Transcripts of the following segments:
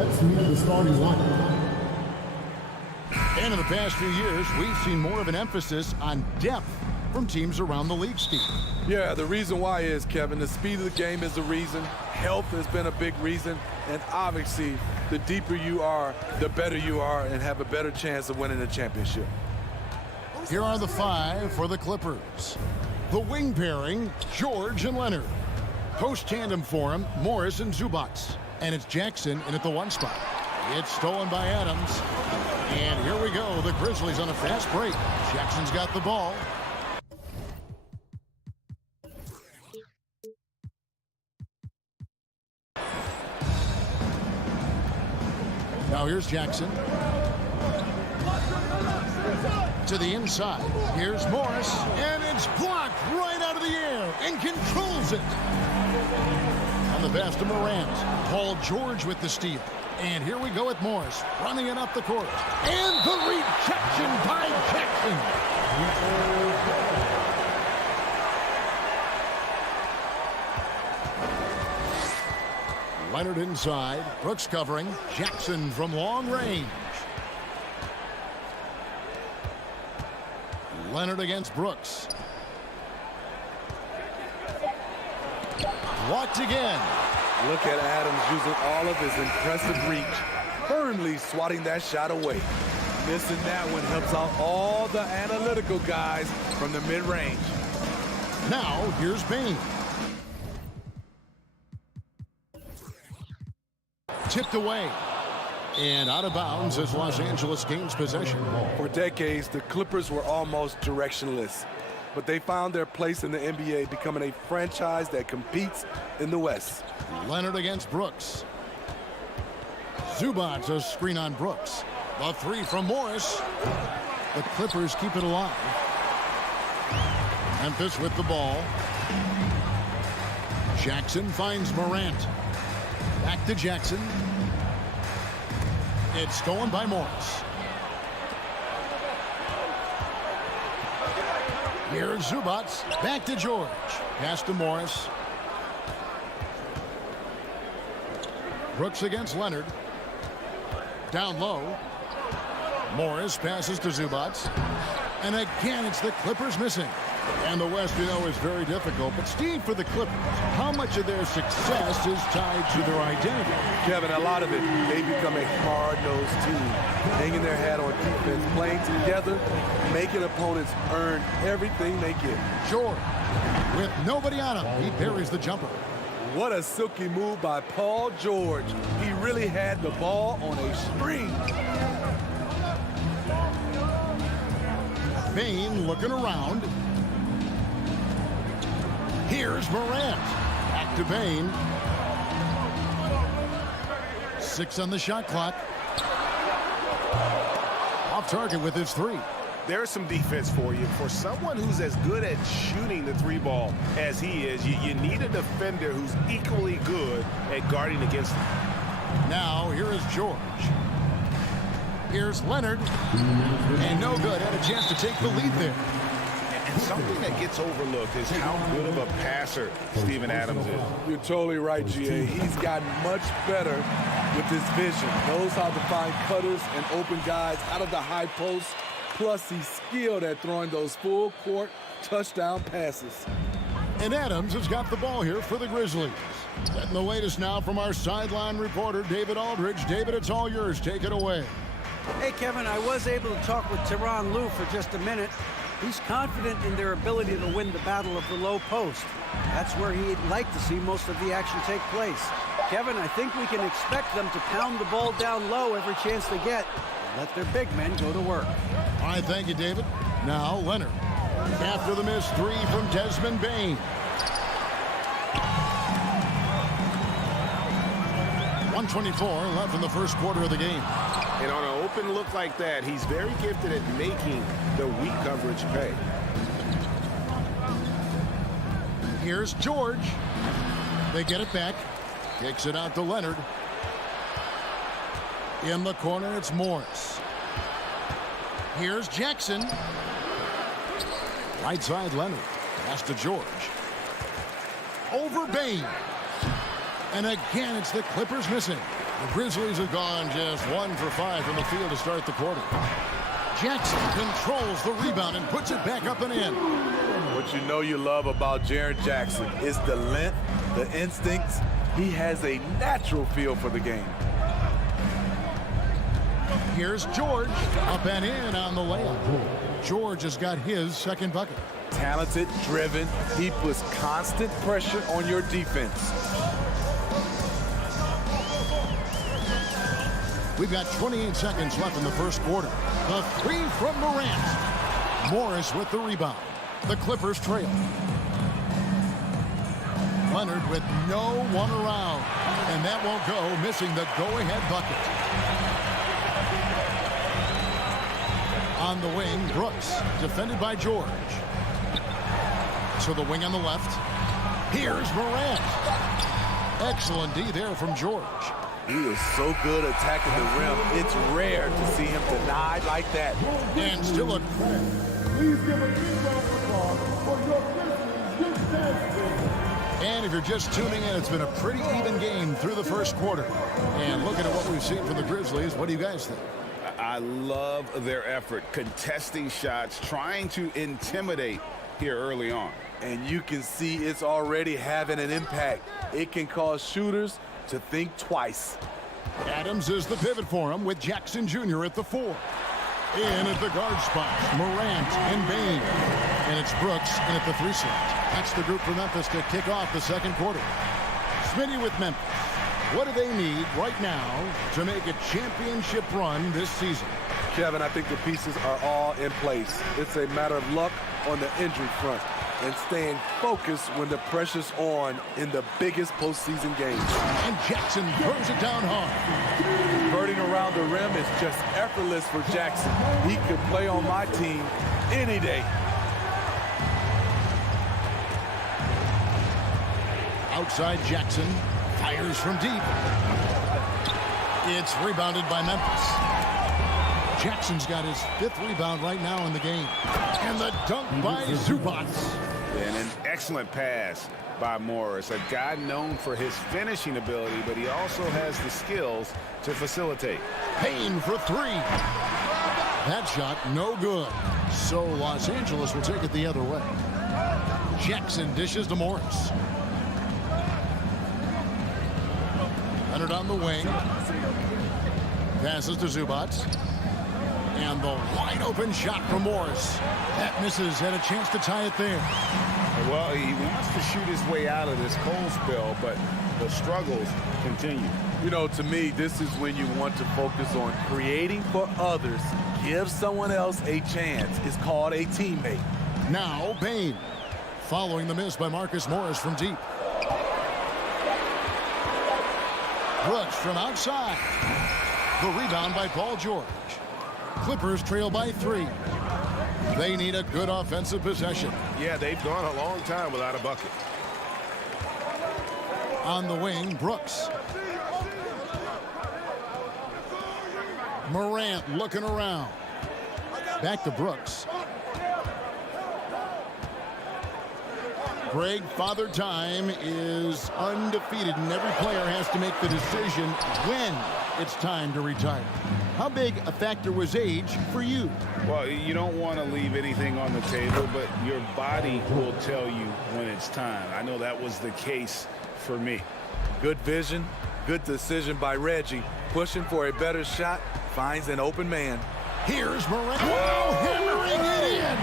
Let's meet the starting lineup. And in the past few years, we've seen more of an emphasis on depth from teams around the league, Steve. Yeah, the reason why is, Kevin, the speed of the game is the reason. Health has been a big reason. And obviously, the deeper you are, the better you are and have a better chance of winning the championship. Here are the five for the Clippers. The wing pairing, George and Leonard. Post tandem for him, Morris and Zubac. And it's Jackson in at the one spot. It's stolen by Adams. And here we go, the Grizzlies on a fast break. Jackson's got the ball. Now here's Jackson. To the inside. Here's Morris. And it's blocked right out of the air and controls it. On the pass to Morant. Paul George with the steal. And here we go with Morris running it up the court. And the rejection by Jackson. Leonard inside. Brooks covering. Jackson from long range. Leonard against Brooks. Blocked again. Look at Adams using all of his impressive reach, firmly swatting that shot away. Missing that one helps out all the analytical guys from the mid-range. Now, here's Bain. Tipped away. And out of bounds as Los Angeles gains possession. For decades, the Clippers were almost directionless, but they found their place in the NBA, becoming a franchise that competes in the West. Leonard against Brooks. Zubac a screen on Brooks. The three from Morris. The Clippers keep it alive. Memphis with the ball. Jackson finds Morant. Back to Jackson. It's stolen by Morris. Here's Zubac. Back to George. Pass to Morris. Brooks against Leonard. Down low. Morris passes to Zubac. And again, it's the Clippers missing. And the West, you know, is very difficult. But Steve, for the Clippers, how much of their success is tied to their identity? Kevin, a lot of it. They become a hard-nosed team, hanging their hat on defense, playing together, making opponents earn everything they get. George, with nobody on him, he buries the jumper. What a silky move by Paul George. He really had the ball on a string. Bain looking around. Here's Morant. Back to Bain. 6 on the shot clock. Off target with his three. There's some defense for you. For someone who's as good at shooting the three ball as he is, you need a defender who's equally good at guarding against him. Now, here is George. Here's Leonard. And no good. Had a chance to take the lead there. And something that gets overlooked is how good of a passer Steven Adams is. You're totally right, G.A. He's gotten much better with his vision. Knows how to find cutters and open guys out of the high post. Plus, he's skilled at throwing those full-court touchdown passes. And Adams has got the ball here for the Grizzlies. Getting the latest now from our sideline reporter, David Aldridge. David, it's all yours. Take it away. Hey, Kevin, I was able to talk with Tyronn Lue for just a minute. He's confident in their ability to win the battle of the low post. That's where he'd like to see most of the action take place. Kevin, I think we can expect them to pound the ball down low every chance they get and let their big men go to work. All right, thank you, David. Now, Leonard. After the missed three from Desmond Bain. 1:24 left in the first quarter of the game. And on an open look like that, he's very gifted at making the weak coverage pay. Here's George. They get it back. Kicks it out to Leonard. In the corner, it's Morris. Here's Jackson. Right side, Leonard. Pass to George. Over Bain. And again, it's the Clippers missing. The Grizzlies have gone just 1 for 5 from the field to start the quarter. Jackson controls the rebound and puts it back up and in. What you know you love about Jaren Jackson is the length, the instincts. He has a natural feel for the game. Here's George, up and in on the layup. George has got his second bucket. Talented, driven, he puts constant pressure on your defense. We've got 28 seconds left in the first quarter. The three from Morant. Morris with the rebound. The Clippers trail. Leonard with no one around. And that won't go, missing the go-ahead bucket. On the wing, Brooks, defended by George. So the wing on the left. Here's Morant. Excellent D there from George. He is so good attacking the rim. It's rare to see him denied like that. And still a... Please give a big round of applause for your Grizzlies Skijesss. And if you're just tuning in, it's been a pretty even game through the first quarter. And looking at what we've seen from the Grizzlies, what do you guys think? I love their effort, contesting shots, trying to intimidate here early on. And you can see it's already having an impact. It can cause shooters to think twice. Adams is the pivot for him with Jackson Jr. at the 4. In at the guard spot, Morant and Bain. And it's Brooks in at the 3 slot. That's the group for Memphis to kick off the second quarter. Smitty with Memphis. What do they need right now to make a championship run this season? Kevin, I think the pieces are all in place. It's a matter of luck on the injury front and staying focused when the pressure's on in the biggest postseason games. And Jackson throws it down hard. Converting around the rim is just effortless for Jackson. He could play on my team any day. Outside Jackson fires from deep. It's rebounded by Memphis. Jackson's got his 5th rebound right now in the game. And the dunk by Zubats. And an excellent pass by Morris, a guy known for his finishing ability, but he also has the skills to facilitate. Payne for 3. That shot no good. So Los Angeles will take it the other way. Jackson dishes to Morris. Leonard on the wing. Passes to Zubats. And the wide open shot from Morris. That misses. Had a chance to tie it there. Well, he wants to shoot his way out of this cold spell, but the struggles continue. You know, to me, this is when you want to focus on creating for others. Give someone else a chance. It's called a teammate. Now, Bain. Following the miss by Marcus Morris from deep. Brooks from outside. The rebound by Paul George. Clippers trail by 3. They need a good offensive possession. Yeah, they've gone a long time without a bucket. On the wing, Brooks. Morant looking around. Back to Brooks. Greg, Father Time is undefeated, and every player has to make the decision when it's time to retire. How big a factor was age for you? Well, you don't want to leave anything on the table, but your body will tell you when it's time. I know that was the case for me. Good vision, good decision by Reggie. Pushing for a better shot, finds an open man. Here's Morant. Whoa, hammering it in.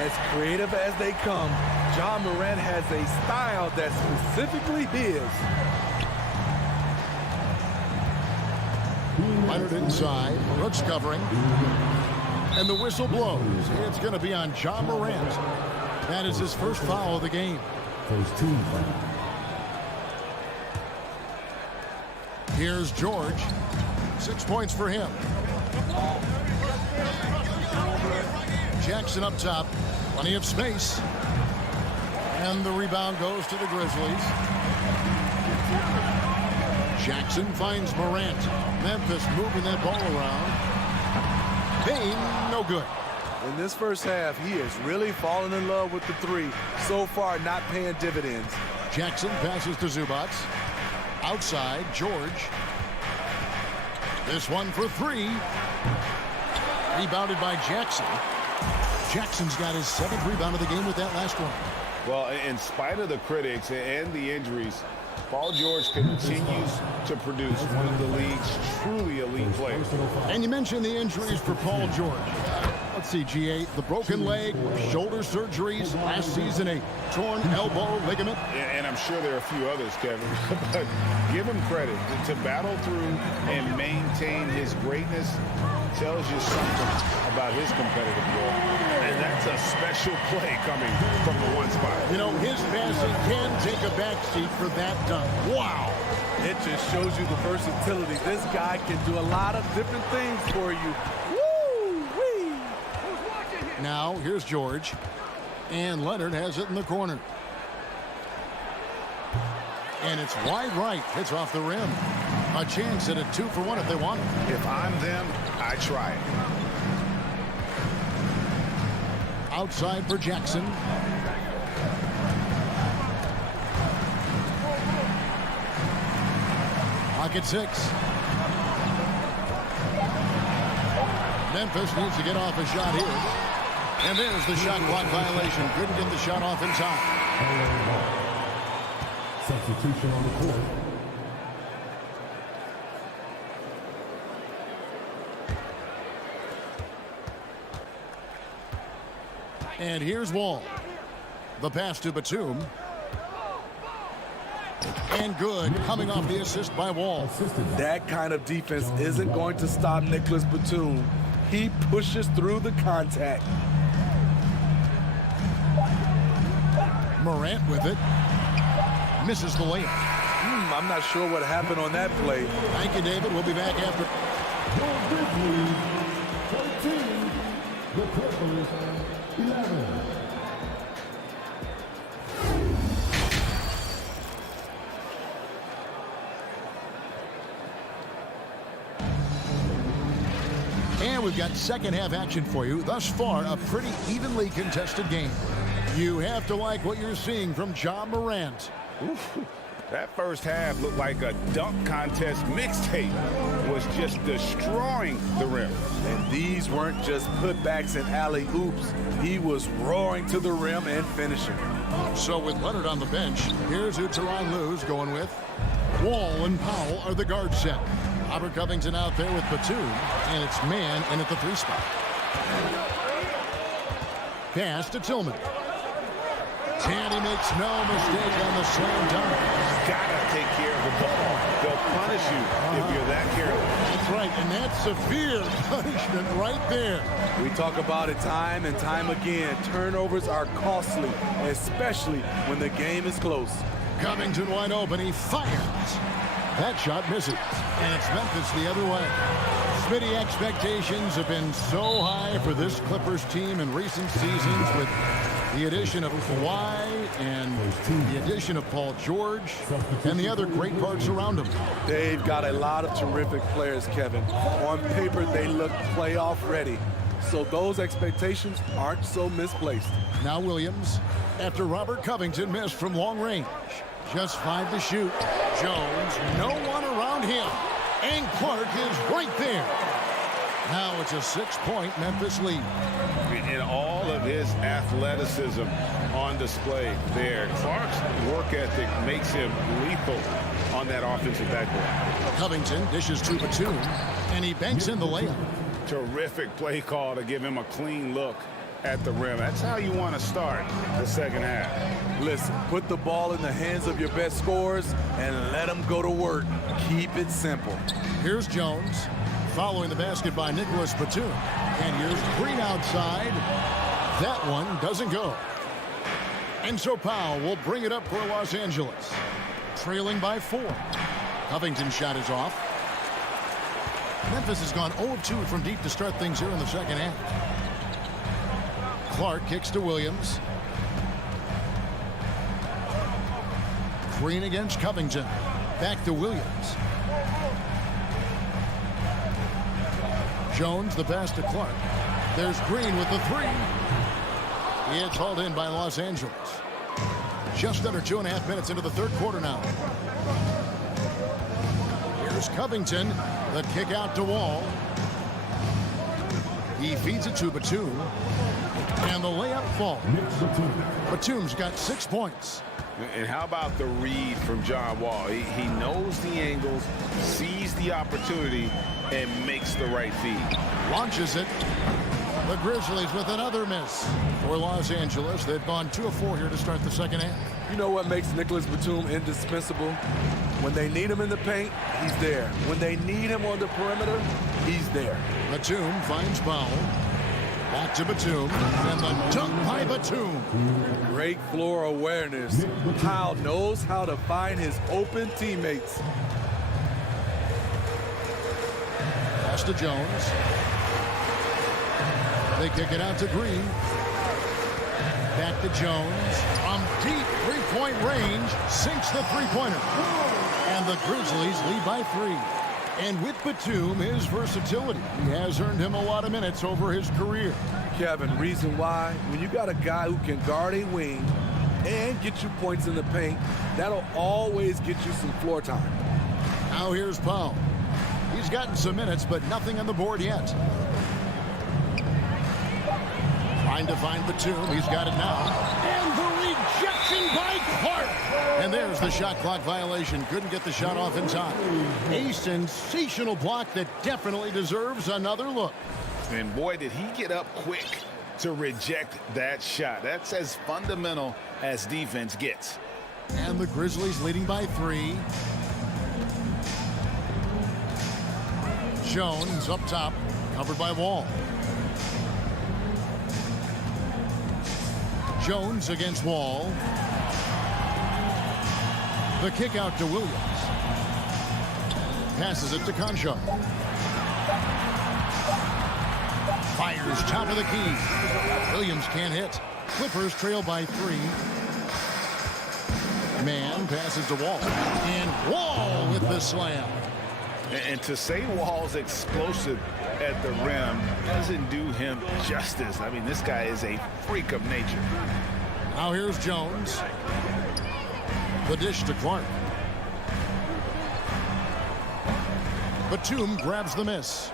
As creative as they come, Ja Morant has a style that's specifically his. Leonard inside, Brooks covering, and the whistle blows. It's going to be on Ja Morant. That is his first foul of the game. First team foul. Here's George. 6 points for him. Jackson up top. Plenty of space. And the rebound goes to the Grizzlies. Jackson finds Morant. Memphis moving that ball around. Bain, no good. In this first half, he has really fallen in love with the 3. So far, not paying dividends. Jackson passes to Zubats. Outside, George. This one for three. Rebounded by Jackson. Jackson's got his 7th rebound of the game with that last one. Well, in spite of the critics and the injuries, Paul George continues to produce one of the league's truly elite players. And you mentioned the injuries for Paul George. Let's see, G8, the broken leg, shoulder surgeries, last season a torn elbow ligament. And I'm sure there are a few others, Kevin, but give him credit. To battle through and maintain his greatness tells you something about his competitive role. And that's a special play coming from the one spot. You know, his passing can take a backseat for that dunk. Wow. It just shows you the versatility. This guy can do a lot of different things for you. Woo-wee! Now, here's George. And Leonard has it in the corner. And it's wide right. Hits off the rim. A chance at a 2-for-1 if they want it. If I'm them, I try it. Outside for Jackson. Pocket 6. Memphis needs to get off a shot here. And there's the shot clock violation. Couldn't get the shot off in time. Substitution on the court. And here's Wall. The pass to Batum. And good, coming off the assist by Wall. That kind of defense isn't going to stop Nicholas Batum. He pushes through the contact. Morant with it. Misses the layup. I'm not sure what happened on that play. Thank you, David. We'll be back after. The Grizzlies, 13. The Clippers, 11. And we've got second half action for you. Thus far, a pretty evenly contested game. You have to like what you're seeing from Ja Morant. Oof. That first half looked like a dunk contest mixtape. Was just destroying the rim. And these weren't just putbacks and alley-oops. He was roaring to the rim and finishing. So with Leonard on the bench, here's who Tyronn Lue's going with. Wall and Powell are the guard set. Robert Covington out there with Batum, and it's man in at the 3 spot. Pass to Tillman. And he makes no mistake on the slam dunk. Gotta take care of the ball. They'll punish you if you're that careless. That's right, and that's severe punishment right there. We talk about it time and time again. Turnovers are costly, especially when the game is close. Covington wide open, he fires. That shot misses, and it's Memphis the other way. Smitty, expectations have been so high for this Clippers team in recent seasons with the addition of Kawhi and the addition of Paul George and the other great parts around him. They've got a lot of terrific players, Kevin. On paper, they look playoff ready. So those expectations aren't so misplaced. Now Williams, after Robert Covington missed from long range. Just 5 to shoot. Jones, no one around him. And Clark is right there. Now it's a 6-point Memphis lead. In all of his athleticism on display there, Clark's work ethic makes him lethal on that offensive backboard. Covington dishes to Batum, and he banks in the layup. Terrific play call to give him a clean look at the rim. That's how you want to start the second half. Listen, put the ball in the hands of your best scorers and let them go to work. Keep it simple. Here's Jones, following the basket by Nicholas Batum. And here's Green outside. That one doesn't go. And so Powell will bring it up for Los Angeles. Trailing by 4. Covington's shot is off. Memphis has gone 0-2 from deep to start things here in the second half. Clark kicks to Williams. Green against Covington. Back to Williams. Jones, the pass to Clark. There's Green with the 3. It's hauled in by Los Angeles. Just under 2.5 minutes into the third quarter now. Here's Covington. The kick out to Wall. He feeds it to Batum. And the layup falls. Batum's got 6 points. And how about the read from John Wall? He knows the angles, sees the opportunity, and makes the right feed. Launches it. The Grizzlies with another miss. For Los Angeles, they've gone 2 of 4 here to start the second half. You know what makes Nicholas Batum indispensable? When they need him in the paint, he's there. When they need him on the perimeter, he's there. Batum finds Powell. Back to Batum. And the dunk by Batum. Great floor awareness. Powell knows how to find his open teammates. Pass to Jones. They kick it out to Green. Back to Jones. From deep three-point range, sinks the three-pointer. And the Grizzlies lead by 3. And with Batum, his versatility, he has earned him a lot of minutes over his career. Kevin, reason why? When you got a guy who can guard a wing and get you points in the paint, that'll always get you some floor time. Now here's Powell. He's gotten some minutes, but nothing on the board yet. Trying to find Batum. He's got it now. And the rejection by Clark. And there's the shot clock violation. Couldn't get the shot off in time. A sensational block that definitely deserves another look. And boy, did he get up quick to reject that shot. That's as fundamental as defense gets. And the Grizzlies leading by 3. Jones up top, covered by Wall. Jones against Wall. The kick out to Williams. Passes it to Conchar. Fires top of the key. Williams can't hit. Clippers trail by 3. Man passes to Wall. And Wall with the slam. And to say Wall's explosive at the rim doesn't do him justice. I mean, this guy is a freak of nature. Now here's Jones. The dish to Clark. Batum grabs the miss.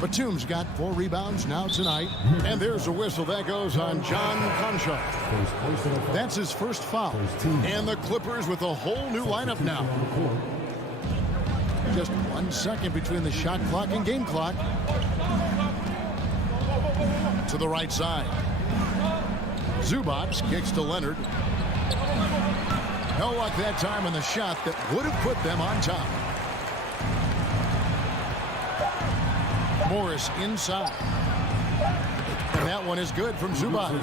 Batum's got 4 rebounds now tonight. And there's a whistle that goes on John Conchar. That's his first foul. And the Clippers with a whole new lineup now. Just 1 second between the shot clock and game clock. To the right side. Zubac kicks to Leonard. No luck that time on the shot that would have put them on top. Morris inside. And that one is good from Zubac.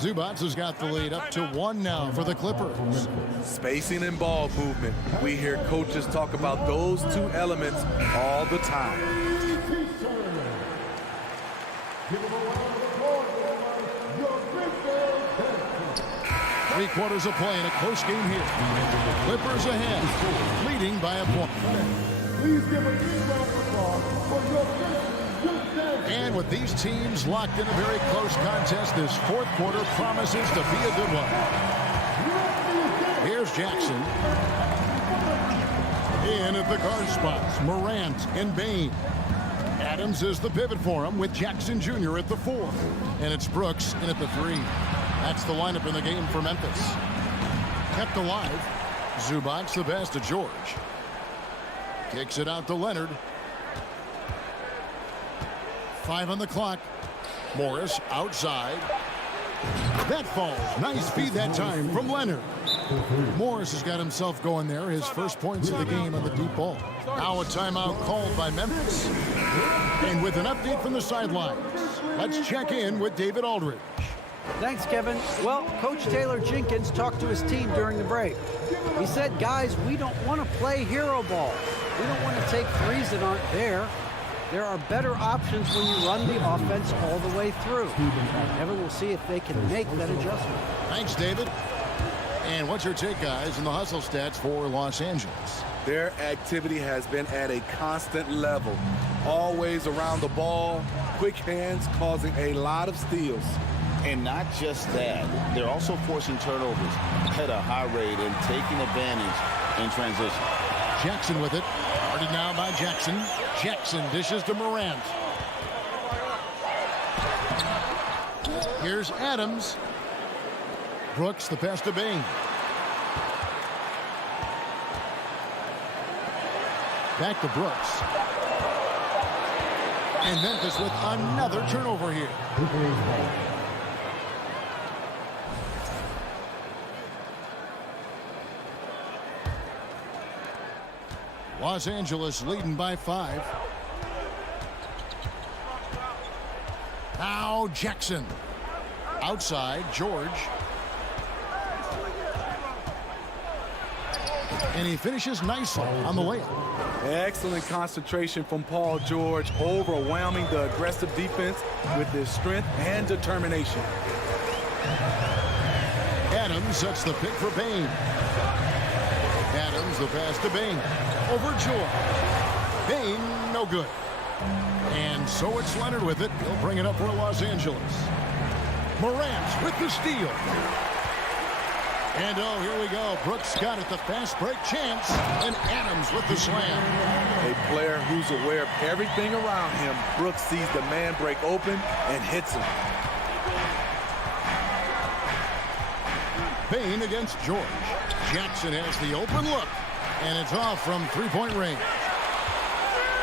Zubac has got the lead up to 1 now for the Clippers. Spacing and ball movement. We hear coaches talk about those 2 elements all the time. Three quarters of play in a close game here. Clippers ahead, leading by a point. Please give a big round of applause for your Grizzlies. And with these teams locked in a very close contest, this 4th quarter promises to be a good one. Here's Jackson. In at the guard spots, Morant and Bain. Adams is the pivot for him with Jackson Jr. at the 4. And it's Brooks in at the 3. That's the lineup in the game for Memphis. Kept alive. Zubac the pass to George. Kicks it out to Leonard. 5 on the clock. Morris outside. That falls. Nice feed that time from Leonard. Morris has got himself going there. His first points of the game on the deep ball. Now a timeout called by Memphis. And with an update from the sidelines, let's check in with David Aldridge. Thanks, Kevin. Well, Coach Taylor Jenkins talked to his team during the break. He said, guys, we don't want to play hero ball. We don't want to take threes that aren't there. There are better options when you run the offense all the way through. Kevin will see if they can make that adjustment. Thanks, David. And what's your take, guys, in the hustle stats for Los Angeles? Their activity has been at a constant level. Always around the ball, quick hands causing a lot of steals. And not just that, they're also forcing turnovers at a high rate and taking advantage in transition. Jackson with it. Guarded now by Jackson. Jackson dishes to Morant. Here's Adams. Brooks, the pass to Bain. Back to Brooks. And Memphis with another turnover here. Los Angeles leading by 5. Now Jackson. Outside, George. And he finishes nicely on the layup. Excellent concentration from Paul George, overwhelming the aggressive defense with his strength and determination. Adams sets the pick for Bain. Adams, the pass to Bain. Over George. Bain, no good. And so it's Leonard with it. He'll bring it up for Los Angeles. Morant with the steal. And oh, here we go. Brooks got it, the fast break chance. And Adams with the slam. A player who's aware of everything around him. Brooks sees the man break open and hits him. Bain against George. Jackson has the open look. And it's off from three-point range.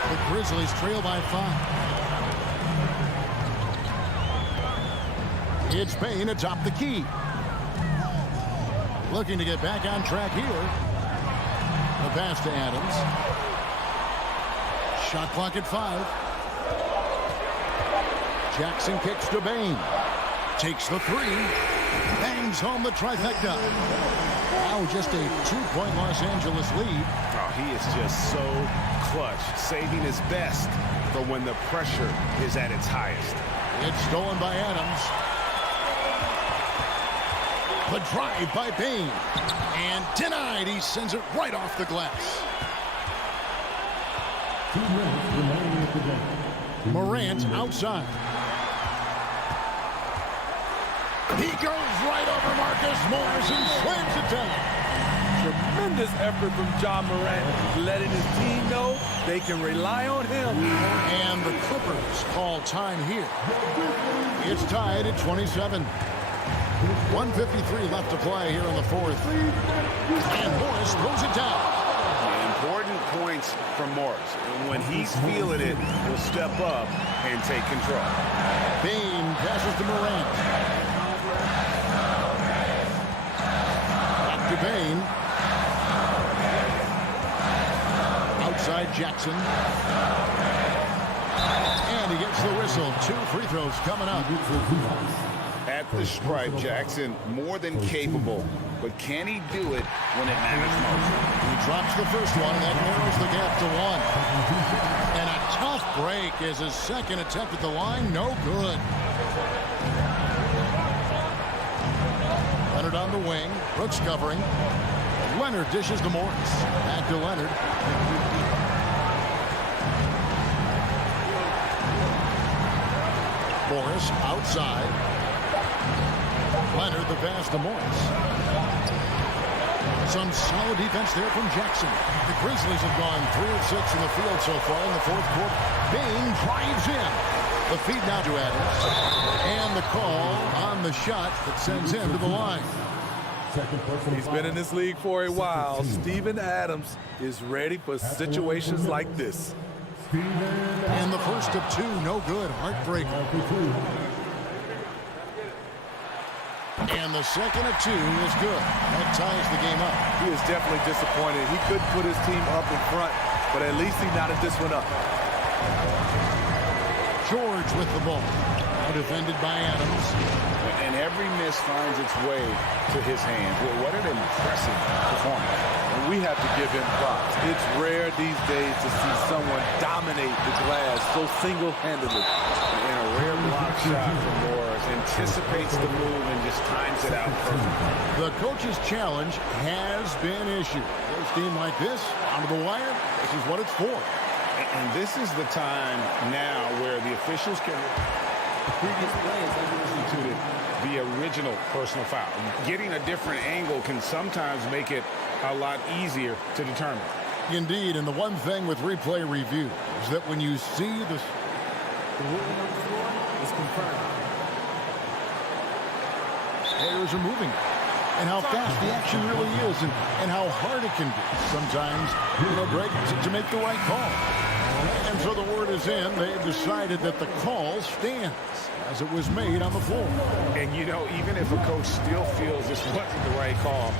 The Grizzlies trail by 5. It's Bain atop the key. Looking to get back on track here. The pass to Adams. Shot clock at 5. Jackson kicks to Bain. Takes the 3. Bangs home the trifecta. Now just a 2-point Los Angeles lead. Oh, he is just so clutch, saving his best for when the pressure is at its highest. It's stolen by Adams. The drive by Bain. And denied. He sends it right off the glass. 2 minutes remaining of the game. Morant outside. He goes right over Marcus Morris and slams it down. Tremendous effort from John Morant, letting his team know they can rely on him. And the Clippers call time here. It's tied at 27. 1:53 left to play here in the 4th. And Morris throws it down. Important points from Morris. When he's feeling it, he'll step up and take control. Bain passes to Morant. Back to Bain. Outside Jackson. And he gets the whistle. 2 free throws coming up. At the stripe, Jackson more than capable, but can he do it when it matters most? He drops the first one, and that narrows the gap to 1. And a tough break is his second attempt at the line. No good. Leonard on the wing. Brooks covering. Leonard dishes to Morris. Back to Leonard. Morris outside. Leonard the pass to Morris. Some solid defense there from Jackson. The Grizzlies have gone 3 of 6 in the field so far in the 4th quarter. Bain drives in. The feed now to Adams. And the call on the shot that sends him to the line. He's been in this league for a while. Steven Adams is ready for situations like this. And the first of 2, no good. Heartbreaker. And the second of 2 is good. That ties the game up. He is definitely disappointed. He couldn't put his team up in front, but at least he knotted this one up. George with the ball. Now defended by Adams. And every miss finds its way to his hands. Well, what an impressive performance. And we have to give him props. It's rare these days to see someone dominate the glass so single-handedly. And a rare block shot from Morris. Anticipates the move and just times it out perfectly. The coach's challenge has been issued. First team like this, onto the wire, this is what it's for. And this is the time now where the officials can... The previous play has instituted the original personal foul. Getting a different angle can sometimes make it a lot easier to determine. Indeed, and the one thing with replay review is that when you see the ruling on the floor is confirmed. players are moving, and how fast the action really is, and how hard it can be sometimes, Greg, to make the right call. And so the word is in. They've decided that the call stands as it was made on the floor. And, even if a coach still feels this wasn't the right call,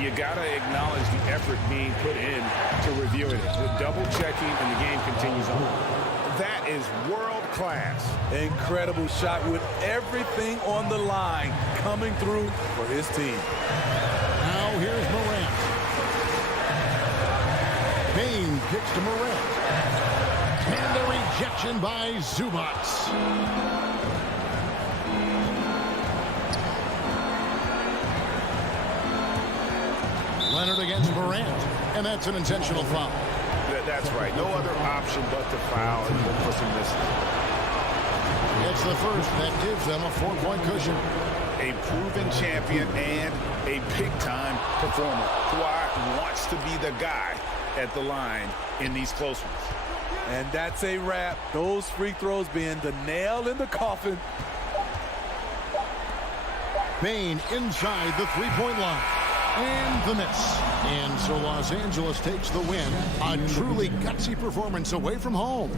you got to acknowledge the effort being put in to reviewing it. The double-checking, and the game continues on. That is world-class. Incredible shot with everything on the line coming through for his team. Now here's Morant. Bain kicks to Morant. And the rejection by Zubac. Leonard against Morant, and that's an intentional foul. That's right. No other option but to foul and look for some misses. It's the first that gives them a 4-point cushion. A proven champion and a big-time performer. Kawhi wants to be the guy at the line in these close ones. And that's a wrap. Those free throws being the nail in the coffin. Bain inside the three-point line. And the miss. And so Los Angeles takes the win. A truly gutsy performance away from home.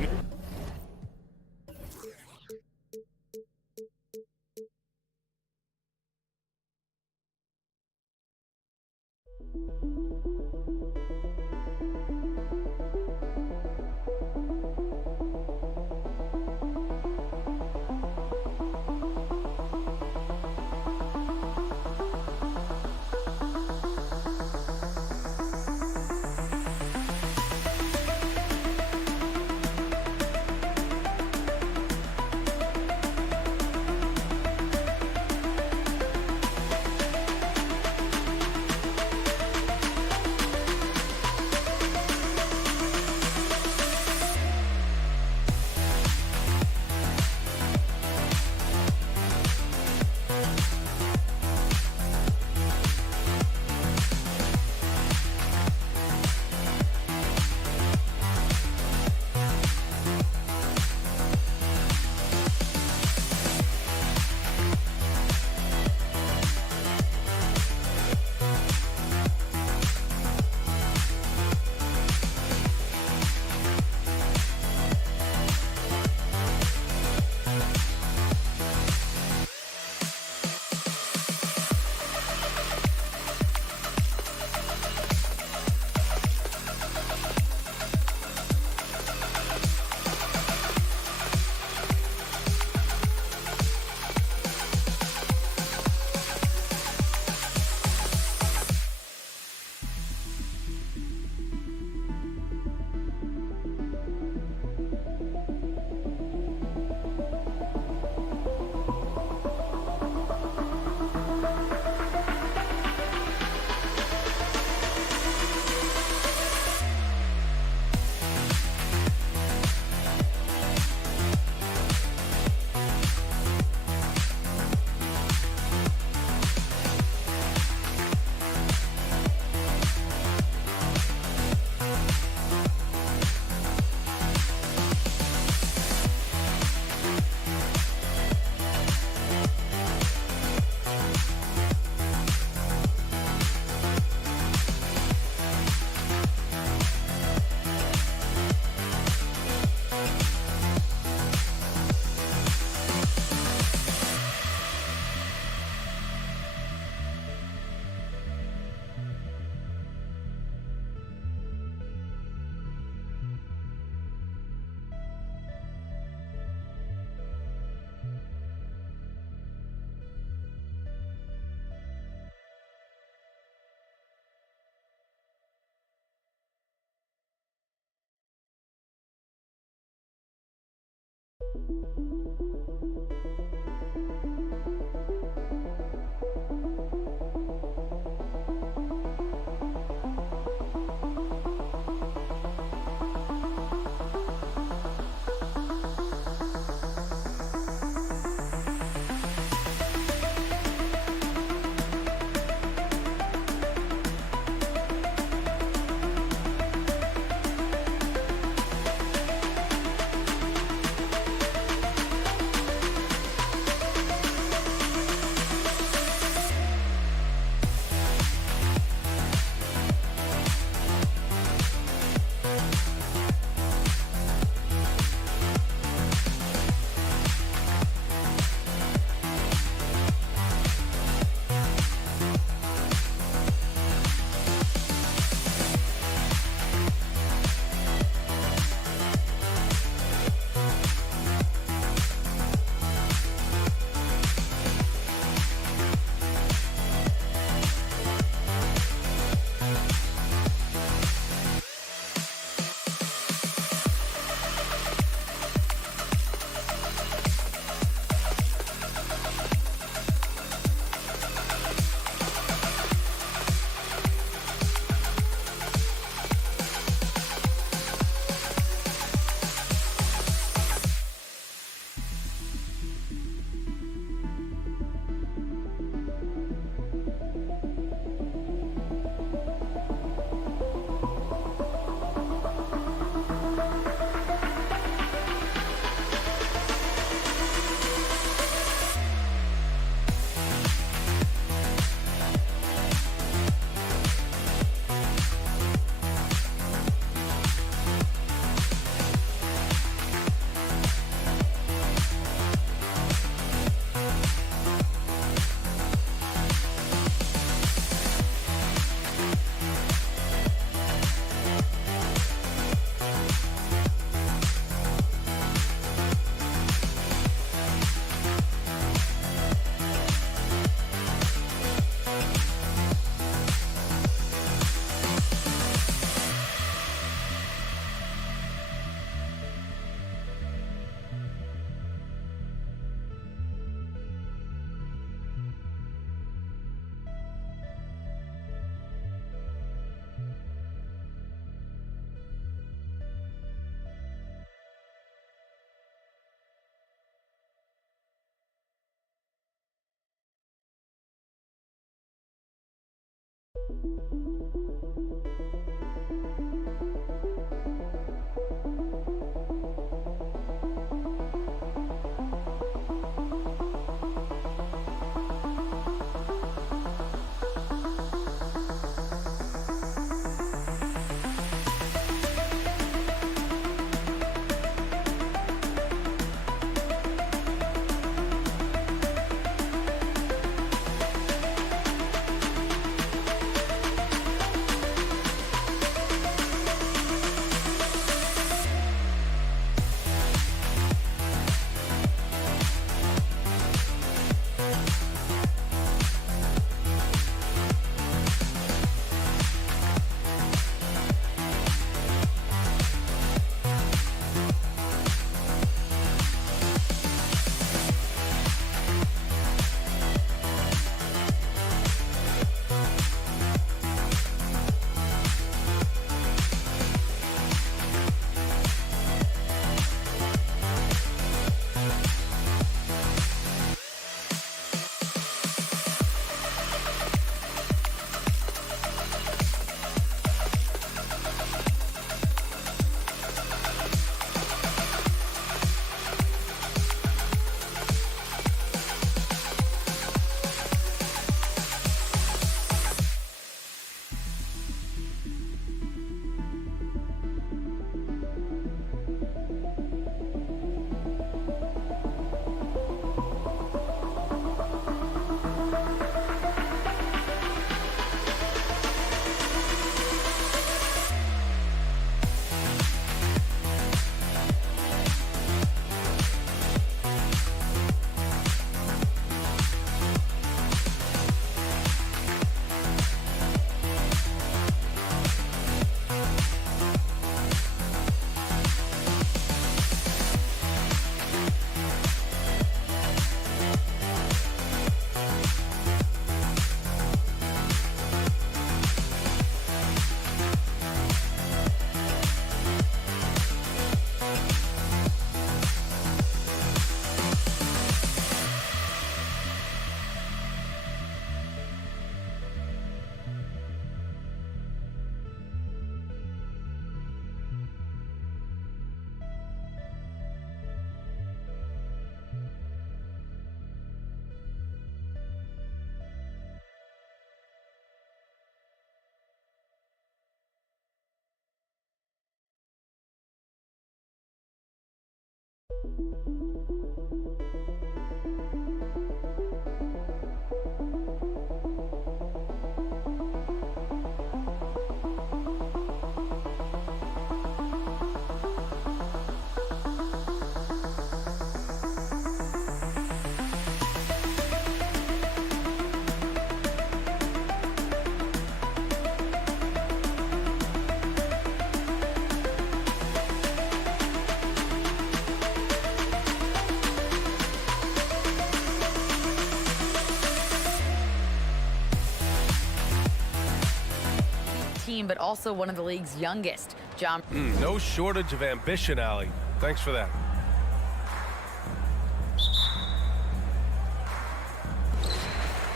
But also one of the league's youngest. John. No shortage of ambition, Allie. Thanks for that.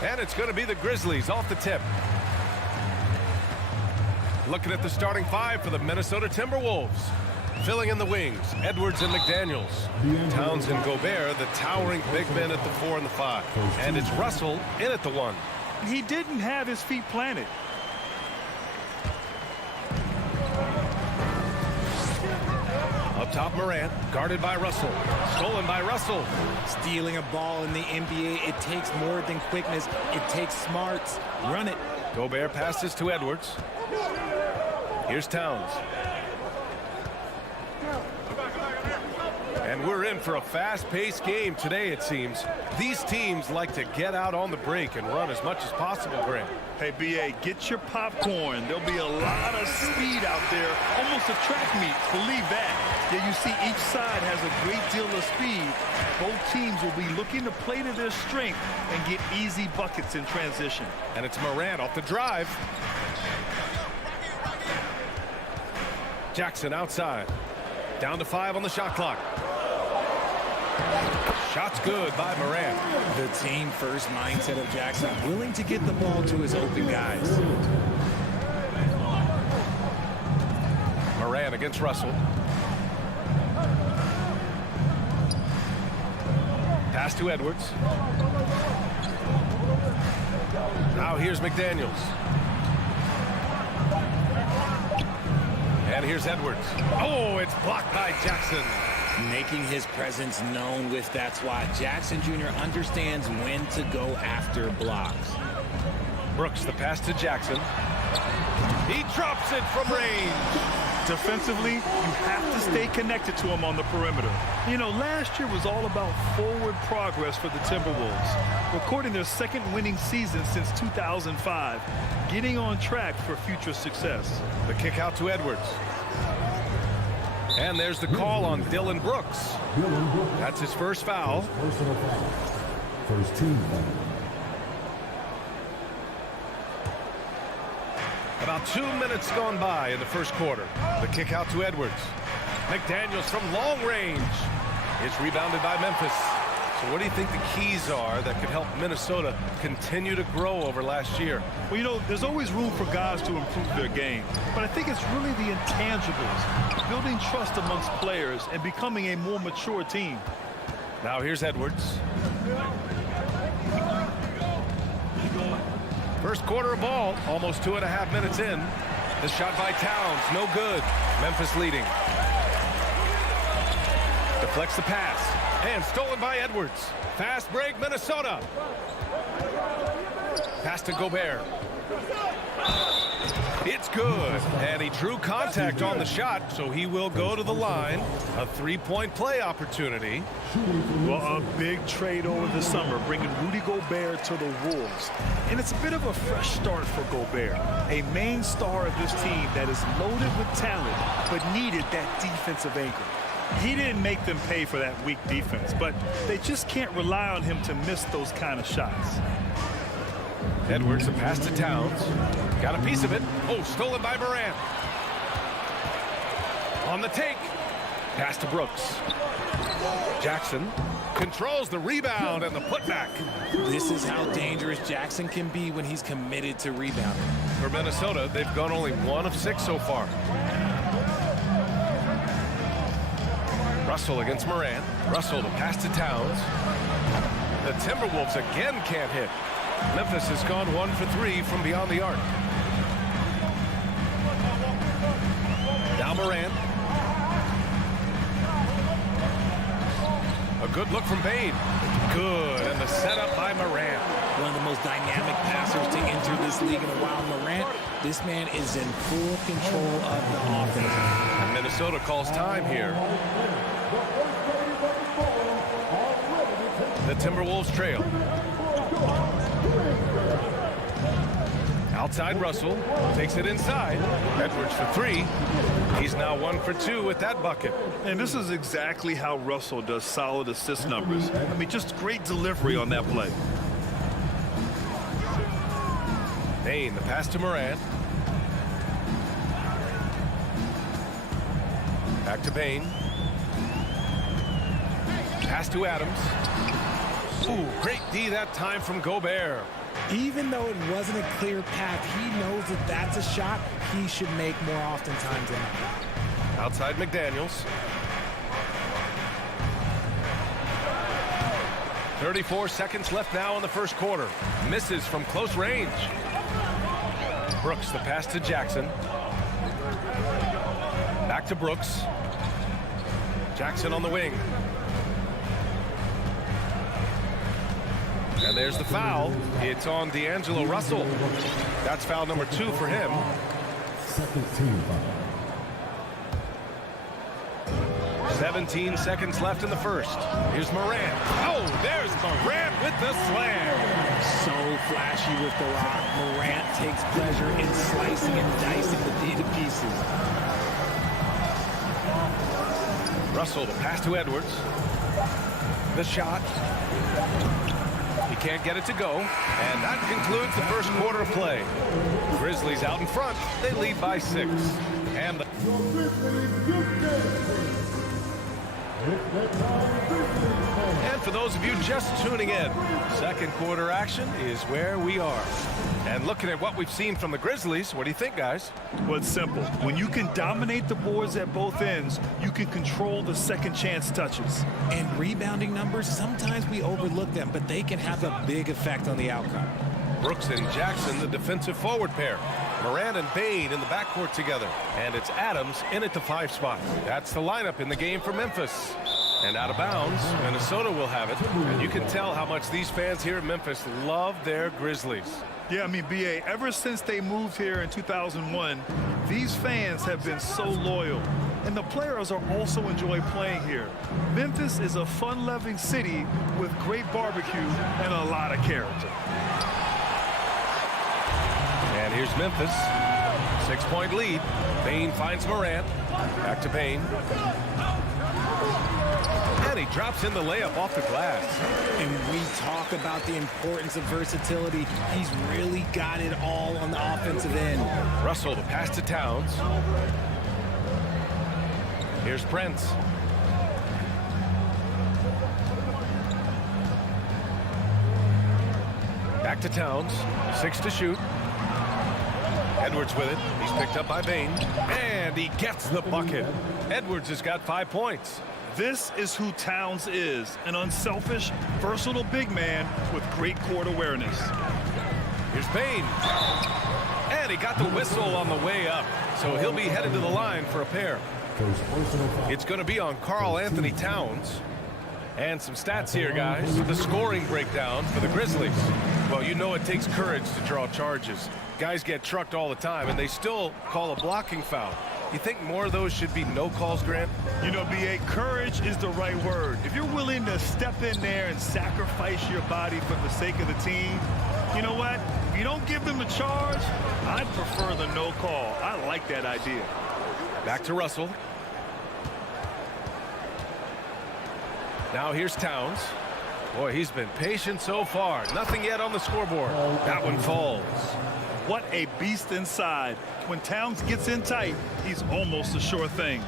And it's going to be the Grizzlies off the tip. Looking at the starting five for the Minnesota Timberwolves. Filling in the wings, Edwards and McDaniels. Towns and Gobert, the towering big men at the 4 and the 5. And it's Russell in at the 1. He didn't have his feet planted. Up top, Morant, guarded by Russell. Stolen by Russell. Stealing a ball in the NBA, it takes more than quickness. It takes smarts. Run it. Gobert passes to Edwards. Here's Towns. And we're in for a fast-paced game today, it seems. These teams like to get out on the break and run as much as possible, Grant. Hey, B.A., get your popcorn. There'll be a lot of speed out there, almost a track meet. Believe that. Yeah, you see each side has a great deal of speed. Both teams will be looking to play to their strength and get easy buckets in transition. And it's Morant off the drive. Jackson outside. Down to 5 on the shot clock. Shot's good by Morant. The team-first mindset of Jackson, willing to get the ball to his open guys. Moran against Russell. Pass to Edwards. Now here's McDaniels. And here's Edwards. Oh, it's blocked by Jackson. Making his presence known with that swat. Jackson Jr. understands when to go after blocks. Brooks, the pass to Jackson. He drops it from range. Defensively, you have to stay connected to him on the perimeter. You know, last year was all about forward progress for the Timberwolves, recording their second winning season since 2005, getting on track for future success. The kick out to Edwards. And there's the call on Dylan Brooks. That's his first foul. Personal foul. First team foul. About 2 minutes gone by in the first quarter. The kick out to Edwards. McDaniels from long range. It's rebounded by Memphis. So what do you think the keys are that could help Minnesota continue to grow over last year? Well, you know, there's always room for guys to improve their game. But I think it's really the intangibles, building trust amongst players and becoming a more mature team. Now here's Edwards. First quarter of ball, almost 2.5 minutes in. The shot by Towns, no good. Memphis leading. Deflects the pass. And stolen by Edwards. Fast break, Minnesota. Pass to Gobert. It's good. And he drew contact on the shot, so he will go to the line. A three-point play opportunity. Well, a big trade over the summer, bringing Rudy Gobert to the Wolves. And it's a bit of a fresh start for Gobert, a main star of this team that is loaded with talent, but needed that defensive anchor. He didn't make them pay for that weak defense, but they just can't rely on him to miss those kind of shots. Edwards, a pass to Towns. Got a piece of it. Oh, stolen by Moran. On the take. Pass to Brooks. Jackson controls the rebound and the putback. This is how dangerous Jackson can be when he's committed to rebounding. For Minnesota, they've gone only 1 of 6 so far. Russell against Moran. Russell, the pass to Towns. The Timberwolves again can't hit. Memphis has gone 1 for 3 from beyond the arc. Now Moran. A good look from Bade. Good, and the setup by Moran. One of the most dynamic passers to enter this league in a while. Morant, this man is in full control of the offense. And Minnesota calls time here. The Timberwolves trail. Outside Russell, takes it inside. Edwards for 3. He's now 1 for 2 with that bucket. And this is exactly how Russell does solid assist numbers. I mean, just great delivery on that play. Payne, the pass to Moran. Back to Payne. Pass to Adams. Ooh, great D that time from Gobert. Even though it wasn't a clear path, he knows that that's a shot he should make more oftentimes than not. Outside McDaniels. 34 seconds left now in the first quarter. Misses from close range. Brooks, the pass to Jackson. Back to Brooks. Jackson on the wing. And there's the foul. It's on D'Angelo Russell. That's foul number 2 for him. Second team foul. 17 seconds left in the first. Here's Moran. Oh, there's Moran with the slam. So flashy with the rock. Morant takes pleasure in slicing and dicing the D to pieces. Russell, the pass to Edwards. The shot. He can't get it to go. And that concludes the first quarter of play. Grizzlies out in front. They lead by 6. And the And for those of you just tuning in, second quarter action is where we are. And looking at what we've seen from the Grizzlies, what do you think, guys? Well, it's simple. When you can dominate the boards at both ends, you can control the second chance touches. And rebounding numbers, sometimes we overlook them, but they can have a big effect on the outcome. Brooks and Jackson, the defensive forward pair. Moran and Bain in the backcourt together. And it's Adams in at the 5 spot. That's the lineup in the game for Memphis. And out of bounds, Minnesota will have it. And you can tell how much these fans here in Memphis love their Grizzlies. Yeah, I mean, B.A., ever since they moved here in 2001, these fans have been so loyal. And the players are also enjoy playing here. Memphis is a fun-loving city with great barbecue and a lot of character. And here's Memphis. 6-point lead. Bain finds Morant. Back to Bain. And he drops in the layup off the glass. And we talk about the importance of versatility. He's really got it all on the offensive end. Russell to pass to Towns. Here's Prince. Back to Towns. 6 to shoot. Edwards with it. He's picked up by Bain. And he gets the bucket. Edwards has got 5 points. This is who Towns is, an unselfish, versatile big man with great court awareness. Here's Bain. And he got the whistle on the way up. So he'll be headed to the line for a pair. It's going to be on Karl Anthony Towns. And some stats here, guys. The scoring breakdown for the Grizzlies. Well, you know it takes courage to draw charges. Guys get trucked all the time, and they still call a blocking foul. You think more of those should be no calls, Grant? You know, B.A., courage is the right word. If you're willing to step in there and sacrifice your body for the sake of the team, you know what? If you don't give them a charge, I'd prefer the no call. I like that idea. Back to Russell. Now here's Towns. Boy, he's been patient so far. Nothing yet on the scoreboard. That one falls. What a beast inside. When Towns gets in tight, he's almost a sure thing.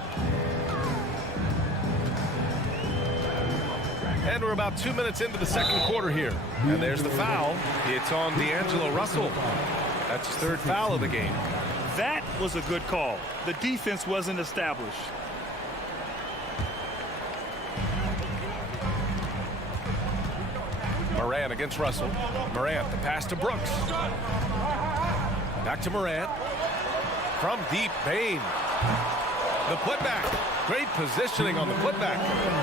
And we're about 2 minutes into the second quarter here. And there's the foul. It's on D'Angelo Russell. That's his 3rd foul of the game. That was a good call. The defense wasn't established. Morant against Russell. Morant, the pass to Brooks. Back to Morant. From deep, Bain. The putback. Great positioning on the putback.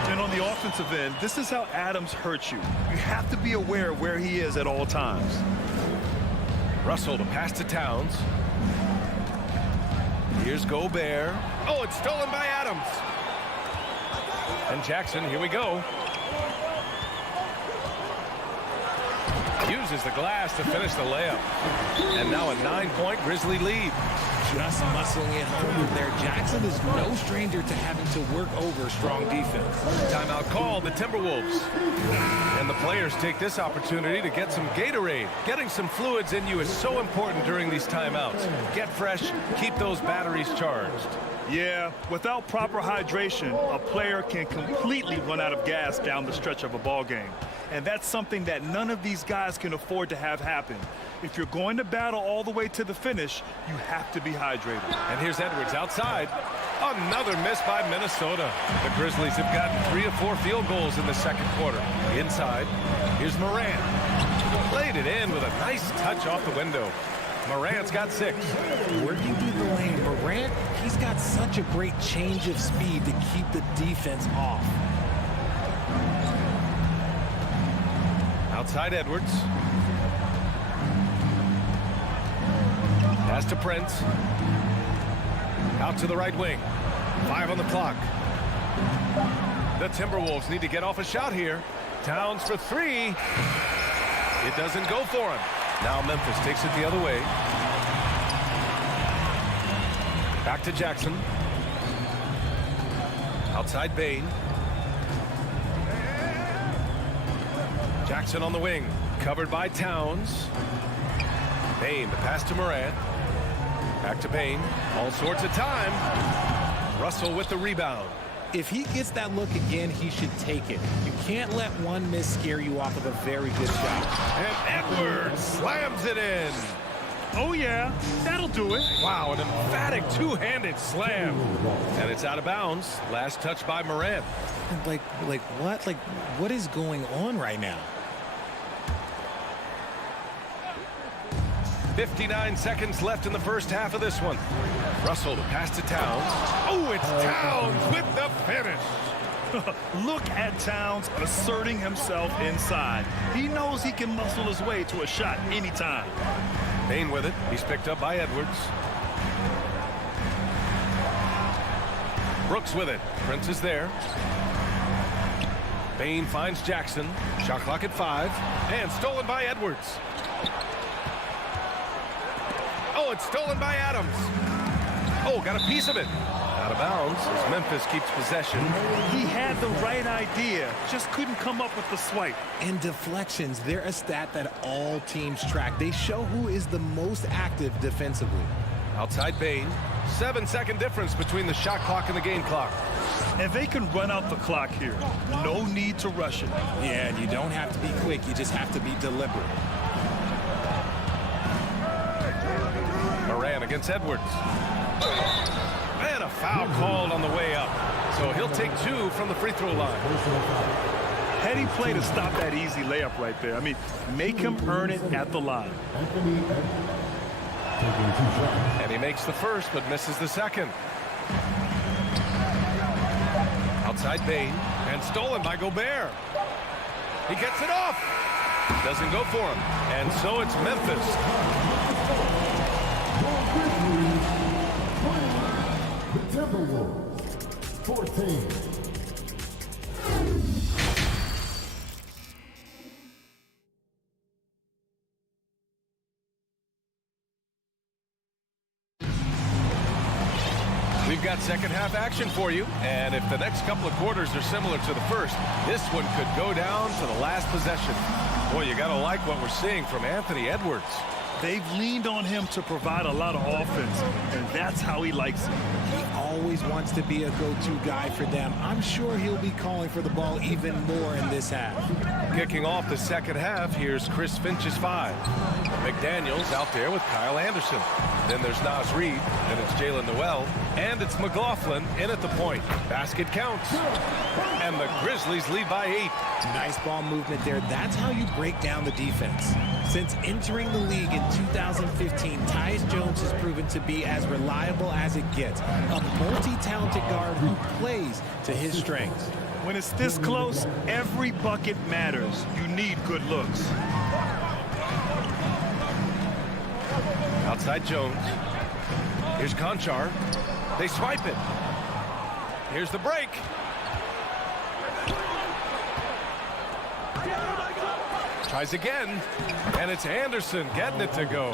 And on the offensive end, this is how Adams hurts you. You have to be aware of where he is at all times. Russell to pass to Towns. Here's Gobert. Oh, it's stolen by Adams. And Jackson, here we go. Uses the glass to finish the layup. And now a 9-point Grizzly lead. Just muscling it home there. Jackson is no stranger to having to work over strong defense. Timeout called the Timberwolves. And the players take this opportunity to get some Gatorade. Getting some fluids in you is so important during these timeouts. Get fresh, keep those batteries charged. Yeah, without proper hydration, a player can completely run out of gas down the stretch of a ball game. And that's something that none of these guys can afford to have happen. If you're going to battle all the way to the finish, you have to be hydrated. And here's Edwards outside. Another miss by Minnesota. The Grizzlies have gotten 3 to 4 field goals in the second quarter. Inside, here's Morant. Laid it in with a nice touch off the window. Morant's got 6. Working through the lane, Morant, he's got such a great change of speed to keep the defense off. Outside Edwards. Pass to Prince. Out to the right wing. 5 on the clock. The Timberwolves need to get off a shot here. Towns for 3. It doesn't go for him. Now Memphis takes it the other way. Back to Jackson. Outside Bain. Jackson on the wing. Covered by Towns. Bain, the pass to Morant. Back to Bain. All sorts of time. Russell with the rebound. If he gets that look again, he should take it. You can't let one miss scare you off of a very good shot. And Edwards slams it in. Oh, yeah, that'll do it. Wow, an emphatic two-handed slam. And it's out of bounds. Last touch by Moran. Like what? Like, what is going on right now? 59 seconds left in the first half of this one. Russell pass to Towns. Oh, it's Towns with the finish. Look at Towns asserting himself inside. He knows he can muscle his way to a shot anytime. Bain with it. He's picked up by Edwards. Brooks with it. Prince is there. Bain finds Jackson. Shot clock at 5. And stolen by Edwards. Oh, it's stolen by Adams. Oh, got a piece of it. Out of bounds as Memphis keeps possession. He had the right idea, just couldn't come up with the swipe. And deflections, they're a stat that all teams track. They show who is the most active defensively. Outside Bain. 7-second difference between the shot clock and the game clock. And they can run out the clock here. No need to rush it. Yeah, and you don't have to be quick. You just have to be deliberate. Moran against Edwards. And a foul called on the way up. So he'll take 2 from the free throw line. Heady play to stop that easy layup right there. I mean, make him earn it at the line. And he makes the first but misses the second. Outside Bain and stolen by Gobert. He gets it off. Doesn't go for him. And so it's Memphis. The Timberwolves, 14. We've got second half action for you, and if the next couple of quarters are similar to the first, this one could go down to the last possession. Boy, you gotta like what we're seeing from Anthony Edwards. They've leaned on him to provide a lot of offense, and that's how he likes it. He always wants to be a go-to guy for them. I'm sure he'll be calling for the ball even more in this half. Kicking off the second half, here's Chris Finch's 5. McDaniels out there with Kyle Anderson. Then there's Naz Reid, then it's Jalen Noel, and it's McLaughlin in at the point. Basket counts. And the Grizzlies lead by 8. Nice ball movement there. That's how you break down the defense. Since entering the league in 2015, Tyus Jones has proven to be as reliable as it gets. A multi-talented guard who plays to his strengths. When it's this close, every bucket matters. You need good looks. Outside Jones. Here's Conchar. They swipe it. Here's the break. Tries again, and it's Anderson getting it to go.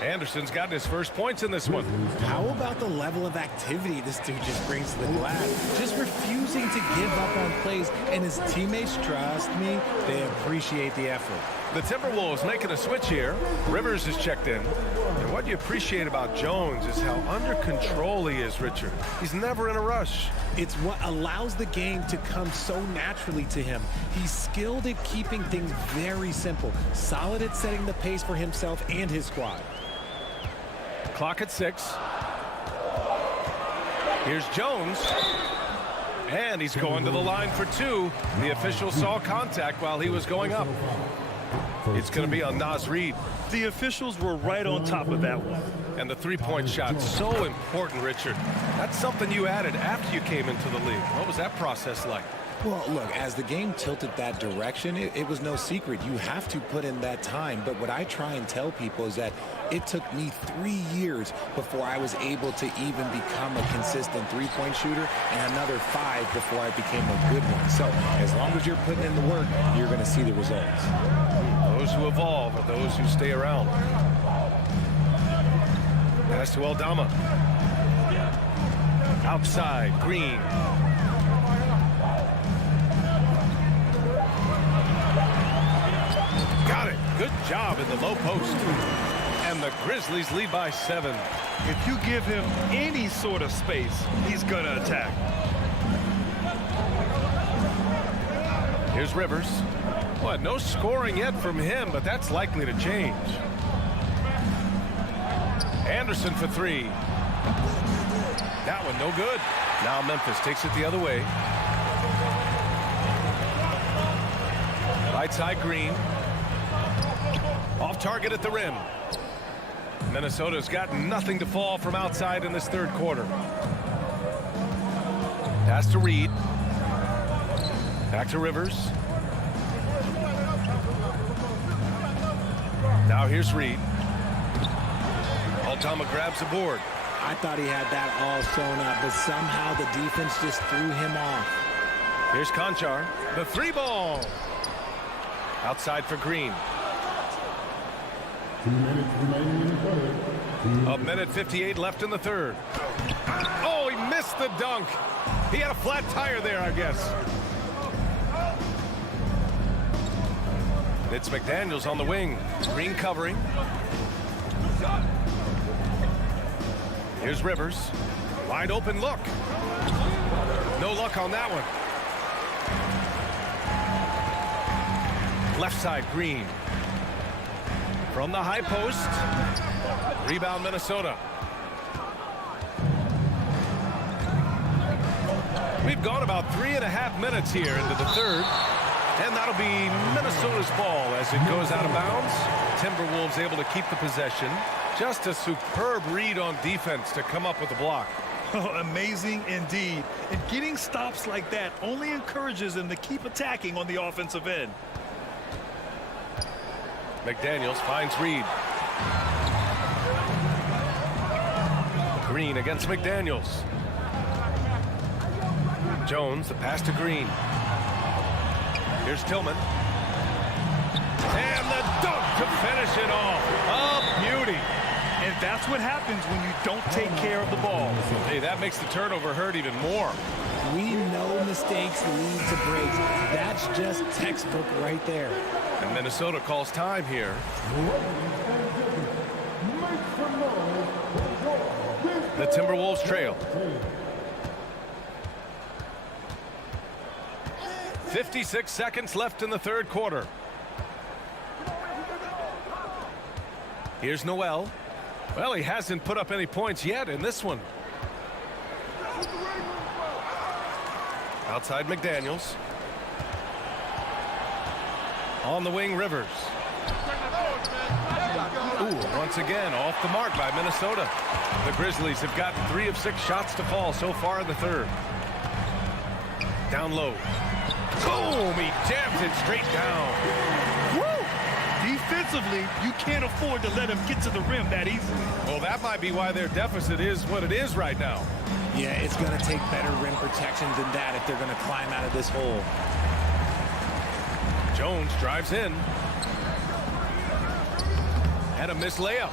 Anderson's gotten his first points in this one. How about the level of activity this dude just brings to the glass? Just refusing to give up on plays, and his teammates, trust me, they appreciate the effort. The Timberwolves making a switch here. Rivers is checked in. And what you appreciate about Jones is how under control he is, Richard. He's never in a rush. It's what allows the game to come so naturally to him. He's skilled at keeping things very simple, solid at setting the pace for himself and his squad. Clock at 6. Here's Jones. And he's going to the line for 2. The official saw contact while he was going up. It's going to be on Naz Reid. The officials were right on top of that one. And the three-point shot, so important, Richard. That's something you added after you came into the league. What was that process like? Well, look, as the game tilted that direction, it was no secret. You have to put in that time. But what I try and tell people is that it took me 3 years before I was able to even become a consistent three-point shooter, and another 5 before I became a good one. So as long as you're putting in the work, you're going to see the results. Those who evolve are those who stay around. Pass to Aldama. Outside, Green. Got it. Good job in the low post. And the Grizzlies lead by 7. If you give him any sort of space, he's going to attack. Here's Rivers. Well, no scoring yet from him, but that's likely to change. Anderson for three. That one no good. Now Memphis takes it the other way. Right side Green. Off target at the rim. Minnesota's got nothing to fall from outside in this third quarter. Pass to Reed. Back to Rivers. Now here's Reed. Altama grabs the board. I thought he had that all sewn up, but somehow the defense just threw him off. Here's Conchar. The three ball. Outside for Green. 2 minutes remaining in the third. A minute 58 left in the third. Oh, he missed the dunk. He had a flat tire there, I guess. It's McDaniels on the wing. Green covering. Here's Rivers. Wide open look. No luck on that one. Left side, Green. From the high post. Rebound, Minnesota. We've gone about 3.5 minutes here into the third. And that'll be Minnesota's ball as it goes out of bounds. Timberwolves able to keep the possession. Just a superb read on defense to come up with the block. Oh, amazing indeed. And getting stops like that only encourages them to keep attacking on the offensive end. McDaniels finds Reed. Green against McDaniels. Jones, the pass to Green. Here's Tillman. And the dunk to finish it off. A beauty. And that's what happens when you don't take care of the ball. Hey, that makes the turnover hurt even more. We know mistakes lead to breaks. That's just textbook right there. And Minnesota calls time here. The Timberwolves trail. 56 seconds left in the third quarter. Here's Noel. Well, he hasn't put up any points yet in this one. Outside McDaniels. On the wing, Rivers. Ooh, once again, off the mark by Minnesota. The Grizzlies have gotten 3 of 6 shots to fall so far in the third. Down low. Boom! He jams it straight down. Woo! Defensively, you can't afford to let him get to the rim that easily. Well, that might be why their deficit is what it is right now. Yeah, it's going to take better rim protection than that if they're going to climb out of this hole. Jones drives in. And a missed layup.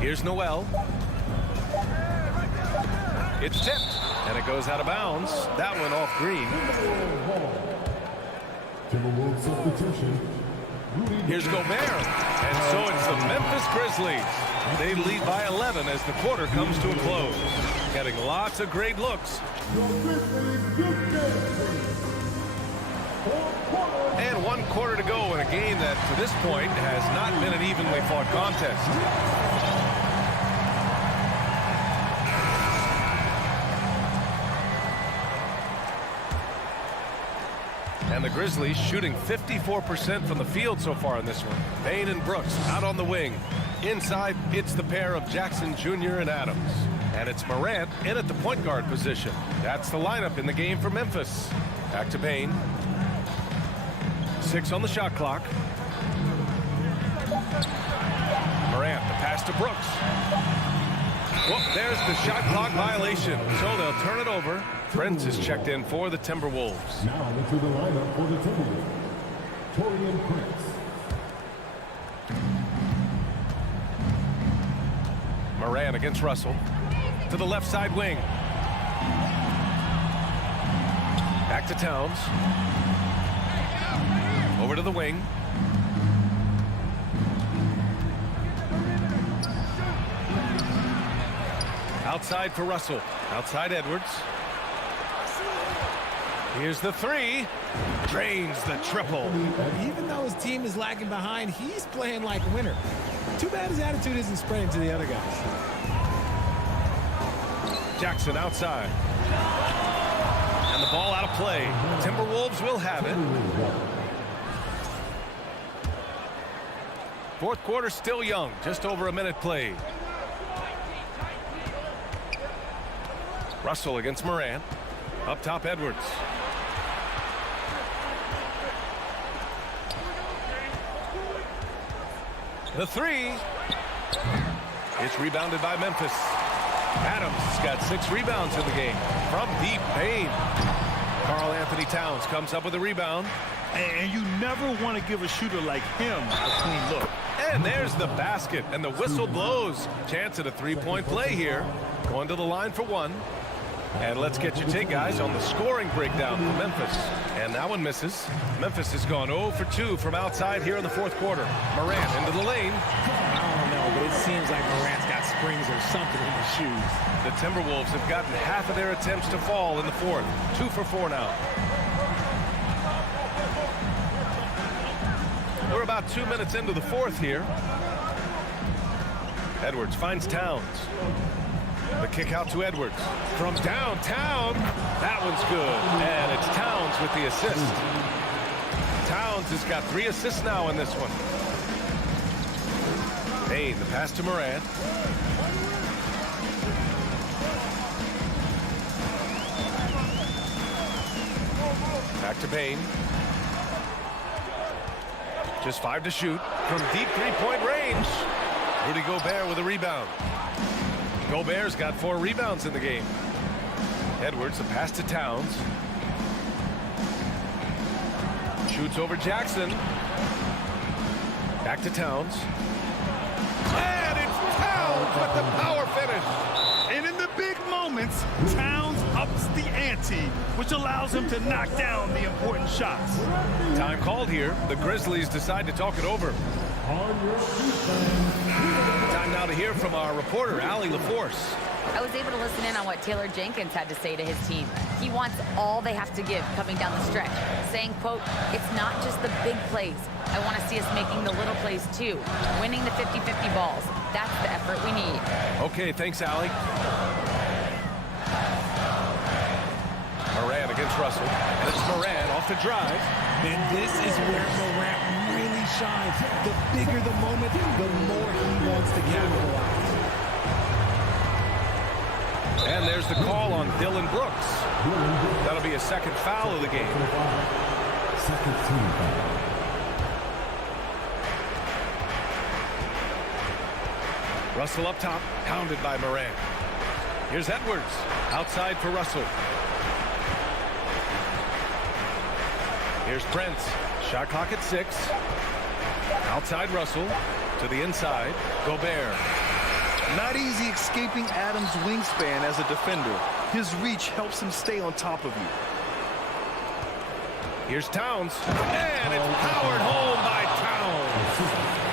Here's Noel. It's tipped. And it goes out of bounds. That one off Green. Timberwolves substitution. Here's Gobert. And so it's the Memphis Grizzlies. They lead by 11 as the quarter comes to a close. Getting lots of great looks. And 1 quarter to go in a game that, to this point, has not been an evenly fought contest. And the Grizzlies shooting 54% from the field so far in this one. Payne and Brooks out on the wing. Inside, it's the pair of Jackson Jr. and Adams. And it's Morant in at the point guard position. That's the lineup in the game for Memphis. Back to Payne. 6 on the shot clock. Morant, the pass to Brooks. Whoop, there's the shot clock violation. So they'll turn it over. Prince is checked in for the Timberwolves. Now into the lineup for the Timberwolves. Torian Prince. Moran against Russell. To the left side wing. Back to Towns. Over to the wing. Outside for Russell. Outside Edwards. Here's the three. Drains the triple. Even though his team is lagging behind, he's playing like a winner. Too bad his attitude isn't spreading to the other guys. Jackson outside. And the ball out of play. Timberwolves will have it. Fourth quarter still young. Just over a minute played. Russell against Morant. Up top, Edwards. The three. It's rebounded by Memphis. Adams got 6 rebounds in the game from deep pain. Karl Anthony Towns comes up with a rebound. And you never want to give a shooter like him a clean look. And there's the basket, and the whistle blows. Chance at a three-point play here. Going to the line for one. And let's get your take, guys, on the scoring breakdown for Memphis. And that one misses. Memphis has gone 0 for 2 from outside here in the fourth quarter. Morant into the lane. I don't know, but it seems like Morant's got springs or something in his shoes. The Timberwolves have gotten half of their attempts to fall in the fourth. 2 for 4 now. We're about 2 minutes into the fourth here. Edwards finds Towns. The kick out to Edwards. From downtown. That one's good. And it's Towns with the assist. Towns has got 3 assists now in this one. Payne, the pass to Morant. Back to Payne. Just 5 to shoot from deep three-point range. Rudy Gobert with a rebound. Gobert's got 4 rebounds in the game. Edwards, the pass to Towns. Shoots over Jackson. Back to Towns. And it's Towns with the power finish. And in the big moments, Towns ups the ante, which allows him to knock down the important shots. Time called here. The Grizzlies decide to talk it over. Time now to hear from our reporter, Allie LaForce. I was able to listen in on what Taylor Jenkins had to say to his team. He wants all they have to give coming down the stretch, saying, quote, "It's not just the big plays. I want to see us making the little plays too, winning the 50-50 balls. That's the effort we need." Okay, thanks, Allie. Morant against Russell. And it's Morant off the drive. And this is where Morant really shines. The bigger the moment, the more he wants to capitalize. And there's the call on Dylan Brooks. That'll be a second foul of the game. Second team foul. Russell up top, pounded by Morant. Here's Edwards, outside for Russell. Here's Prince, shot clock at 6. Outside Russell, to the inside, Gobert. Not easy escaping Adams' wingspan as a defender. His reach helps him stay on top of you. Here's Towns, and it's powered home by Towns.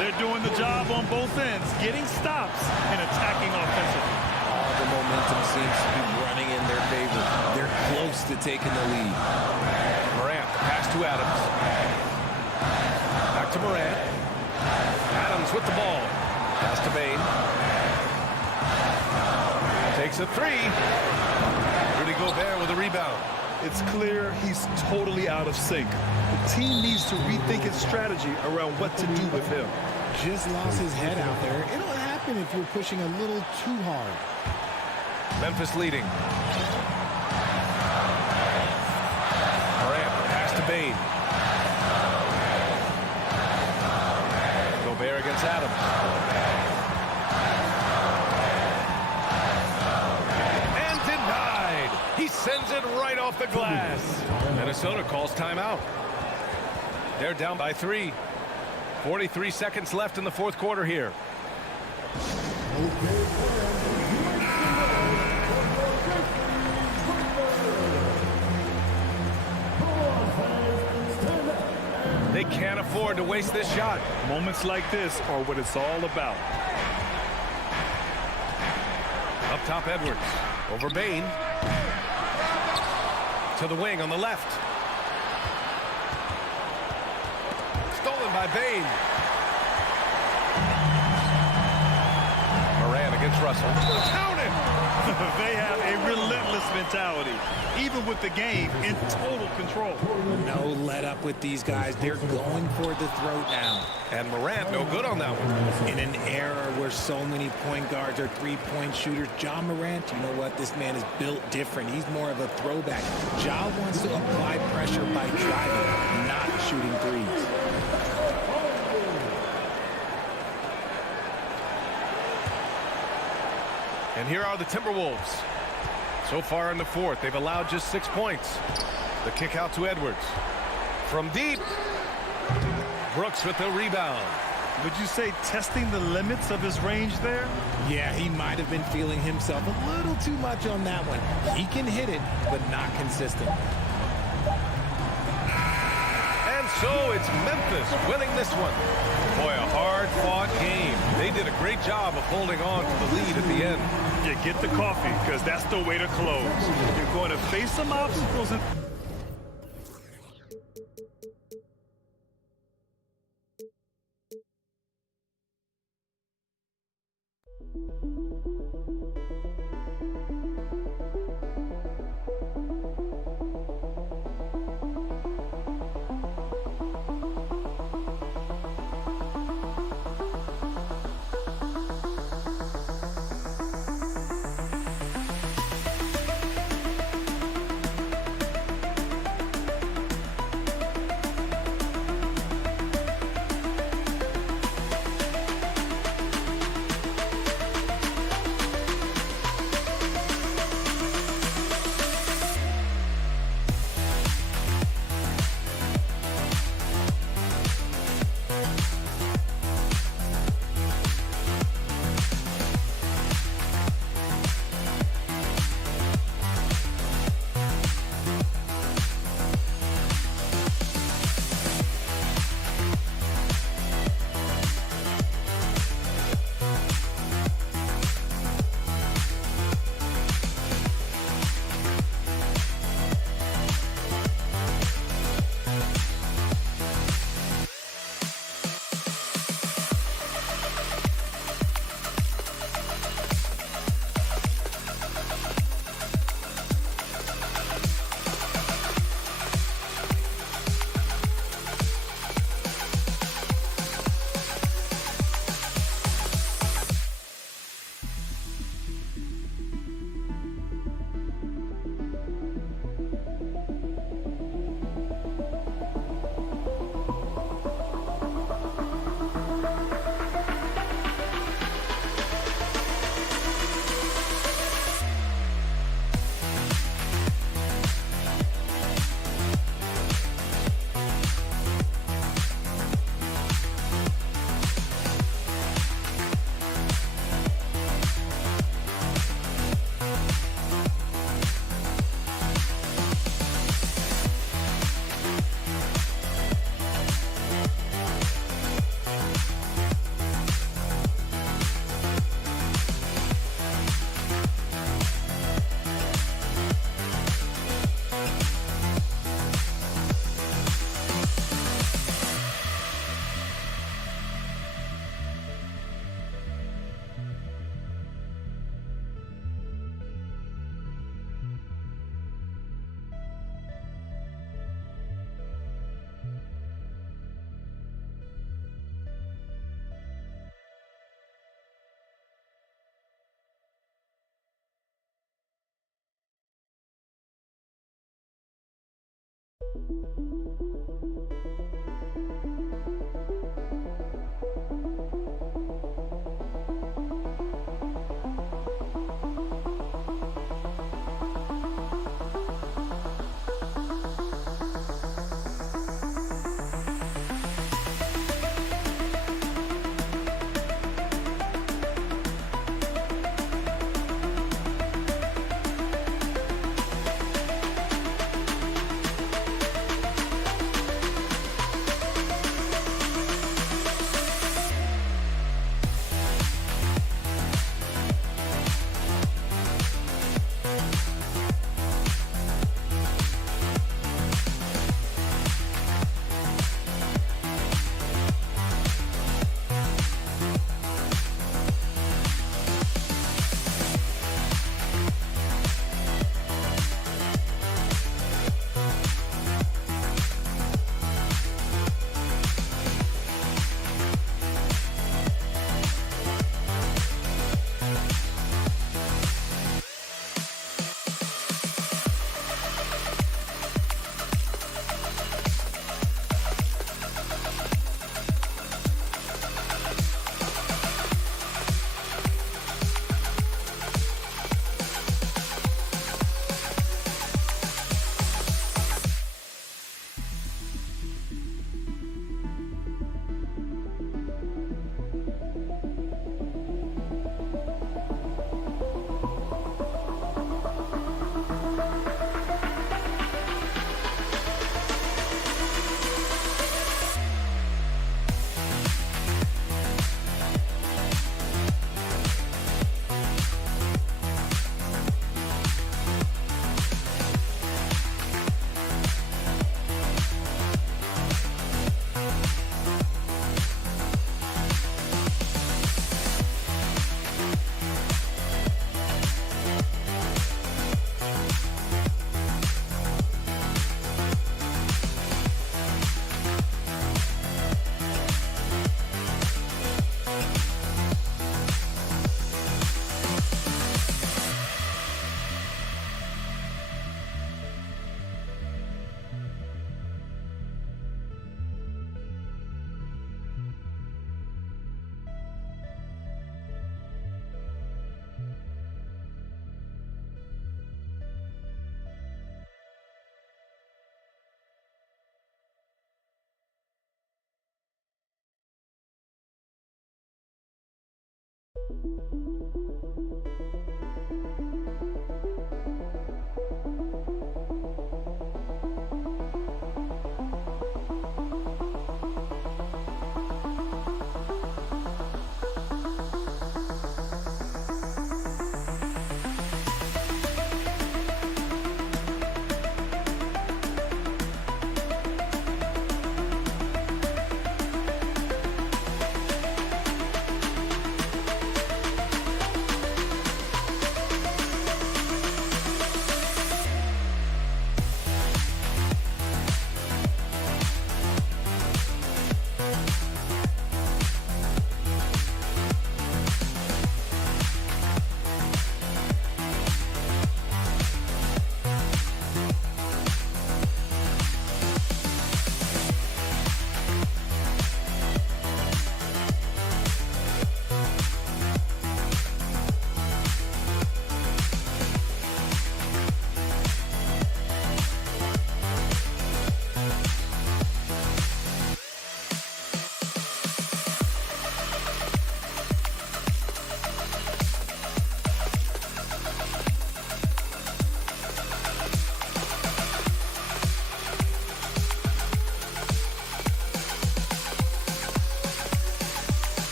They're doing the job on both ends, getting stops and attacking offensively. All the momentum seems to be running in their favor. They're close to taking the lead. Morant, pass to Adams. Back to Morant. Adams with the ball. Pass to Payne. Takes a 3. Rudy Gobert with a rebound. It's clear he's totally out of sync. The team needs to rethink its strategy around what to do with him. Just lost his head out there. It'll happen if you're pushing a little too hard. Memphis leading. Morant, pass to Payne. Gobert against Adams. And denied. He sends it right off the glass. Minnesota calls timeout. They're down by 3. 43 seconds left in the fourth quarter here. They can't afford to waste this shot. Moments like this are what it's all about. Up top, Edwards. Over Payne. To the wing on the left. Stolen by Bain. Moran against Russell. Counted! They have a relentless mentality, even with the game in total control. No let up with these guys. They're going for the throat now. And Morant no good on that one. In an era where so many point guards are three-point shooters, Ja Morant, you know what? This man is built different. He's more of a throwback. Ja wants to apply pressure by driving, not shooting threes. And here are the Timberwolves. So far in the fourth, they've allowed just 6 points. The kick out to Edwards. From deep. Brooks with the rebound. Would you say testing the limits of his range there? Yeah, he might have been feeling himself a little too much on that one. He can hit it, but not consistent. And so it's Memphis winning this one. Boy, a hard-fought game. They did a great job of holding on to the lead at the end. Yeah, get the coffee, because that's the way to close. You're going to face some obstacles.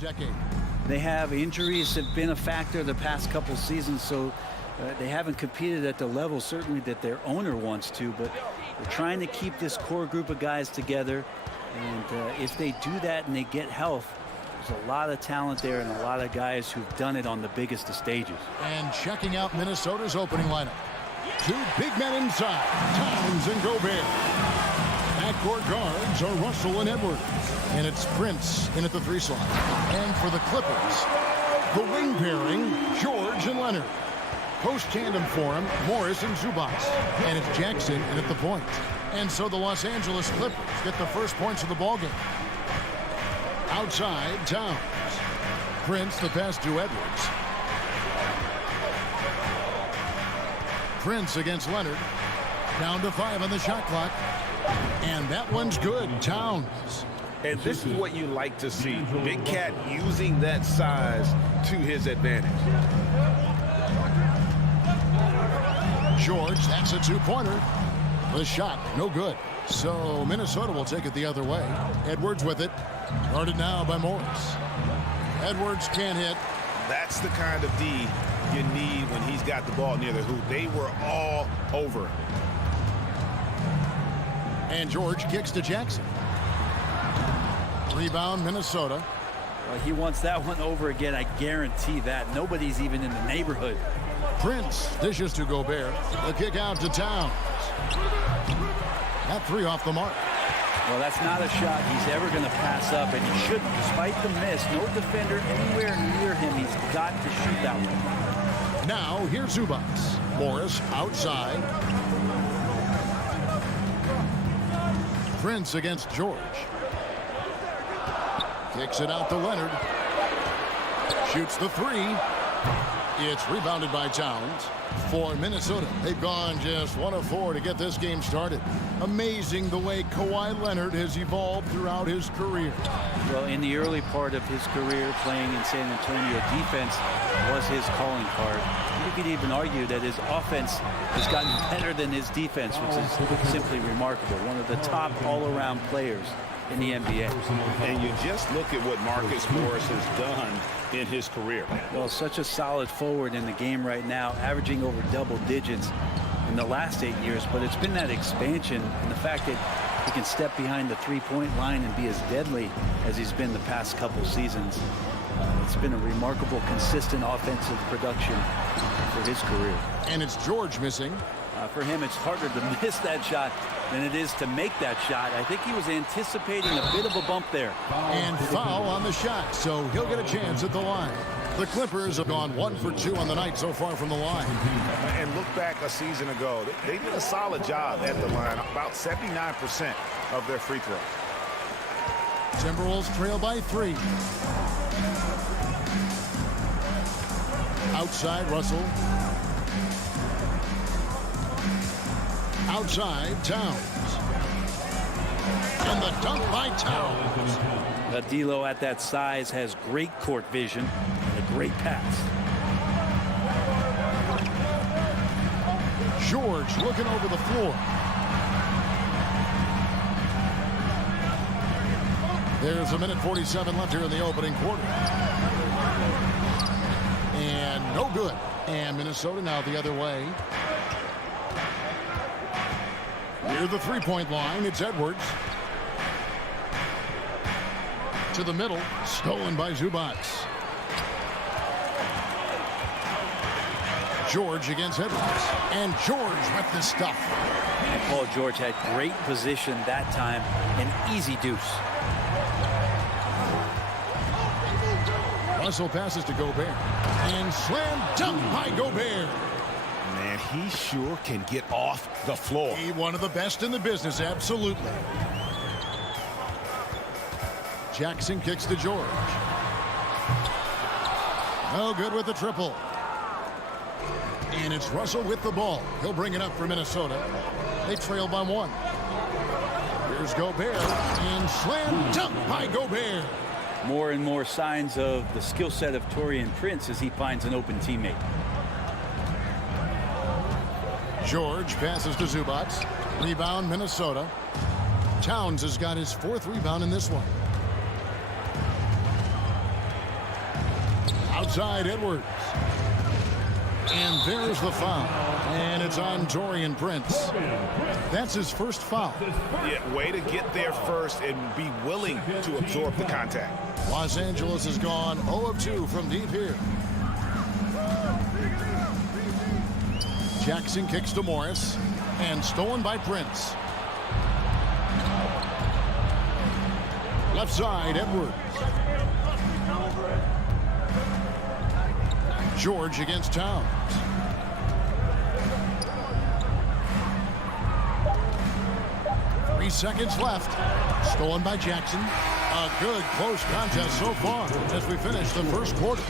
Decade. They have injuries have been a factor the past couple seasons, so they haven't competed at the level certainly that their owner wants to, but they're trying to keep this core group of guys together, and if they do that and they get health, there's a lot of talent there and a lot of guys who've done it on the biggest of stages. And checking out Minnesota's opening lineup. Two big men inside, Towns and Gobert. Backcourt guards are Russell and Edwards. And it's Prince in at the 3 slot. And for the Clippers, the wing pairing, George and Leonard. Post tandem for him, Morris and Zubac. And it's Jackson in at the point. And so the Los Angeles Clippers get the first points of the ballgame. Outside, Towns. Prince, the pass to Edwards. Prince against Leonard. Down to 5 on the shot clock. And that one's good. Towns. And this is what you like to see. Big Cat using that size to his advantage. George, that's a 2-pointer. The shot, no good. So Minnesota will take it the other way. Edwards with it. Guarded now by Morris. Edwards can't hit. That's the kind of D you need when he's got the ball near the hoop. They were all over him. And George kicks to Jackson. Rebound, Minnesota. Well, he wants that one over again, I guarantee that. Nobody's even in the neighborhood. Prince dishes to Gobert. The kick out to Towns. That 3 off the mark. Well, that's not a shot he's ever going to pass up, and he shouldn't. Despite the miss, no defender anywhere near him. He's got to shoot that one. Now, here's Zubac. Morris outside. Prince against George. Kicks it out to Leonard. Shoots the 3. It's rebounded by Towns. For Minnesota, they've gone just 1 of 4 to get this game started. Amazing the way Kawhi Leonard has evolved throughout his career. Well, in the early part of his career playing in San Antonio, defense was his calling card. You could even argue that his offense has gotten better than his defense, which is simply remarkable. One of the top all-around players in the NBA. And you just look at what Marcus Morris has done in his career. Well, such a solid forward in the game right now, averaging over double digits in the last 8 years, but it's been that expansion and the fact that he can step behind the three-point line and be as deadly as he's been the past couple seasons. It's been a remarkable, consistent offensive production for his career. And it's George missing. For him, it's harder to miss that shot than it is to make that shot. I think he was anticipating a bit of a bump there. And foul on the shot, so he'll get a chance at the line. The Clippers have gone 1 for 2 on the night so far from the line. And look back a season ago. They did a solid job at the line, about 79% of their free throws. Timberwolves trail by 3. Outside, Russell. Outside, Towns. And the dunk by Towns. D'Lo at that size has great court vision and a great pass. George looking over the floor. There's a minute 47 left here in the opening quarter. And no good. And Minnesota now the other way. Near the three-point line, it's Edwards. To the middle, stolen by Zubac. George against Edwards. And George with the stuff. And Paul George had great position that time. An easy deuce. Russell passes to Gobert. And slam dunk by Gobert. Man, he sure can get off the floor. He one of the best in the business, absolutely. Jackson kicks to George. No good with the triple. And it's Russell with the ball. He'll bring it up for Minnesota. They trail by 1. Here's Gobert. And slam dunk by Gobert. More and more signs of the skill set of Taurean Prince as he finds an open teammate. George passes to Zubac. Rebound, Minnesota. Towns has got his 4th rebound in this one. Outside, Edwards. And there's the foul. And it's on Taurean Prince. That's his first foul. Yeah, way to get there first and be willing to absorb the contact. Los Angeles has gone 0 of 2 from deep here. Jackson kicks to Morris. And stolen by Prince. Left side, Edwards. George against Towns. Three seconds left. Stolen by Jackson. A good close contest so far as we finish the first quarter.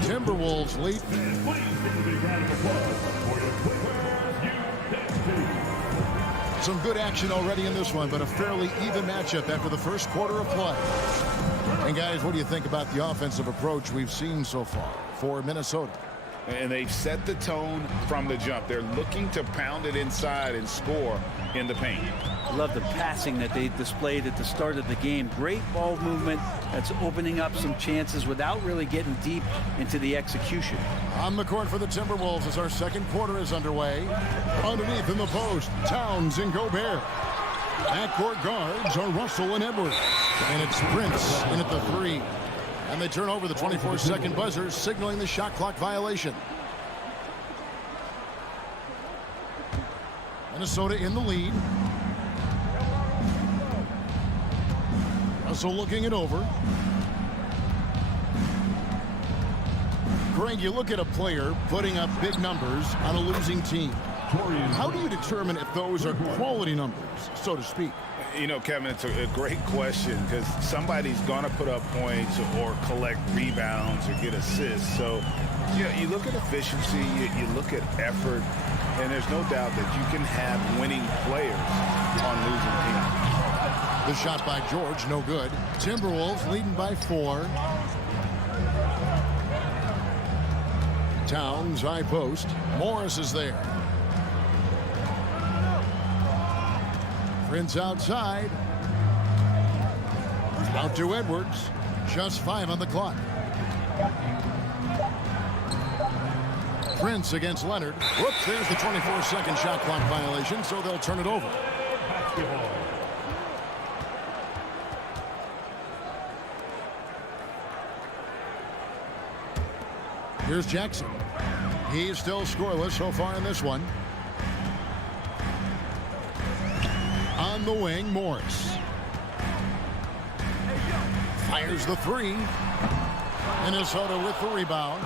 Timberwolves lead. Some good action already in this one, but a fairly even matchup after the first quarter of play. And guys, what do you think about the offensive approach we've seen so far for Minnesota? And they've set the tone from the jump. They're looking to pound it inside and score in the paint. I love the passing that they displayed at the start of the game. Great ball movement that's opening up some chances without really getting deep into the execution. On the court for the Timberwolves as our second quarter is underway. Underneath in the post, Towns and Gobert. Backcourt guards are Russell and Edwards. And it's Prince in at the 3. And they turn over the 24-second buzzer, signaling the shot clock violation. Minnesota in the lead. Russell looking it over. Greg, you look at a player putting up big numbers on a losing team. How do you determine if those are quality numbers, so to speak? You know, Kevin, it's a great question because somebody's going to put up points or collect rebounds or get assists. So, you look at efficiency, you look at effort, and there's no doubt that you can have winning players on losing teams. The shot by George, no good. Timberwolves leading by 4. Towns, high post. Morris is there. Prince outside. Out to Edwards. Just 5 on the clock. Prince against Leonard. Whoops, there's the 24-second shot clock violation, so they'll turn it over. Here's Jackson. He's still scoreless so far in this one. On the wing, Morris. Fires the 3. Minnesota with the rebound.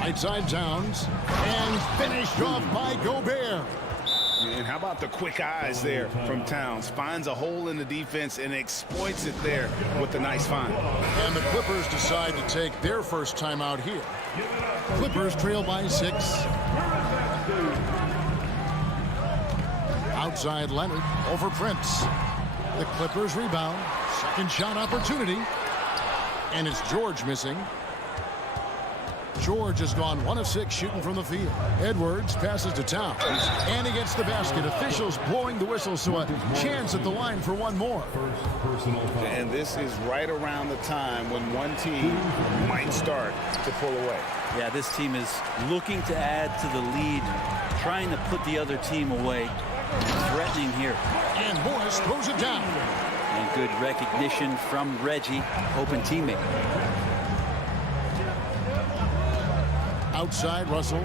Right side Towns. And finished off by Gobert. And how about the quick eyes there from Towns? Finds a hole in the defense and exploits it there with a nice find. And the Clippers decide to take their first time out here. Clippers trail by 6. Outside Leonard over Prince. The Clippers rebound. Second shot opportunity. And it's George missing. George has gone 1 of 6 shooting from the field. Edwards passes to Towns. And he gets the basket. Officials blowing the whistle, so a chance at the line for one more. And this is right around the time when one team might start to pull away. Yeah, this team is looking to add to the lead, trying to put the other team away, threatening here. And Morris throws it down. And good recognition from Reggie, open teammate. Outside Russell.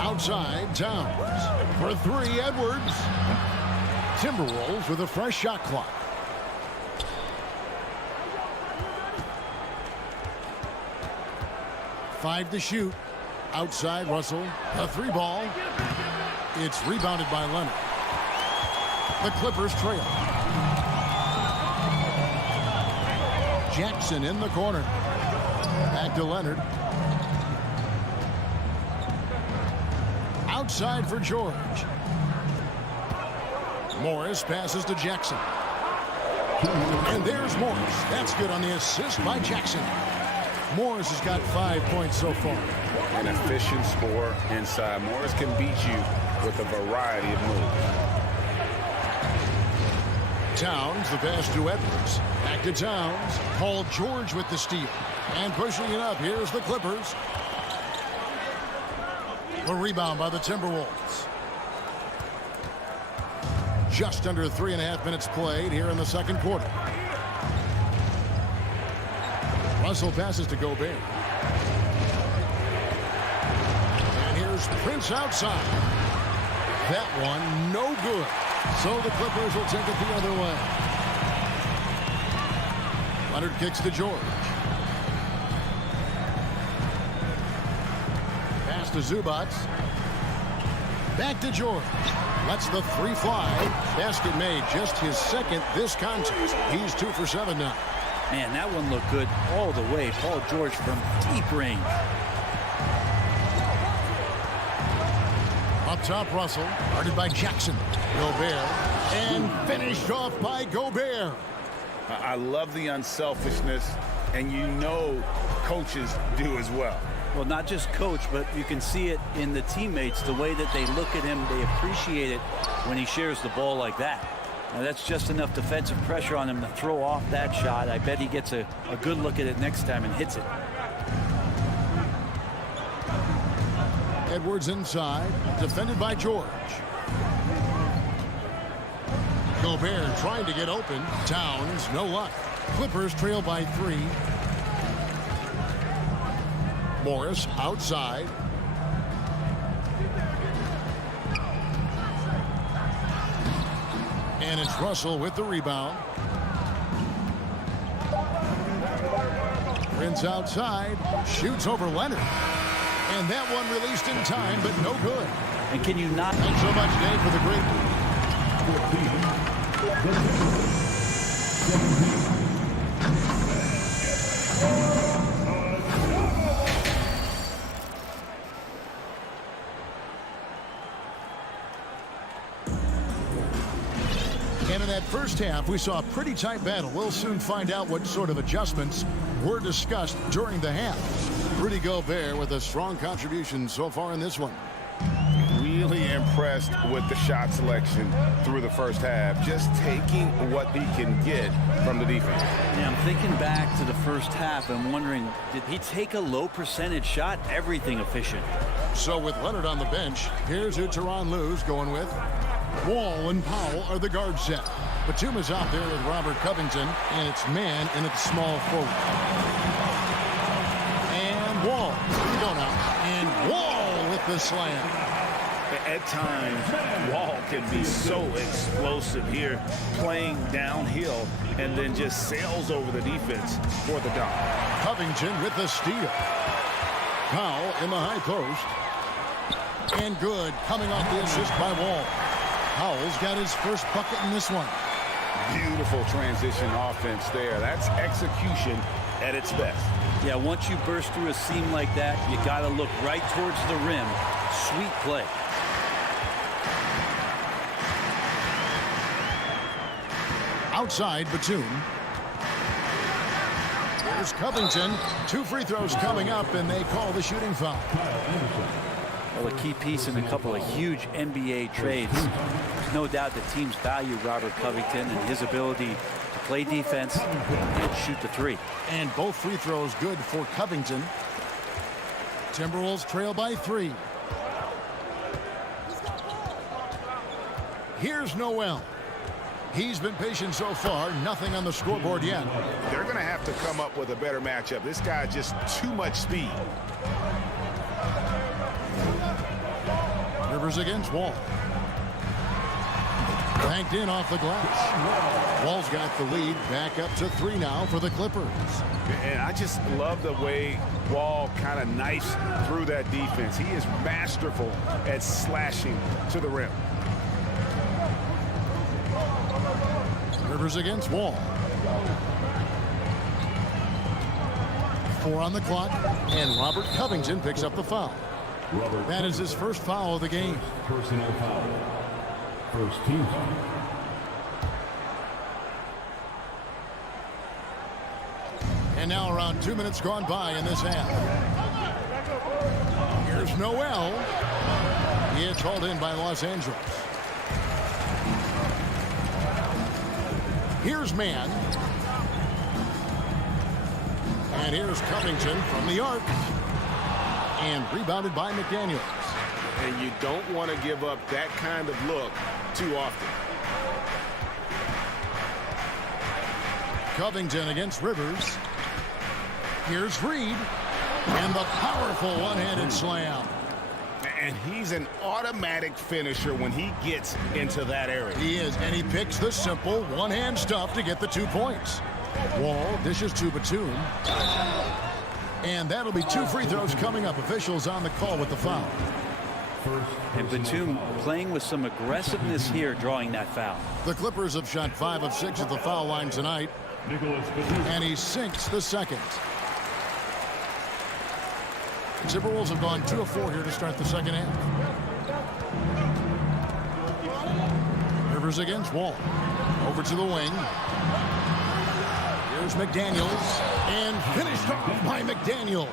Outside Towns. For 3, Edwards. Timberwolves with a fresh shot clock. Five to shoot. Outside Russell. A 3 ball. It's rebounded by Leonard. The Clippers trail. Jackson in the corner. Back to Leonard. Outside for George. Morris passes to Jackson. And there's Morris. That's good on the assist by Jackson. Morris has got 5 points so far. An efficient scorer inside. Morris can beat you with a variety of moves. Towns, the pass to Edwards. Back to Towns. Paul George with the steal. And pushing it up, here's the Clippers. The rebound by the Timberwolves. Just under 3.5 minutes played here in the second quarter. Russell passes to Gobert. And here's Prince outside. That one no good. So the Clippers will take it the other way. Leonard kicks to George. Pass to Zubats. Back to George. Lets the 3 fly. Basket made, just his second this contest. He's 2 for 7 now. Man, that one looked good all the way. Paul George from deep range. Up top, Russell. Guarded by Jackson. Gobert. And finished off by Gobert. I love the unselfishness, and you know coaches do as well. Well, not just coach, but you can see it in the teammates, the way that they look at him. They appreciate it when he shares the ball like that. Now, that's just enough defensive pressure on him to throw off that shot. I bet he gets a good look at it next time and hits it. Edwards inside, defended by George. Gobert trying to get open. Towns, no luck. Clippers trail by 3. Morris outside. And it's Russell with the rebound. Prince outside, shoots over Leonard. And that one released in time, but no good. And can you not... Thanks so much, Dave, for the great... And in that first half, we saw a pretty tight battle. We'll soon find out what sort of adjustments were discussed during the half. Rudy Gobert with a strong contribution so far in this one. Really Really impressed with the shot selection through the first half. Just taking what he can get from the defense. Yeah, I'm thinking back to the first half and wondering, did he take a low percentage shot? Everything efficient. So with Leonard on the bench, here's who Tyronn Lue's going with. Wall and Powell are the guard set. Batum is out there with Robert Covington, and it's man in at the small forward. And Wall. Here we go now. And Wall with the slam. At times, Wall can be so explosive here, playing downhill, and then just sails over the defense for the dunk. Covington with the steal. Powell in the high post. And good, coming off the assist by Wall. Powell's got his first bucket in this one. Beautiful transition offense there. That's execution at its best. Yeah, once you burst through a seam like that, you got to look right towards the rim. Sweet play. Outside, Batum. Here's Covington. 2 free throws coming up, and they call the shooting foul. Well, a key piece in a couple of huge NBA trades. There's no doubt that teams value Robert Covington and his ability to play defense and shoot the three. And both free throws good for Covington. Timberwolves trail by 3. Here's Noel. He's been patient so far. Nothing on the scoreboard yet. They're going to have to come up with a better matchup. This guy just too much speed. Rivers against Wall. Banked in off the glass. Wall's got the lead. Back up to 3 now for the Clippers. And I just love the way Wall kind of knifes through that defense. He is masterful at slashing to the rim. Rivers against Wall. 4 on the clock, and Robert Covington picks up the foul. That is his first foul of the game. Personal foul. First team foul. And now around 2 minutes gone by in this half. Here's Noel. He is called in by Los Angeles. Here's Mann. And here's Covington from the arc. And rebounded by McDaniels. And you don't want to give up that kind of look too often. Covington against Rivers. Here's Reed. And the powerful one-handed slam. And he's an automatic finisher when he gets into that area. He is, and he picks the simple one-hand stuff to get the 2 points. Wall dishes to Batum. And that'll be 2 free throws coming up. Officials on the call with the foul. And Batum playing with some aggressiveness here, drawing that foul. The Clippers have shot 5 of 6 at the foul line tonight. And he sinks the second. The Timberwolves have gone 2 of 4 here to start the second half. Rivers against Wall. Over to the wing. Here's McDaniels. And finished off by McDaniel.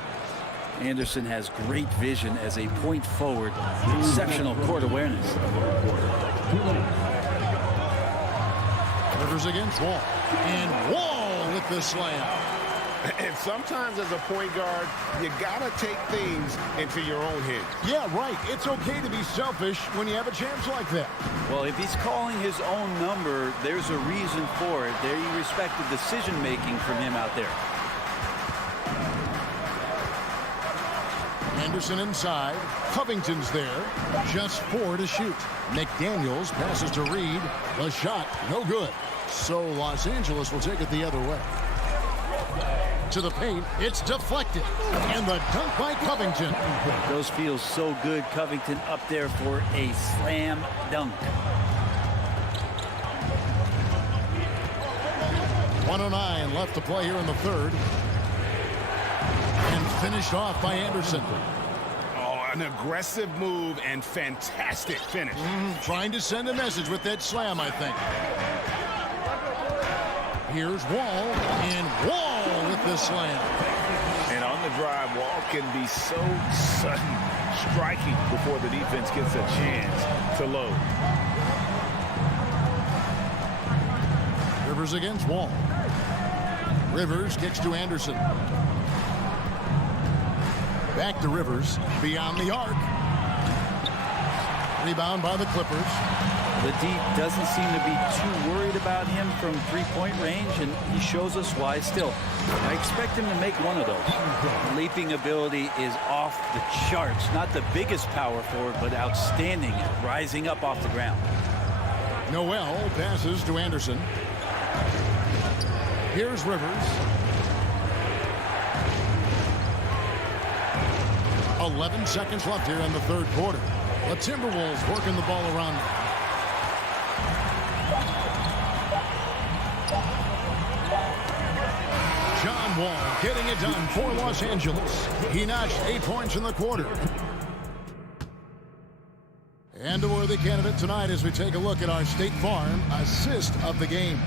Anderson has great vision as a point forward. Exceptional court awareness. Rivers against Wall. And Wall with the slam. And sometimes as a point guard, you got to take things into your own hands. Yeah, right. It's okay to be selfish when you have a chance like that. Well, if he's calling his own number, there's a reason for it. There you respect the decision-making from him out there. Anderson inside. Covington's there. Just 4 to shoot. McDaniels passes to Reed. The shot, no good. So Los Angeles will take it the other way. To the paint, it's deflected. And the dunk by Covington. Those feel so good. Covington up there for a slam dunk. 1:09 left to play here in the third. And finished off by Anderson. Oh, an aggressive move and fantastic finish. Trying to send a message with that slam, I think. Here's Wall, and Wall with the slam. And on the drive, Wall can be so sudden, striking before the defense gets a chance to load. Rivers against Wall. Rivers kicks to Anderson. Back to Rivers. Beyond the arc. Rebound by the Clippers. The D doesn't seem to be too worried about him from three-point range, and he shows us why still. I expect him to make one of those. Leaping ability is off the charts. Not the biggest power forward, but outstanding at rising up off the ground. Noel passes to Anderson. Here's Rivers. 11 seconds left here in the third quarter. The Timberwolves working the ball around them. John Wall getting it done for Los Angeles. He notched 8 points in the quarter. And a worthy candidate tonight as we take a look at our State Farm assist of the game.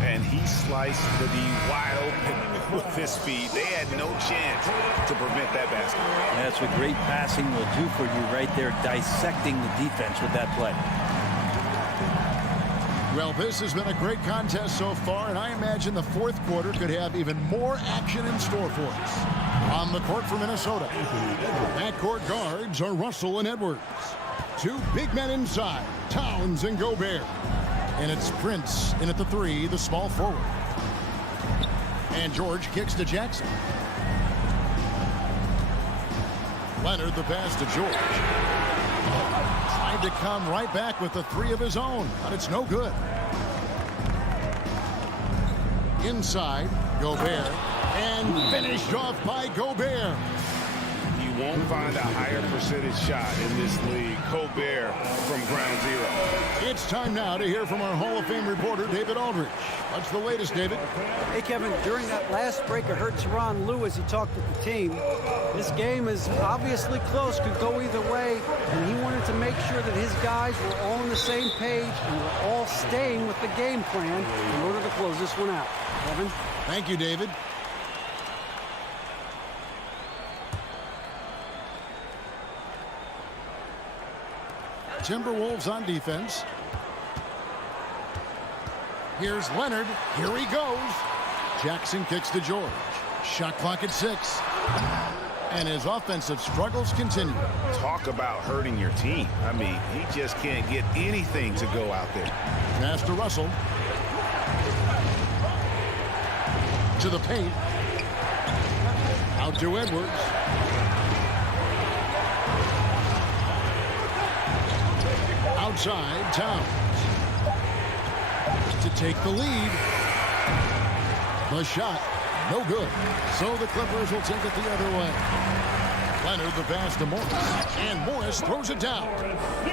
And he sliced the D wide open with his speed. They had no chance to prevent that basket. That's what great passing will do for you right there, dissecting the defense with that play. Well, this has been a great contest so far, and I imagine the fourth quarter could have even more action in store for us. On the court for Minnesota, backcourt guards are Russell and Edwards. Two big men inside, Towns and Gobert. And it's Prince in at the three, the small forward. And George kicks to Jackson. Leonard the pass to George. Tried to come right back with the three of his own, but it's no good. Inside, Gobert. And finished off by Gobert. You won't find a higher percentage shot in this league. Gobert from ground zero. It's time now to hear from our Hall of Fame reporter, David Aldridge. What's the latest, David? Hey, Kevin, during that last break, I heard Tyronn Lue as he talked with the team. This game is obviously close, could go either way, and he wanted to make sure that his guys were all on the same page and were all staying with the game plan in order to close this one out. Kevin? Thank you, David. Timberwolves on defense. Here's Leonard. Here he goes. Jackson kicks to George. Shot clock at 6. And his offensive struggles continue. Talk about hurting your team. I mean, he just can't get anything to go out there. Pass to Russell. To the paint. Out to Edwards. Outside, Towns. To take the lead. The shot, no good. So the Clippers will take it the other way. Leonard the pass to Morris. And Morris throws it down.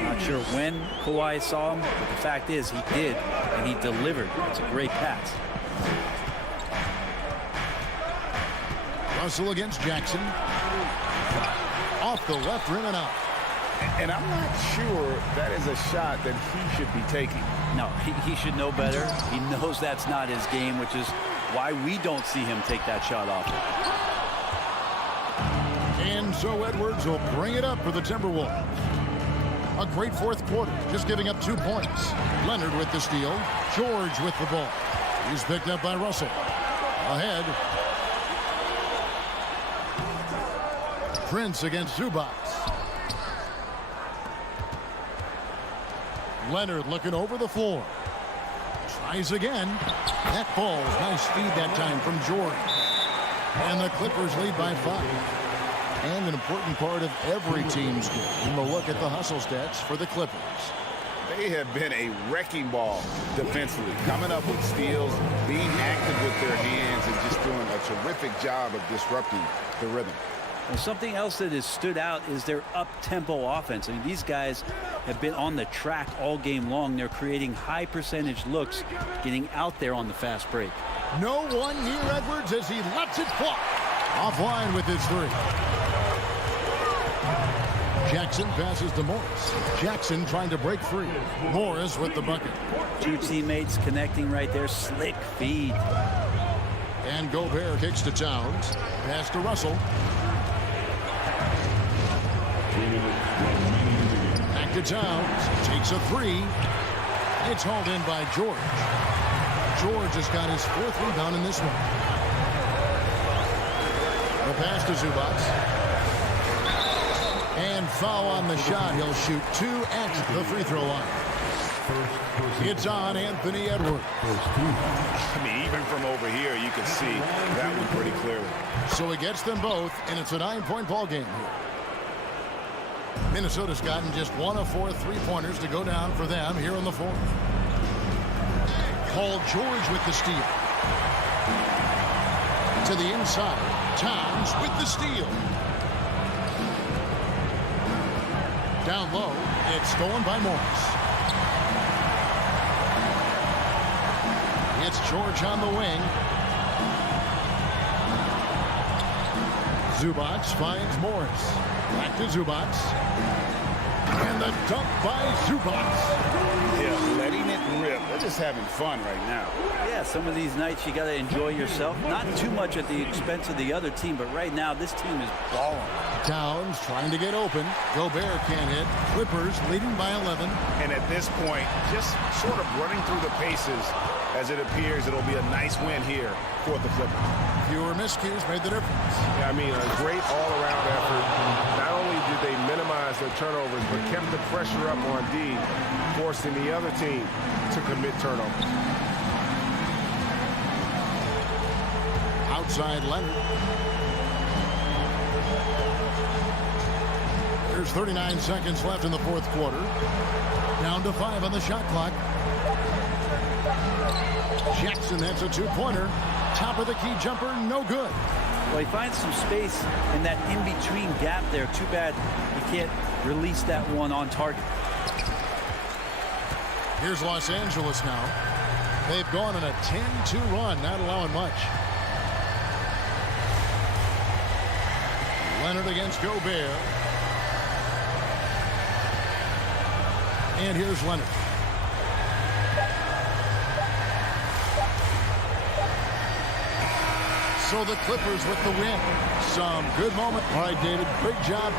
Not sure when Kawhi saw him, but the fact is he did, and he delivered. It's a great pass. Russell against Jackson. Off the left rim and out. And I'm not sure that is a shot that he should be taking. No, he should know better. He knows that's not his game, which is why we don't see him take that shot off. And so Edwards will bring it up for the Timberwolves. A great fourth quarter, just giving up 2 points. Leonard with the steal. George with the ball. He's picked up by Russell. Ahead. Prince against Zubac. Leonard looking over the floor. Tries again. That falls. Nice speed that time from George. And the Clippers lead by 5. And an important part of every team's game. We'll look at the hustle stats for the Clippers. They have been a wrecking ball defensively, coming up with steals, being active with their hands, and just doing a terrific job of disrupting the rhythm. And something else that has stood out is their up-tempo offense. I mean, these guys have been on the track all game long. They're creating high percentage looks, getting out there on the fast break. No one near Edwards as he lets it fly. Offline with his three. Jackson passes to Morris. Jackson trying to break free. Morris with the bucket. Two teammates connecting right there. Slick feed. And Gobert kicks to Towns. Pass to Russell. to Towns. Takes a three. It's hauled in by George. George has got his 4th rebound in this one. The pass to Zubac. And foul on the shot. He'll shoot 2 at the free throw line. It's on Anthony Edwards. I mean, even from over here, you can see that one pretty clearly. So he gets them both, and it's a 9-point ball game here. Minnesota's gotten just 1 of 4 3-pointers to go down for them here in the 4th. Paul George with the steal. To the inside. Towns with the steal. Down low. It's stolen by Morris. It's George on the wing. Zubac finds Morris. Back to Zubac. And the dunk by Zubac. Yeah, letting it rip. They're just having fun right now. Yeah, some of these nights you got to enjoy yourself. Not too much at the expense of the other team, but right now this team is balling. Towns trying to get open. Gobert can't hit. Clippers leading by 11. And at this point, just sort of running through the paces as it appears it'll be a nice win here for the Clippers. Fewer miscues made the difference. Yeah, I mean, a great all-around effort. Not only did they minimize their turnovers, but kept the pressure up on D, forcing the other team to commit turnovers. Outside Leonard. There's 39 seconds left in the 4th quarter. Down to 5 on the shot clock. Jackson, that's a 2-pointer. Top of the key jumper, no good. Well, he finds some space in that in-between gap there. Too bad he can't release that one on target. Here's Los Angeles now. They've gone on a 10-2 run, not allowing much. Leonard against Gobert. And here's Leonard. So the Clippers with the win. Some good moment. All right, David, great job.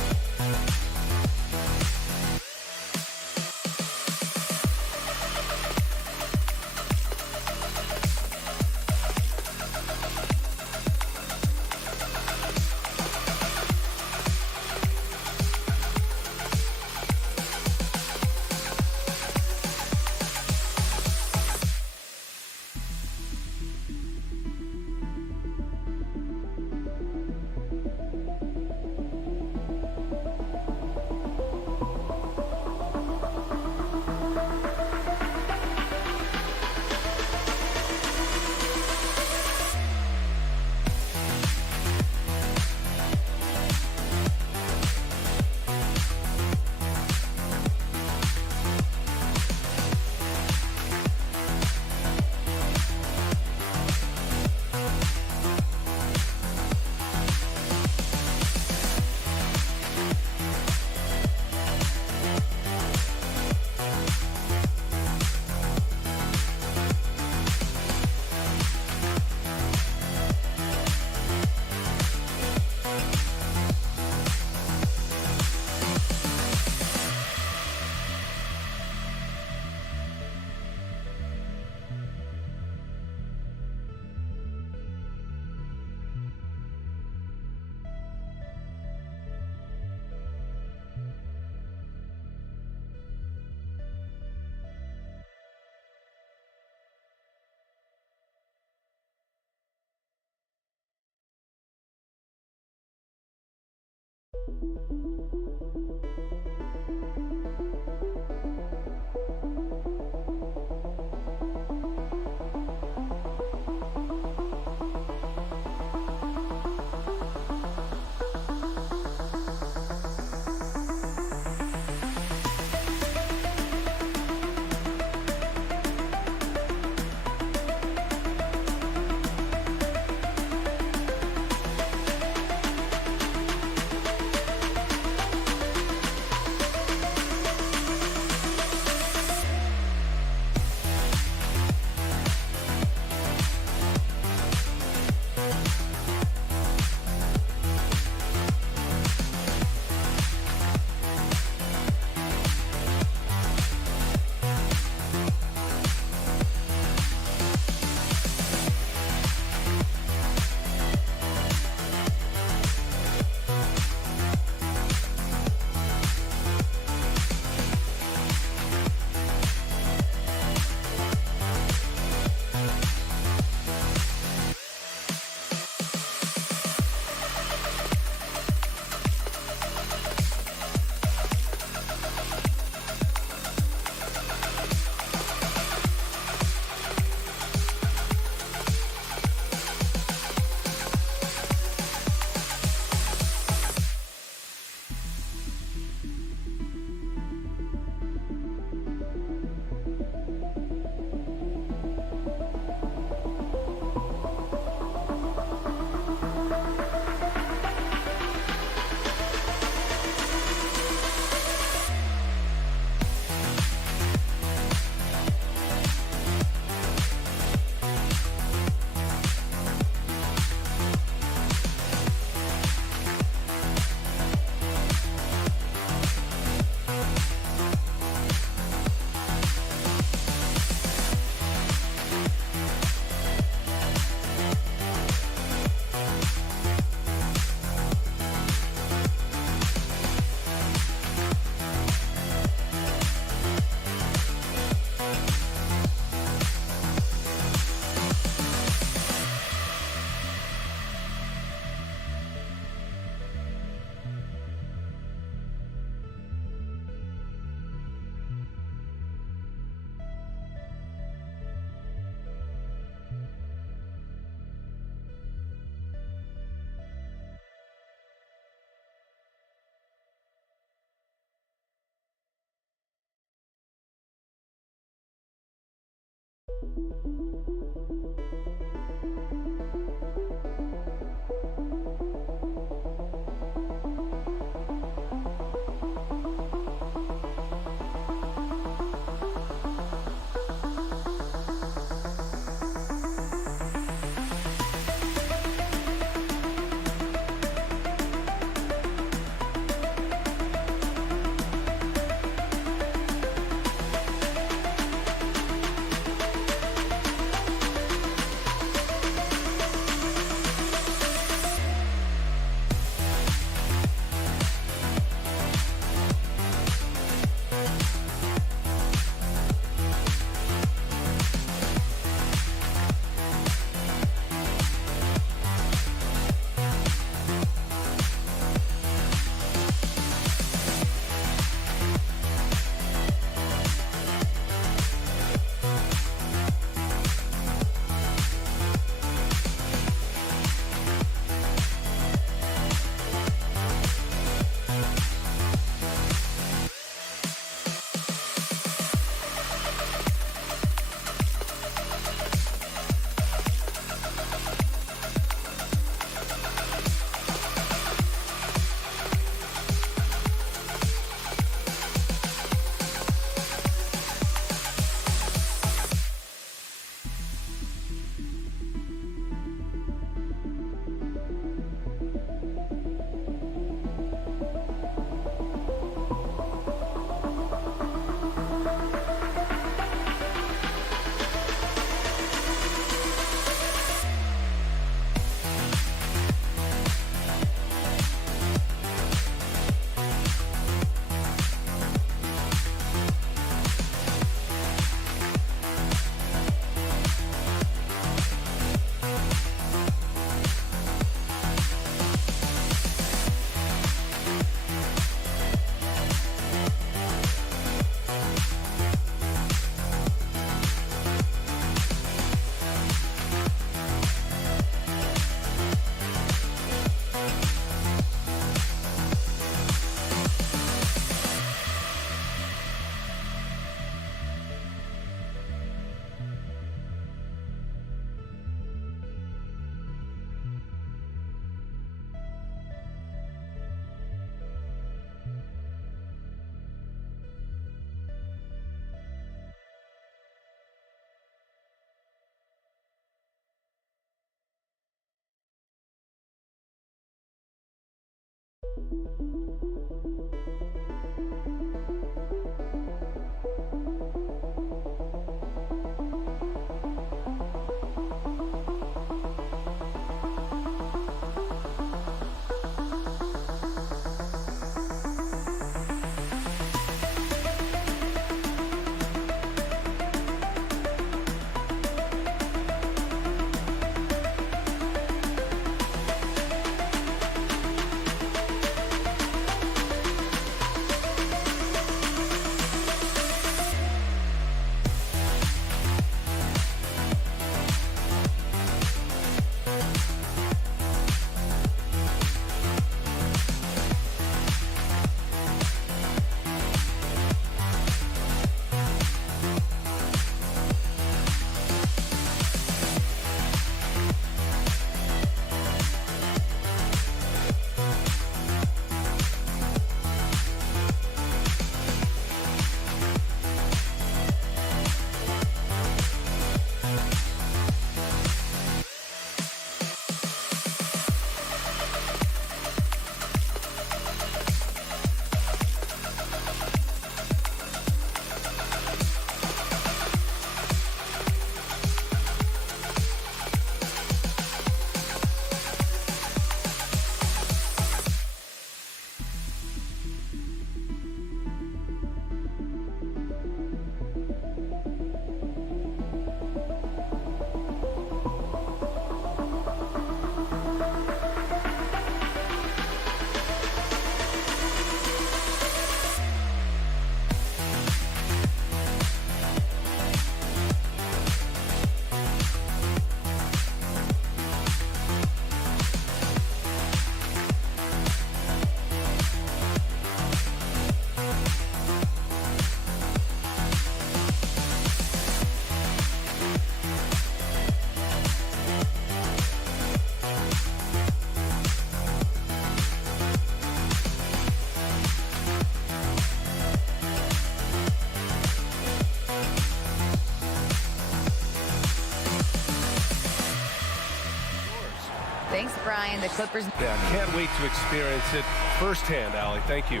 Thanks, Brian. The Clippers. Yeah, can't wait to experience it firsthand, Allie. Thank you.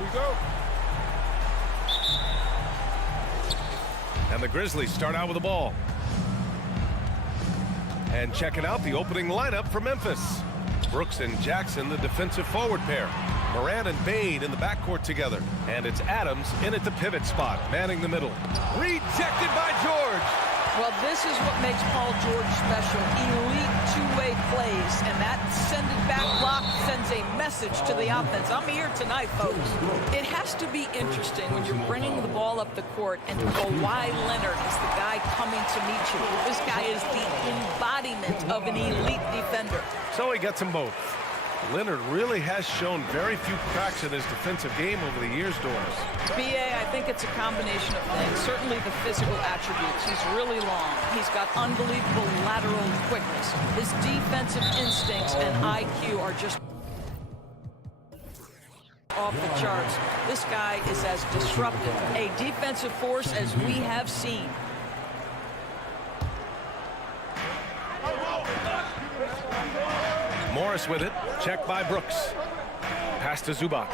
And the Grizzlies start out with the ball. And checking out the opening lineup for Memphis. Brooks and Jackson, the defensive forward pair. Moran and Bane in the backcourt together. And it's Adams in at the pivot spot, manning the middle. Rejected by George. Well, this is what makes Paul George special. Elite two-way plays, and that send-it back block sends a message to the offense. I'm here tonight, folks. It has to be interesting when you're bringing the ball up the court and Kawhi Leonard is the guy coming to meet you. This guy is the embodiment of an elite defender. So he gets them both. Leonard really has shown very few cracks in his defensive game over the years, Doris. B.A., I think it's a combination of things. Certainly the physical attributes. He's really long. He's got unbelievable lateral quickness. His defensive instincts and IQ are just off the charts. This guy is as disruptive a defensive force as we have seen. Morris with it. Checked by Brooks. Pass to Zubac.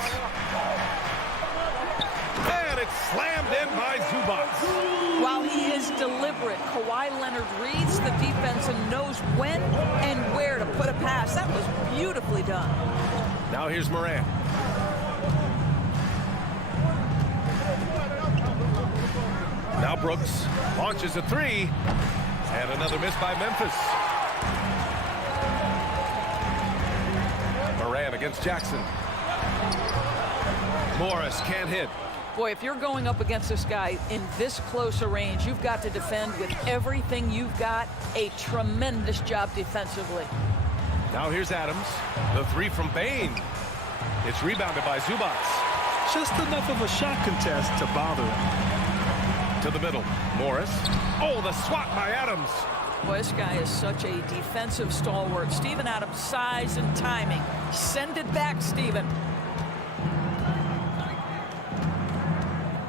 And it's slammed in by Zubac. While he is deliberate, Kawhi Leonard reads the defense and knows when and where to put a pass. That was beautifully done. Now here's Moran. Now Brooks launches a three. And another miss by Memphis. Moran against Jackson. Morris can't hit. Boy, if you're going up against this guy in this close a range, you've got to defend with everything you've got. A tremendous job defensively. Now here's Adams. The three from Bane. It's rebounded by Zubac. Just enough of a shot contest to bother him. To the middle. Morris. Oh, the swat by Adams. Boy, this guy is such a defensive stalwart. Steven Adams' size and timing. Send it back, Steven.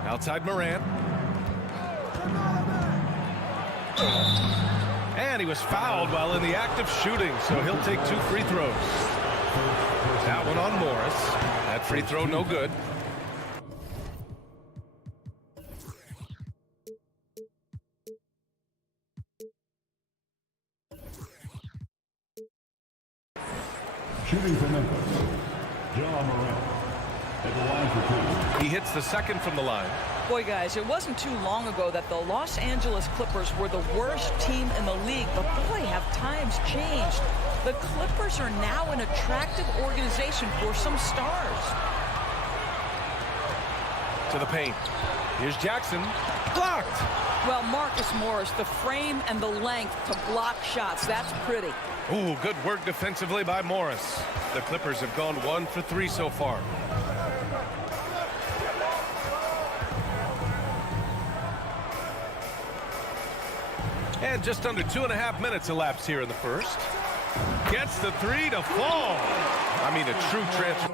Outside Moran. And he was fouled while in the act of shooting, so he'll take 2 free throws. That one on Morris. That's Free throw, no good. Shooting for Memphis, John Morant. At the line for 2. He hits the second from the line. Boy, guys, it wasn't too long ago that the Los Angeles Clippers were the worst team in the league, but boy, have times changed. The Clippers are now an attractive organization for some stars. To the paint. Here's Jackson. Blocked! Well, Marcus Morris, the frame and the length to block shots, that's pretty. Ooh, good work defensively by Morris. The Clippers have gone 1 for 3 so far. And just under 2.5 minutes elapsed here in the first. Gets the 3 to fall. I mean, a true transfer.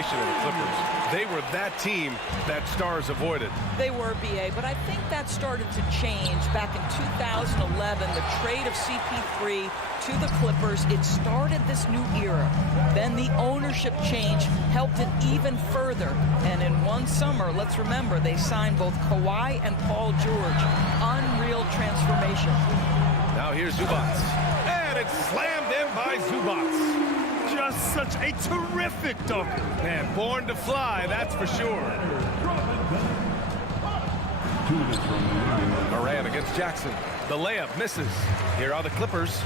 Of the Clippers. They were that team that stars avoided. They were, BA, but I think that started to change back in 2011. The trade of CP3 to the Clippers, it started this new era. Then the ownership change helped it even further. And in one summer, let's remember, they signed both Kawhi and Paul George. Unreal transformation. Now here's Zubats. And it's slammed in by Zubats. Just such a terrific dunker. Man, born to fly, that's for sure. Morant against Jackson. The layup misses. Here are the Clippers.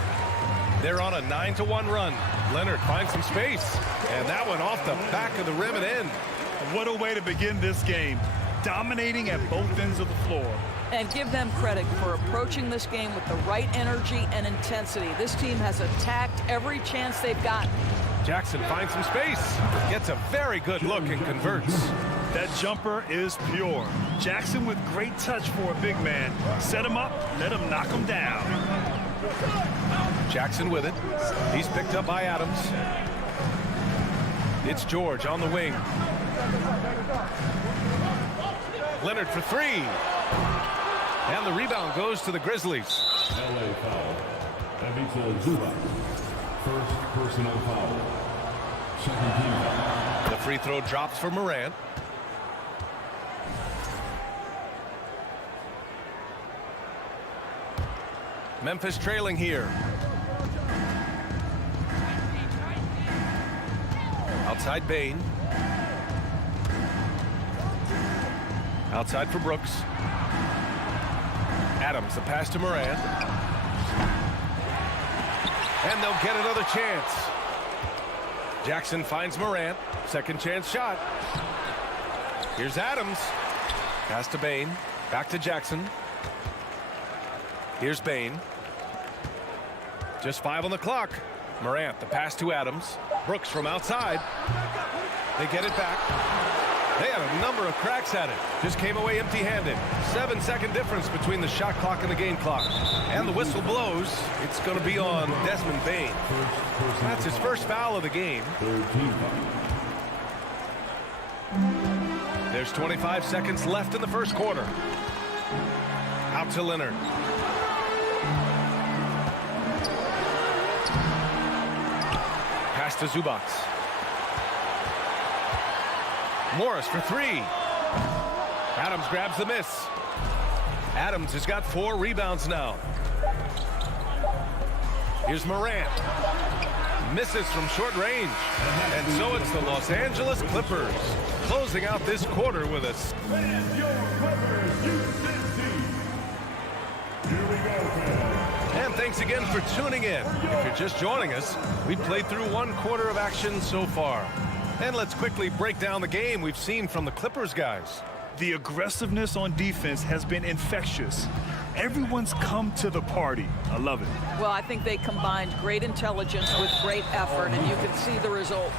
They're on a 9-1 run. Leonard finds some space. And that one off the back of the rim and in. What a way to begin this game. Dominating at both ends of the floor. And give them credit for approaching this game with the right energy and intensity. This team has attacked every chance they've gotten. Jackson finds some space. Gets a very good look and converts. That jumper is pure. Jackson with great touch for a big man. Set him up, let him knock him down. Jackson with it. He's picked up by Adams. It's George on the wing. Leonard for 3. And the rebound goes to the Grizzlies. LA foul. Ivica Zubac. First personal foul. Second team foul. The free throw drops for Morant. Memphis trailing here. Outside Bain. Outside for Brooks. Adams, the pass to Morant. And they'll get another chance. Jackson finds Morant. Second chance shot. Here's Adams. Pass to Bain. Back to Jackson. Here's Bain. Just 5 on the clock. Morant, the pass to Adams. Brooks from outside. They get it back. They had a number of cracks at it. Just came away empty-handed. 7-second difference between the shot clock and the game clock. And the whistle blows. It's going to be on Desmond Bain. That's his first foul of the game. There's 25 seconds left in the first quarter. Out to Leonard. Pass to Zubac. Morris for 3. Adams grabs the miss. Adams has got 4 rebounds now. Here's Morant. Misses from short range. And so it's the Los Angeles Clippers closing out this quarter with us. And thanks again for tuning in. If you're just joining us, we played through 1 quarter of action so far. And let's quickly break down the game we've seen from the Clippers guys. The aggressiveness on defense has been infectious. Everyone's come to the party. I love it. Well, I think they combined great intelligence with great effort, and you can see the results.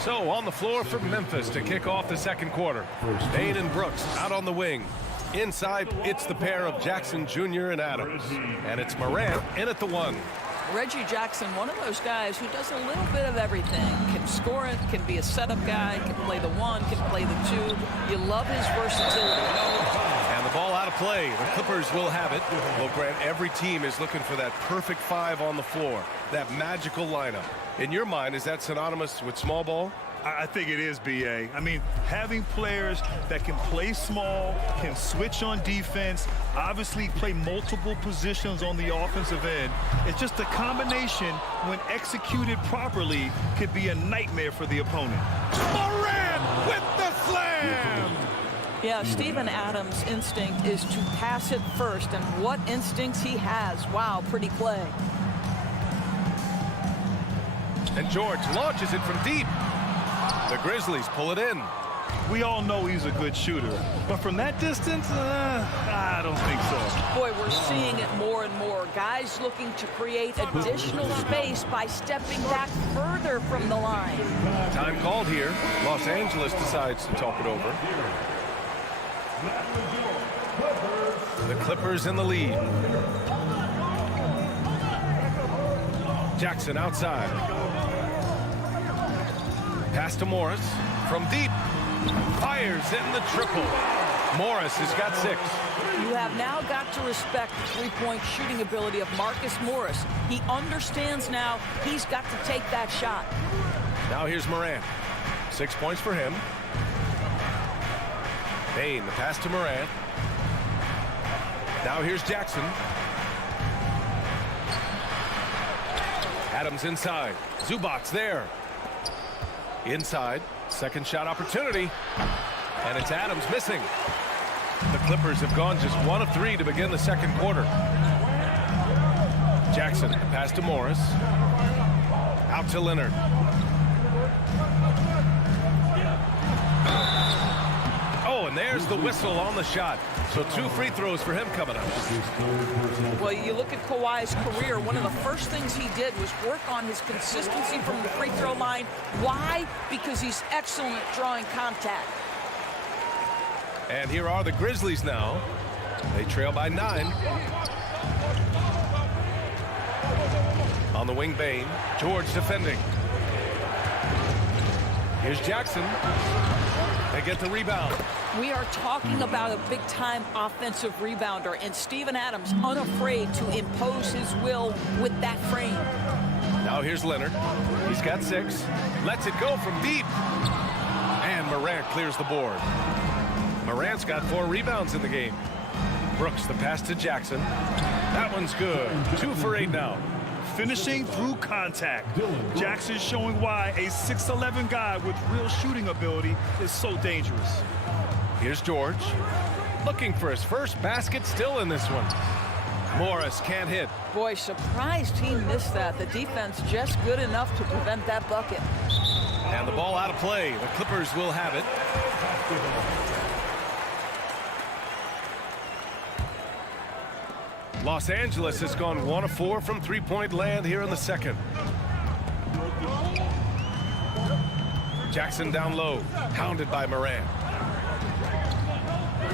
So on the floor for Memphis to kick off the second quarter. Bain and Brooks out on the wing. Inside, it's the pair of Jackson Jr. and Adams. And it's Morant in at the 1. Reggie Jackson, one of those guys who does a little bit of everything. Can score it, can be a setup guy, can play the 1, can play the 2. You love his versatility. And the ball out of of play. The Clippers will have it. Well, Grant, every team is looking for that perfect 5 on the floor, that magical lineup. In your mind, is that synonymous with small ball? I think it is, B.A. I mean, having players that can play small, can switch on defense, obviously play multiple positions on the offensive end. It's just a combination, when executed properly, could be a nightmare for the opponent. Morant with the slam! Yeah, Steven Adams' instinct is to pass it first, and what instincts he has. Wow, pretty play. And George launches it from deep. The Grizzlies pull it in. We all know he's a good shooter, but from that distance, I don't think so. Boy, we're seeing it more and more. Guys looking to create additional space by stepping back further from the line. Time called here. Los Angeles decides to talk it over. The Clippers in the lead. Jackson outside. Pass to Morris from deep. Fires in the triple. Morris has got 6. You have now got to respect the three-point shooting ability of Marcus Morris. He understands now he's got to take that shot. Now here's Morant. 6 points for him. Bain, the pass to Morant. Now here's Jackson. Adams inside. Zubac's there. Inside. Second shot opportunity. And it's Adams missing. The Clippers have gone just 1 of 3 to begin the second quarter. Jackson, the pass to Morris. Out to Leonard. Oh, and there's the whistle on the shot. So 2 free throws for him coming up. Well, you look at Kawhi's career, one of the first things he did was work on his consistency from the free throw line. Why? Because he's excellent at drawing contact. And here are the Grizzlies now. They trail by 9. On the wing, Bain. George defending. Here's Jackson. They get the rebound. We are talking about a big-time offensive rebounder, and Steven Adams unafraid to impose his will with that frame. Now here's Leonard. He's got 6. Lets it go from deep. And Morant clears the board. Morant's got 4 rebounds in the game. Brooks, the pass to Jackson. That one's good. 2 for 8 now. Finishing through contact. Jackson showing why a 6'11" guy with real shooting ability is so dangerous. Here's George. Looking for his first basket, still in this one. Morris can't hit. Boy, surprised he missed that. The defense just good enough to prevent that bucket. And the ball out of play. The Clippers will have it. Los Angeles has gone 1 of 4 from three-point land here in the second. Jackson down low, hounded by Morant.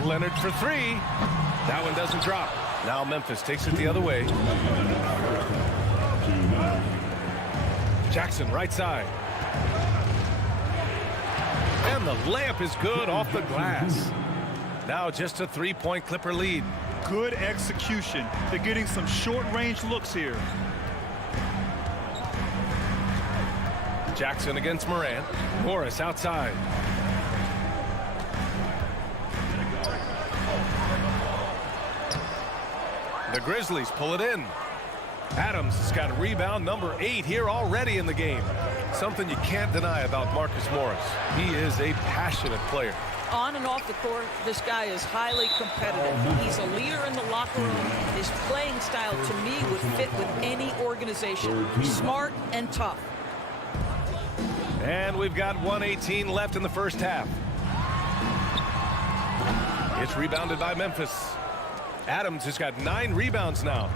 Leonard for 3. That one doesn't drop. Now Memphis takes it the other way. Jackson right side. And the layup is good off the glass. Now just a 3-point Clipper lead. Good execution. They're getting some short-range looks here. Jackson against Morant. Morris outside. The Grizzlies pull it in. Adams has got rebound number 8 here already in the game. Something you can't deny about Marcus Morris. He is a passionate player. On and off the court, this guy is highly competitive. He's a leader in the locker room. His playing style, to me, would fit with any organization. Smart and tough. And we've got 1:18 left in the first half. It's rebounded by Memphis. Adams has got 9 rebounds now.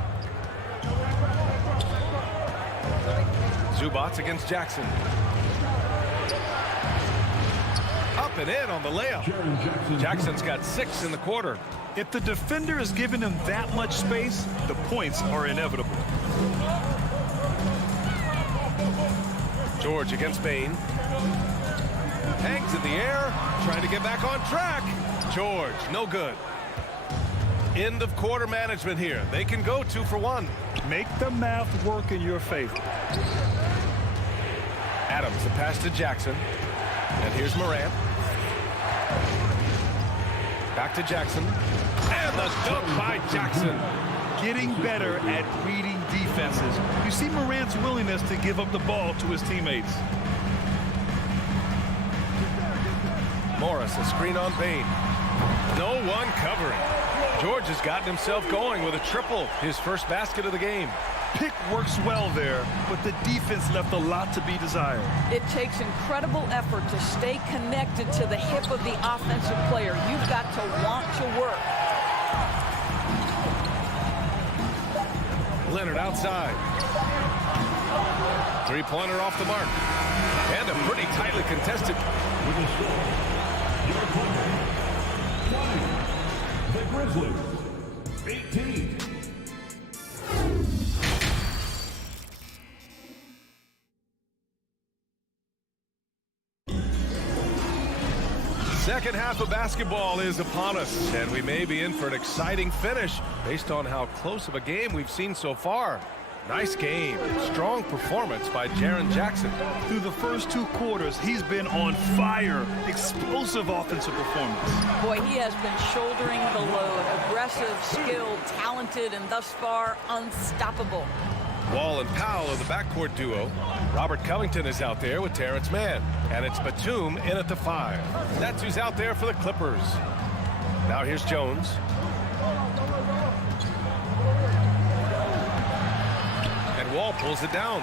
Zubac's against Jackson. Up and in on the layup. Jackson's got 6 in the quarter. If the defender is giving him that much space, the points are inevitable. George against Bain. Hangs in the air, trying to get back on track. George, no good. End of quarter management here. They can go 2 for 1. Make the math work in your favor. Adams, the pass to Jackson. And here's Morant. Back to Jackson. And the dunk by Jackson. Getting better at reading defenses. You see Morant's willingness to give up the ball to his teammates. Morris, a screen on Bain. No one covering. George has gotten himself going with a triple, his first basket of the game. Pick works well there, but the defense left a lot to be desired. It takes incredible effort to stay connected to the hip of the offensive player. You've got to want to work. Leonard outside. Three-pointer off the mark. And a pretty tightly contested. The Grizzlies, 18. Second half of basketball is upon us, and we may be in for an exciting finish based on how close of a game we've seen so far. Nice game. Strong performance by Jaren Jackson. Through the first 2 quarters, he's been on fire. Explosive offensive performance. Boy, he has been shouldering the load. Aggressive, skilled, talented, and thus far unstoppable. Wall and Powell are the backcourt duo. Robert Covington is out there with Terrence Mann. And it's Batum in at the 5. That's who's out there for the Clippers. Now here's Jones. And Wall pulls it down.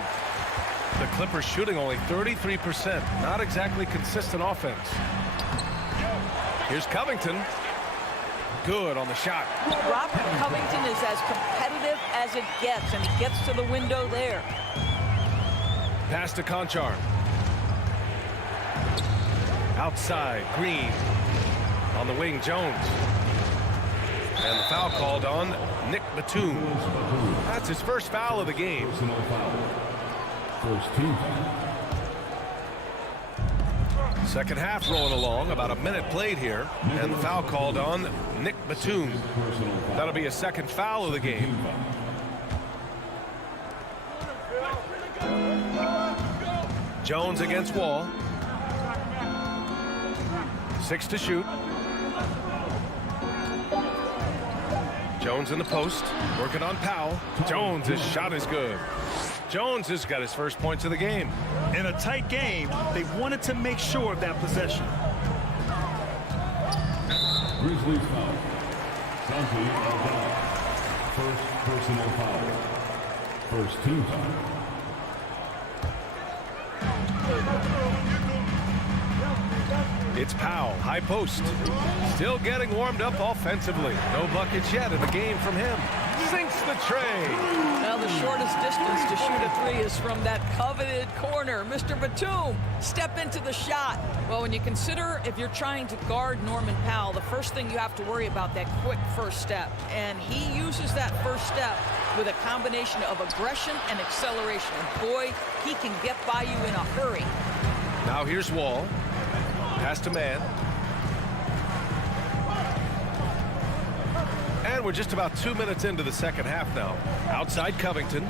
The Clippers shooting only 33%. Not exactly consistent offense. Here's Covington. Good on the shot. Robert Covington is as competitive as it gets, and he gets to the window there. Pass to Conchar. Outside, Green. On the wing, Jones. And the foul called on Nick Batum. That's his first foul of the game. First team foul. Second half rolling along, about a minute played here, and the foul called on Nick Batum. That'll be a second foul of the game. Jones against Wall. 6 to shoot. Jones in the post, working on Powell. Jones, his shot is good. Jones has got his first points of the game. In a tight game, they wanted to make sure of that possession. Grizzlies foul. Santi Aldana. First personal foul. First team foul. It's Powell, high post. Still getting warmed up offensively. No buckets yet in the game from him. Sinks the tray. Now the shortest distance to shoot a 3 is from that coveted corner. Mr. Batum, step into the shot. Well, when you consider if you're trying to guard Norman Powell, the first thing you have to worry about that quick first step. And he uses that first step with a combination of aggression and acceleration. And boy, he can get by you in a hurry. Now here's Wall. Pass to Mann. And we're just about 2 minutes into the second half now. Outside Covington.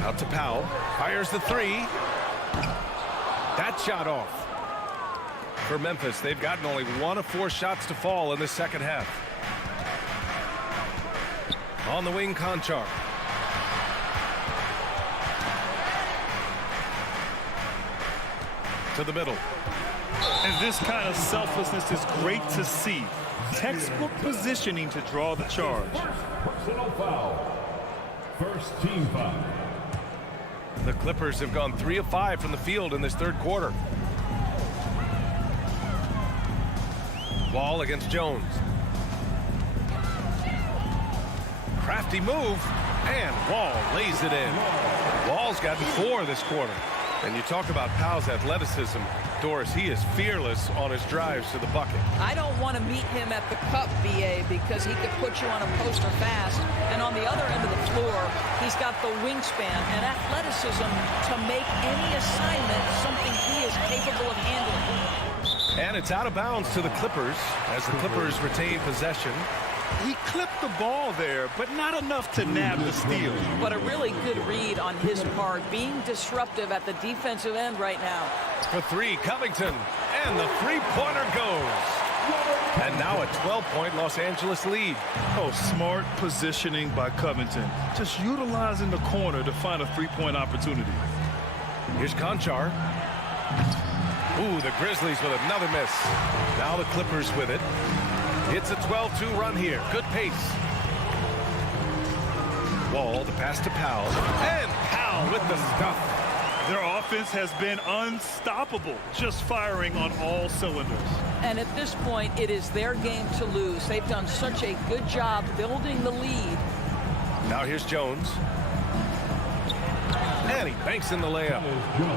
Out to Powell. Fires the 3. That shot off. For Memphis, they've gotten only 1 of 4 shots to fall in the second half. On the wing, Conchar. To the middle. And this kind of selflessness is great to see. Textbook positioning to draw the charge. Personal foul. First team foul. The Clippers have gone 3 of 5 from the field in this third quarter. Wall against Jones. Crafty move, and Wall lays it in. Wall's gotten 4 this quarter. And you talk about Powell's athleticism. Doris, he is fearless on his drives to the bucket. I don't want to meet him at the cup, BA, because he could put you on a poster fast. And on the other end of the floor, he's got the wingspan and athleticism to make any assignment something he is capable of handling. And it's out of bounds to the Clippers as the Clippers retain possession. He clipped the ball there, but not enough to nab the steal. But a really good read on his part, being disruptive at the defensive end right now. For three, Covington, and the three-pointer goes. And now a 12-point Los Angeles lead. Oh, smart positioning by Covington. Just utilizing the corner to find a three-point opportunity. Here's Conchar. Ooh, the Grizzlies with another miss. Now the Clippers with it. It's a 12-2 run here. Good pace. Wall, the pass to Powell. And Powell with the stuff. Their offense has been unstoppable, just firing on all cylinders. And at this point, it is their game to lose. They've done such a good job building the lead. Now here's Jones. And he banks in the layup.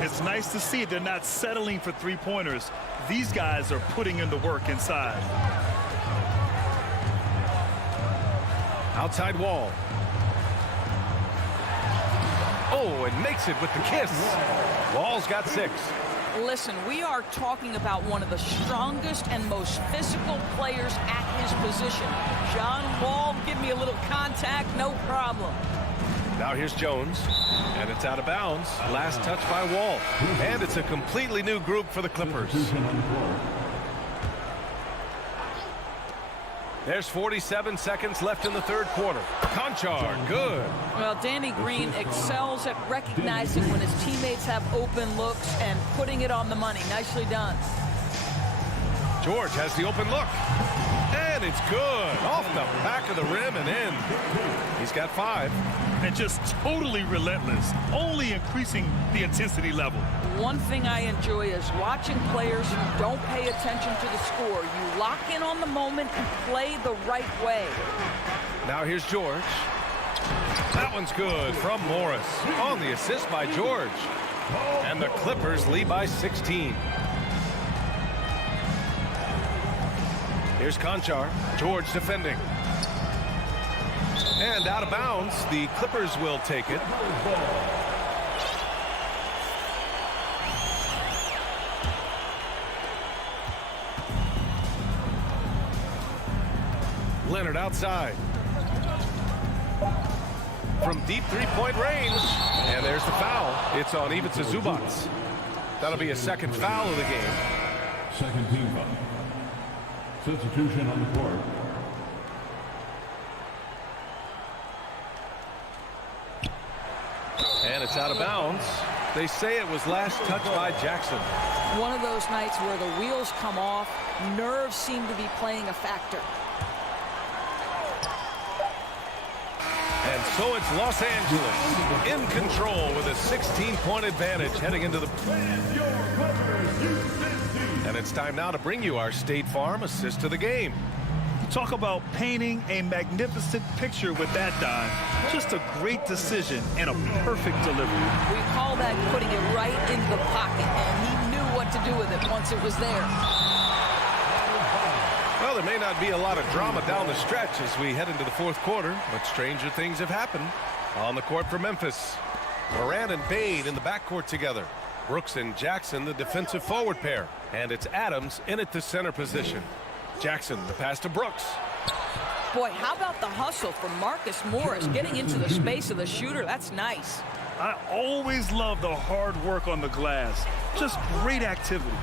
It's nice to see they're not settling for three-pointers. These guys are putting in the work inside. Outside Wall. Oh, and makes it with the kiss. Wall's got 6. Listen, we are talking about one of the strongest and most physical players at his position. John Wall, give me a little contact, no problem. Now here's Jones, and it's out of bounds. Last touch by Wall. And it's a completely new group for the Clippers. There's 47 seconds left in the third quarter. Conchar, good. Well, Danny Green excels at recognizing when his teammates have open looks and putting it on the money. Nicely done. George has the open look. And it's good. Off the back of the rim and in. He's got 5. And just totally relentless, only increasing the intensity level. One thing I enjoy is watching players who don't pay attention to the score. You lock in on the moment and play the right way. Now here's George. That one's good from Morris. On the assist by George. And the Clippers lead by 16. Here's Conchar. George defending. And out of bounds. The Clippers will take it. Leonard outside. From deep three-point range. And there's the foul. It's on Ivica Zubac. That'll be a second foul of the game. Second team foul. Substitution on the court. And it's out of bounds. They say it was last touched by Jackson. One of those nights where the wheels come off, nerves seem to be playing a factor. And so it's Los Angeles in control with a 16-point advantage heading into the... And it's time now to bring you our State Farm assist to the game. Talk about painting a magnificent picture with that dime. Just a great decision and a perfect delivery. We call that putting it right in the pocket, and he knew what to do with it once it was there. Well, there may not be a lot of drama down the stretch as we head into the fourth quarter, but stranger things have happened. On the court for Memphis, Morant and Bade in the backcourt together. Brooks and Jackson, the defensive forward pair. And it's Adams in at the center position. Jackson, the pass to Brooks. Boy, how about the hustle from Marcus Morris getting into the space of the shooter? That's nice. I always love the hard work on the glass. Just great activity.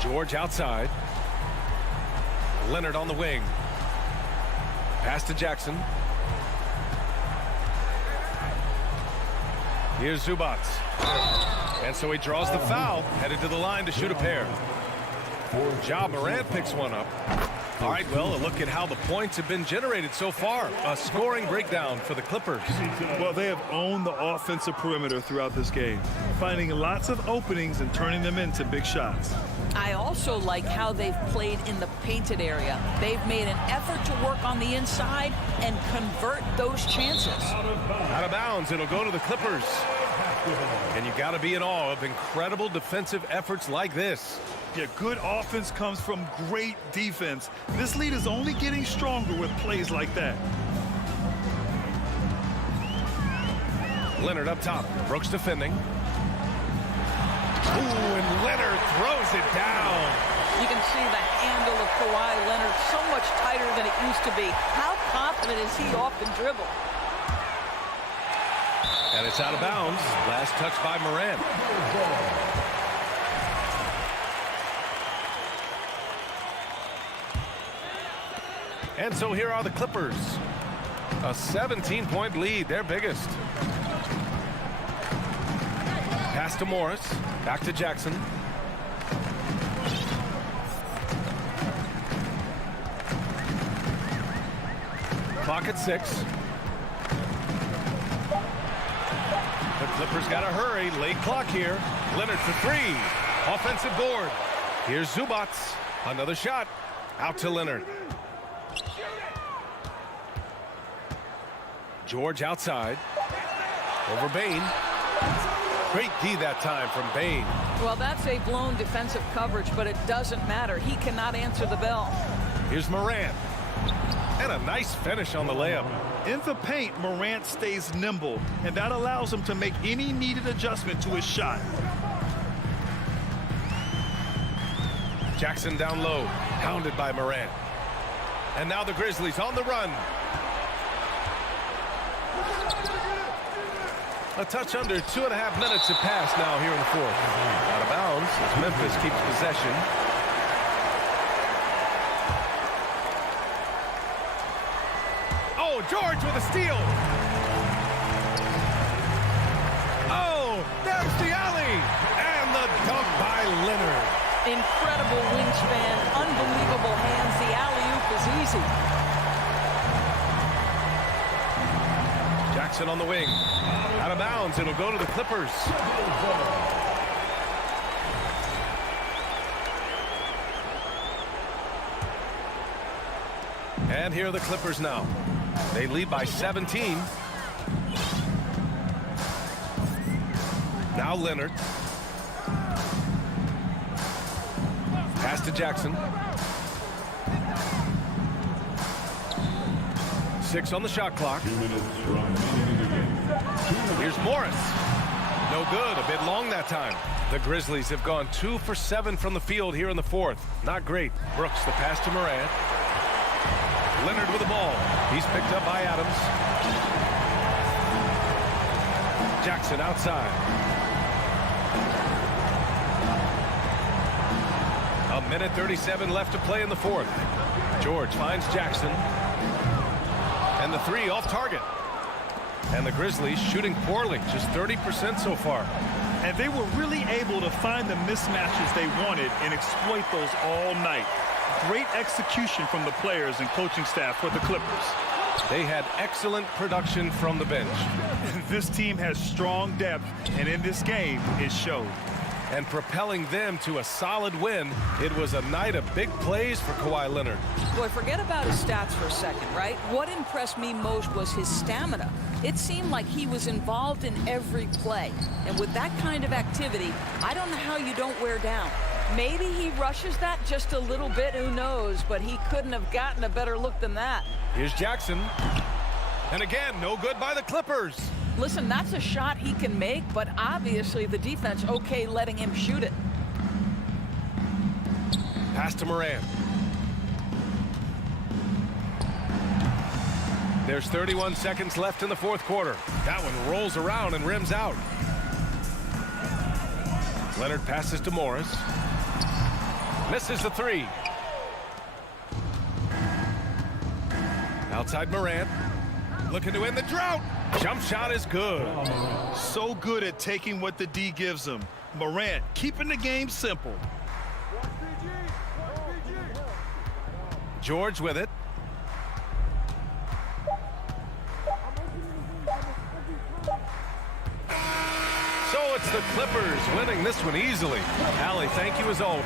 George outside. Leonard on the wing. Pass to Jackson. Here's Zubac. And so he draws the foul, headed to the line to shoot a pair. Ja Morant picks one up. All right, well, a look at how the points have been generated so far. A scoring breakdown for the Clippers. Well, they have owned the offensive perimeter throughout this game, finding lots of openings and turning them into big shots. I also like how they've played in the painted area. They've made an effort to work on the inside and convert those chances. Out of bounds, it'll go to the Clippers. And you got to be in awe of incredible defensive efforts like this. Yeah, good offense comes from great defense. This lead is only getting stronger with plays like that. Leonard up top. Brooks defending. Ooh, and Leonard throws it down. You can see the handle of Kawhi Leonard so much tighter than it used to be. How confident is he off the dribble? And it's out of bounds. Last touch by Morant. And so here are the Clippers. A 17-point lead, their biggest. Pass to Morris. Back to Jackson. Clock at 6. The Clippers got to hurry. Late clock here. Leonard for 3. Offensive board. Here's Zubac. Another shot. Out to Leonard. George outside. Over Bane. Great D that time from Bane. Well, that's a blown defensive coverage, but it doesn't matter. He cannot answer the bell. Here's Morant. And a nice finish on the layup. In the paint, Morant stays nimble, and that allows him to make any needed adjustment to his shot. Jackson down low, hounded by Morant. And now the Grizzlies on the run. A touch under 2.5 minutes have passed now here in the fourth. Out of bounds as Memphis keeps possession. Oh, George with a steal. Oh, there's the alley. And the dunk by Leonard. Incredible wingspan, unbelievable hands. The alley-oop is easy. Jackson on the wing. Out of bounds. It'll go to the Clippers. And here are the Clippers now. They lead by 17. Now Leonard. Pass to Jackson. 6 on the shot clock. Here's Morris. No good. A bit long that time. The Grizzlies have gone 2 for 7 from the field here in the fourth. Not great. Brooks, the pass to Morant. Leonard with the ball. He's picked up by Adams. Jackson outside. A minute 37 left to play in the fourth. George finds Jackson. And the 3 off target. And the Grizzlies shooting poorly, just 30% so far. And they were really able to find the mismatches they wanted and exploit those all night. Great execution from the players and coaching staff for the Clippers. They had excellent production from the bench. This team has strong depth, and in this game, it showed. And propelling them to a solid win, it was a night of big plays for Kawhi Leonard. Boy, forget about his stats for a second, right? What impressed me most was his stamina. It seemed like he was involved in every play. And with that kind of activity, I don't know how you don't wear down. Maybe he rushes that just a little bit, who knows, but he couldn't have gotten a better look than that. Here's Jackson. And again, no good by the Clippers. Listen, that's a shot he can make, but obviously the defense okay letting him shoot it. Pass to Morant. There's 31 seconds left in the fourth quarter. That one rolls around and rims out. Leonard passes to Morris. Misses the 3. Outside Morant. Looking to end the drought. Jump shot is good. So good at taking what the D gives him. Morant keeping the game simple. George with it. So it's the Clippers winning this one easily. Allie, thank you as always.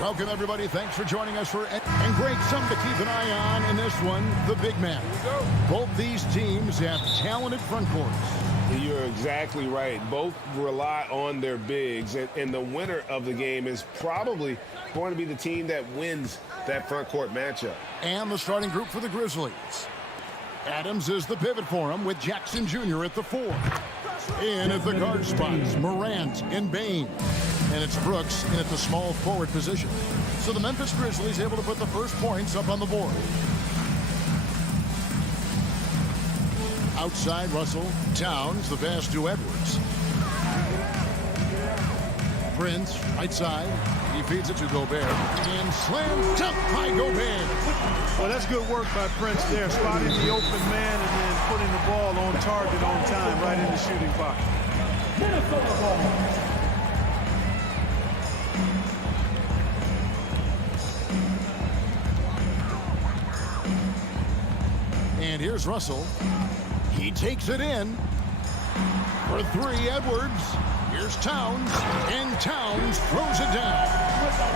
Welcome, everybody. Thanks for joining us for and great something to keep an eye on in this one, the big man. Both these teams have talented front courts. You're exactly right. Both rely on their bigs, and the winner of the game is probably going to be the team that wins that front court matchup. And the starting group for the Grizzlies. Adams is the pivot for him with Jackson Jr. at the 4. In at the guard spots, Morant and Bain. And it's Brooks in at the small forward position. So the Memphis Grizzlies able to put the first points up on the board. Outside, Russell. Towns, the pass to Edwards. Prince, right side. He feeds it to Gobert. And slam dunk by Gobert. Well, that's good work by Prince there. Spotting the open man and then putting the ball on target on time right in the shooting box. Minnesota ball. And here's Russell. He takes it in. For 3, Edwards. Here's Towns. And Towns throws it down.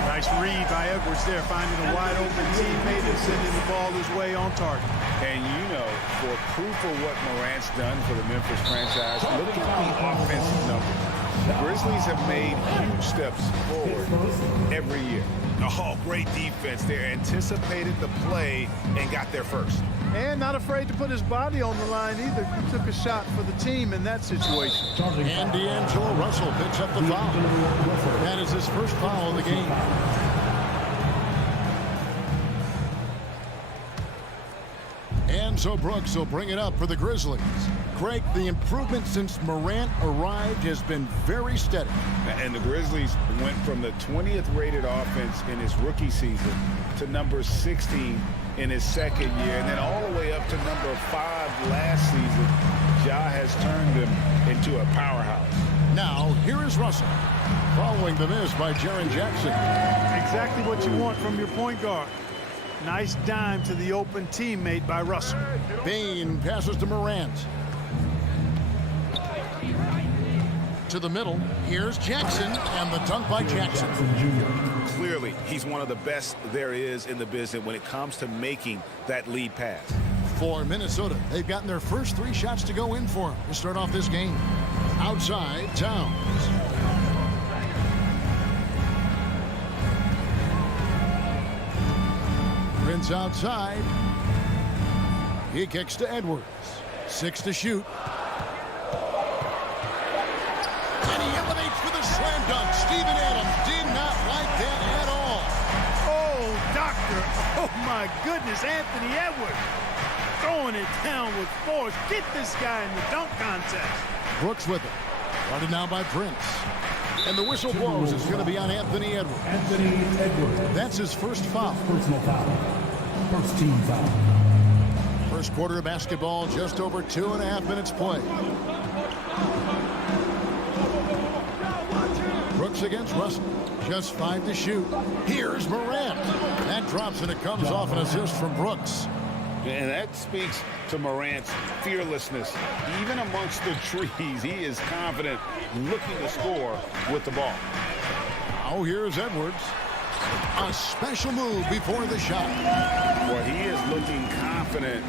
Nice read by Edwards there, finding a wide open teammate and sending the ball his way on target. And you know, for proof of what Morant's done for the Memphis franchise, look at the offensive numbers. The Grizzlies have made huge steps forward every year. Oh, great defense there. Anticipated the play and got there first. And not afraid to put his body on the line either. He took a shot for the team in that situation. And D'Angelo Russell picks up the foul. That is his first foul of the game. And so Brooks will bring it up for the Grizzlies. Craig, the improvement since Morant arrived has been very steady. And the Grizzlies went from the 20th rated offense in his rookie season to number 16 in his second year, and then all the way up to number 5 last season. Ja has turned them into a powerhouse. Now, here is Russell, following the miss by Jaren Jackson. Exactly what you want from your point guard. Nice dime to the open teammate by Russell. Bain passes to Morant. To the middle, here's Jackson, and the dunk by Jackson. Clearly, he's one of the best there is in the business when it comes to making that lead pass. For Minnesota, they've gotten their first 3 shots to go in for him to start off this game. Outside, Towns. Prince outside. He kicks to Edwards. 6 to shoot. And he elevates for the slam dunk. Steven Adams did not like that at all. Oh, doctor. Oh, my goodness. Anthony Edwards throwing it down with force. Get this guy in the dunk contest. Brooks with it. Guarded now by Prince. And the whistle blows. It's going to be on Anthony Edwards. Anthony Edwards. That's his first foul. Personal foul. First team foul. First quarter of basketball, just over 2.5 minutes play. Brooks against Russell. Just 5 to shoot. Here's Morant. That drops and it comes off an assist from Brooks. And that speaks to Morant's fearlessness. Even amongst the trees, he is confident, looking to score with the ball. Now here's Edwards. A special move before the shot. Well, he is looking confident.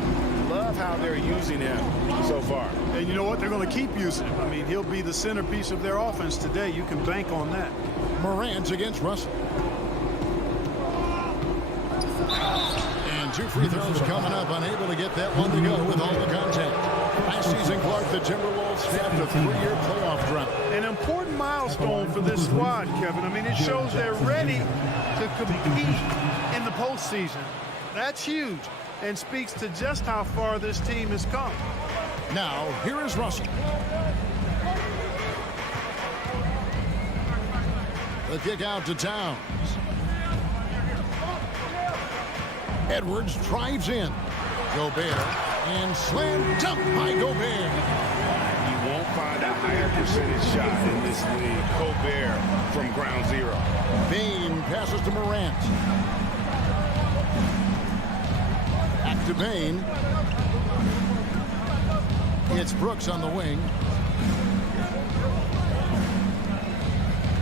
Love how they're using him so far. And you know what? They're going to keep using him. I mean, he'll be the centerpiece of their offense today. You can bank on that. Morant against Russell. And 2 free throws coming up. Unable to get that one to go with all the contact. Last season, Clark, the Timberwolves snapped a 3-year playoff drought. An important milestone for this squad, Kevin. I mean, it shows they're ready to compete in the postseason. That's huge and speaks to just how far this team has come. Now, here is Russell. The kick out to Towns. Edwards drives in. Gobert. And slam dunk by Gobert. You won't find a higher percentage shot in this league. Gobert from ground zero. Bane passes to Morant. Back to Bane. It's Brooks on the wing.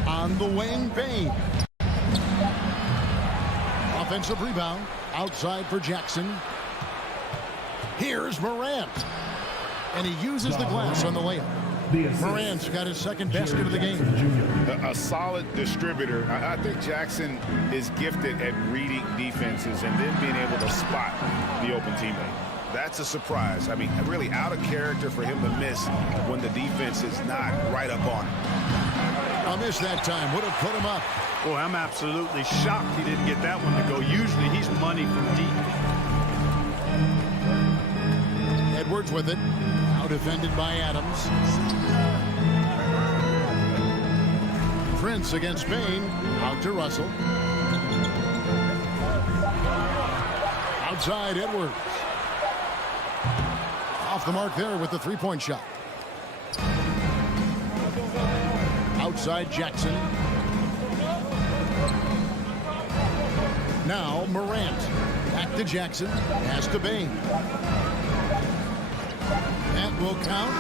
On the wing, Bane. Offensive rebound. Outside for Jackson. Here's Morant. And he uses the glass on the layup. Morant's got his second basket of the game. A solid distributor. I think Jackson is gifted at reading defenses and then being able to spot the open teammate. That's a surprise. I mean, really out of character for him to miss when the defense is not right up on him. A miss that time would have put him up. Boy, I'm absolutely shocked he didn't get that one to go. Usually he's money from deep. Edwards with it. Now defended by Adams. Prince against Bane. Out to Russell. Outside Edwards. Off the mark there with the three-point shot. Outside Jackson. Now Morant. Back to Jackson. Pass to Bane. That will count.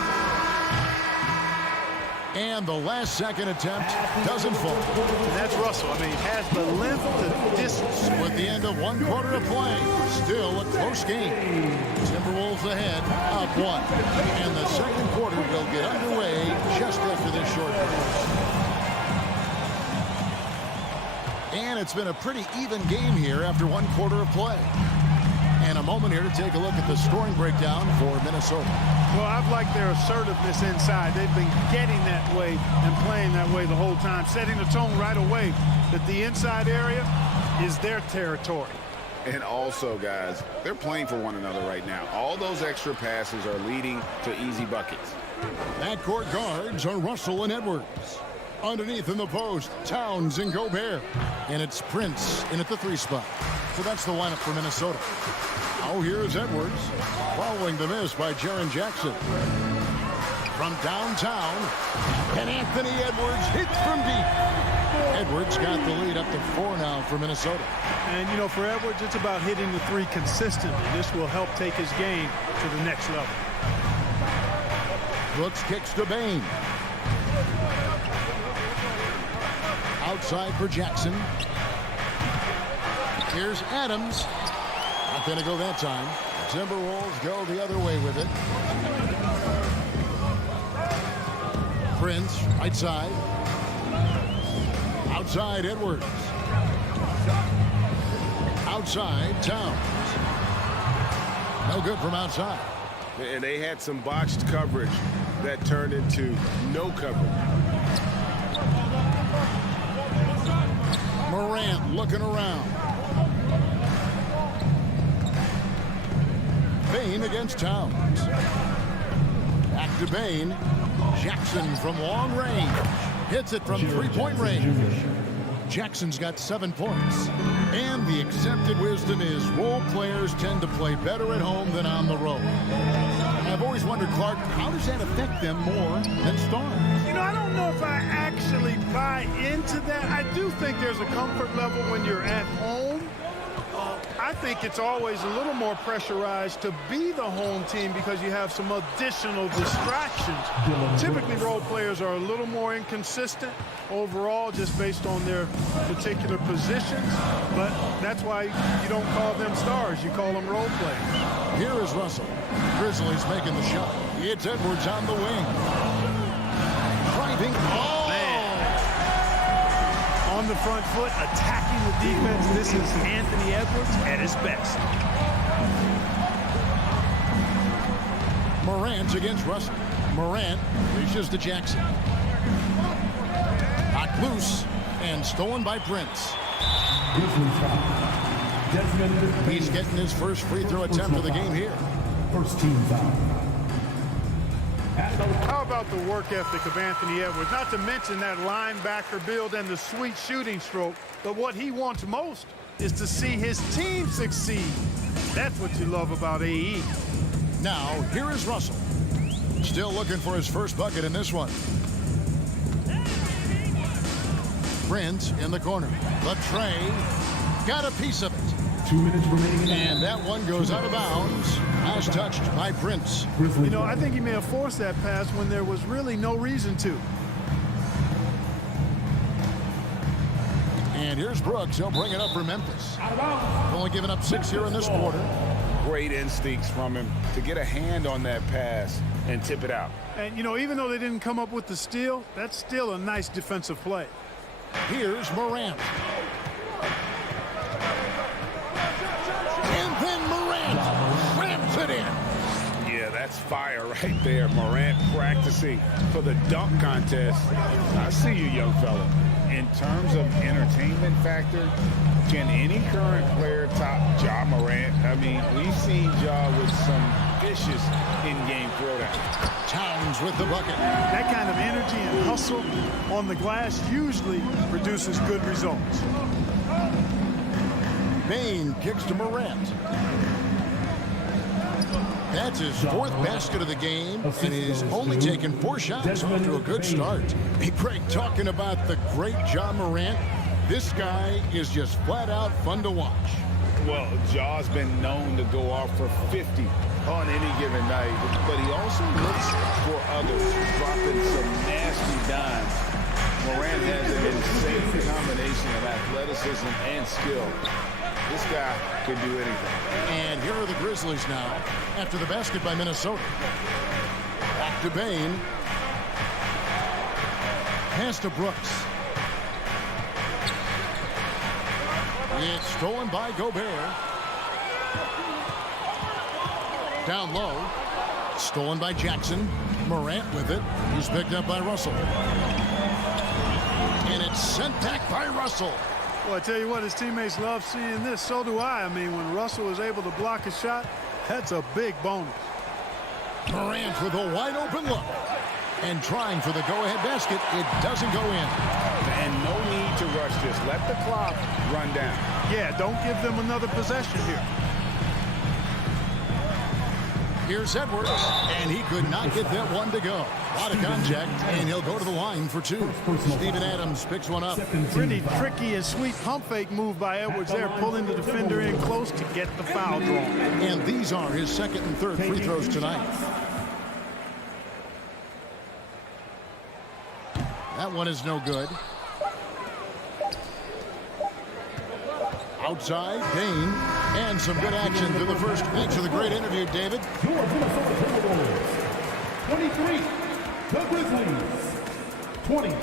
And the last second attempt doesn't fall. And that's Russell. I mean, he has the length, the distance. With the end of one quarter of play, still a close game. Timberwolves ahead, up one. And the second quarter will get underway just after this short break. And it's been a pretty even game here after one quarter of play. And a moment here to take a look at the scoring breakdown for Minnesota. Well, I've liked their assertiveness inside. They've been getting that way and playing that way the whole time, setting the tone right away that the inside area is their territory. And also, guys, they're playing for one another right now. All those extra passes are leading to easy buckets. Backcourt guards are Russell and Edwards. Underneath in the post, Towns and Gobert. And it's Prince in at the three spot. So that's the lineup for Minnesota. Now here's Edwards, following the miss by Jaren Jackson. From downtown, and Anthony Edwards hits from deep. Edwards got the lead up to 4 now for Minnesota. And, you know, for Edwards, it's about hitting the three consistently. This will help take his game to the next level. Brooks kicks to Bane. Outside for Jackson. Here's Adams. Not going to go that time. The Timberwolves go the other way with it. Prince, right side. Outside, Edwards. Outside, Towns. No good from outside. And they had some botched coverage that turned into no coverage. Morant looking around. Bane against Towns. Back to Bane. Jackson from long range. Hits it from three-point range. Jackson's got 7 points. And the accepted wisdom is role players tend to play better at home than on the road. I've always wondered, Clark, how does that affect them more than stars? You know, I don't know if I actually buy into that. I do think there's a comfort level when you're at home. I think it's always a little more pressurized to be the home team because you have some additional distractions. Typically, role players are a little more inconsistent overall just based on their particular positions. But that's why you don't call them stars. You call them role players. Here is Russell. Grizzlies making the shot. It's Edwards on the wing. Driving. Oh! Man. On the front foot, attacking the defense. This is Anthony Edwards at his best. Morant against Russell. Morant reaches to Jackson. Knocked loose and stolen by Prince. He's getting his first free throw attempt of the game here. First team foul. How about the work ethic of Anthony Edwards? Not to mention that linebacker build and the sweet shooting stroke. But what he wants most is to see his team succeed. That's what you love about AE. Now, here is Russell. Still looking for his first bucket in this one. Prince in the corner. The tray. Got a piece of it. 2 minutes remaining. And that one goes out of bounds. As touched by Prince. You know, I think he may have forced that pass when there was really no reason to. And here's Brooks. He'll bring it up for Memphis. Only giving up 6 here in this quarter. Great instincts from him to get a hand on that pass and tip it out. And, you know, even though they didn't come up with the steal, that's still a nice defensive play. Here's Morant. And then Morant slams it in. Yeah, that's fire right there. Morant practicing for the dunk contest. I see you, young fella. In terms of entertainment factor, can any current player top Ja Morant? I mean, we've seen Ja with some vicious in-game throwdown. Towns with the bucket. That kind of energy and hustle on the glass usually produces good results. Bain kicks to Morant. That's his 4th basket of the game, and he's only taken 4 shots off to a good start. Hey, Craig, talking about the great Ja Morant, this guy is just flat out fun to watch. Well, Ja's been known to go off for 50 on any given night, but he also looks for others, dropping some nasty dimes. Morant has an insane combination of athleticism and skill. This guy can do anything. And here are the Grizzlies now after the basket by Minnesota. Back to Bain. Pass to Brooks. It's stolen by Gobert. Down low. Stolen by Jackson. Morant with it. He's picked up by Russell. And it's sent back by Russell. Well, I tell you what, his teammates love seeing this. So do I. I mean, when Russell is able to block a shot, that's a big bonus. Morant with a wide open look. And trying for the go-ahead basket. It doesn't go in. And no need to rush this. Let the clock run down. Yeah, don't give them another possession here. Here's Edwards, and he could not get that one to go. A lot of contact, and he'll go to the line for 2. Steven Adams picks one up. Pretty tricky and sweet pump fake move by Edwards there, pulling the defender in close to get the foul drawn. And these are his 2nd and 3rd free throws tonight. That one is no good. Outside, Bain, and some good action to the first. Thanks for the great interview, David. 23, the Grizzlies. 20.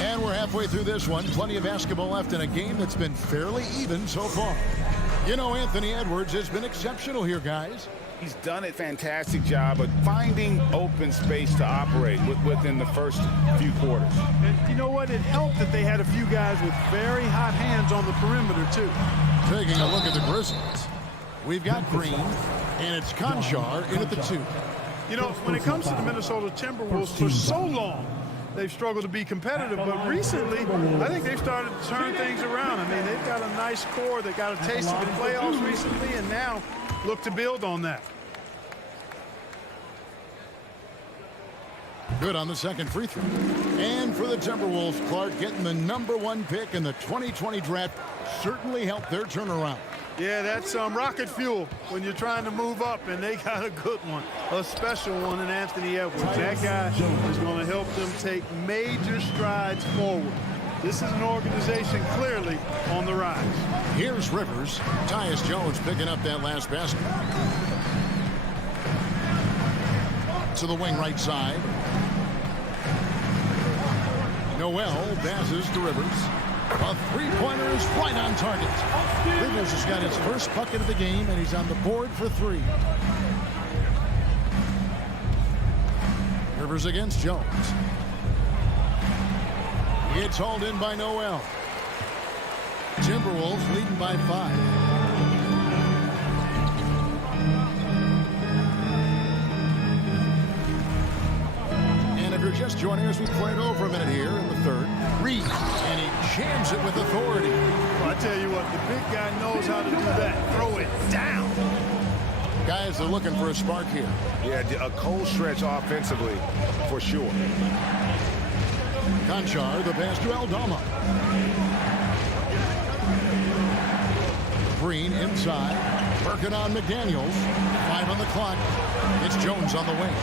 And we're halfway through this one. Plenty of basketball left in a game that's been fairly even so far. You know, Anthony Edwards has been exceptional here, guys. He's done a fantastic job of finding open space to operate within the first few quarters. And you know what? It helped that they had a few guys with very hot hands on the perimeter, too. Taking a look at the Grizzlies. We've got Green, and it's Conchar in at the 2. You know, when it comes to the Minnesota Timberwolves, for so long, they've struggled to be competitive, but recently, I think they've started to turn things around. I mean, they've got a nice core. They got a taste of the playoffs recently, and now look to build on that. Good on the 2nd free throw. And for the Timberwolves, Clark getting the #1 pick in the 2020 draft certainly helped their turnaround. Yeah, that's rocket fuel when you're trying to move up, and they got a good one, a special one in Anthony Edwards. That guy is going to help them take major strides forward. This is an organization clearly on the rise. Here's Rivers. Tyus Jones picking up that last basket. To the wing right side. Noel passes to Rivers. A three-pointer is right on target. Rivers has got his first bucket of the game, and he's on the board for 3. Rivers against Jones. It's hauled in by Noel. Timberwolves leading by 5. And if you're just joining us. We played over a minute here in the third. Reed, and he jams it with authority. Well, I tell you what, the big guy knows how to do that. Throw it down. Guys are looking for a spark here. Yeah, a cold stretch offensively, for sure. Conchar, the pass to Aldama. Green inside. Working on McDaniels. 5 on the clock. It's Jones on the wing.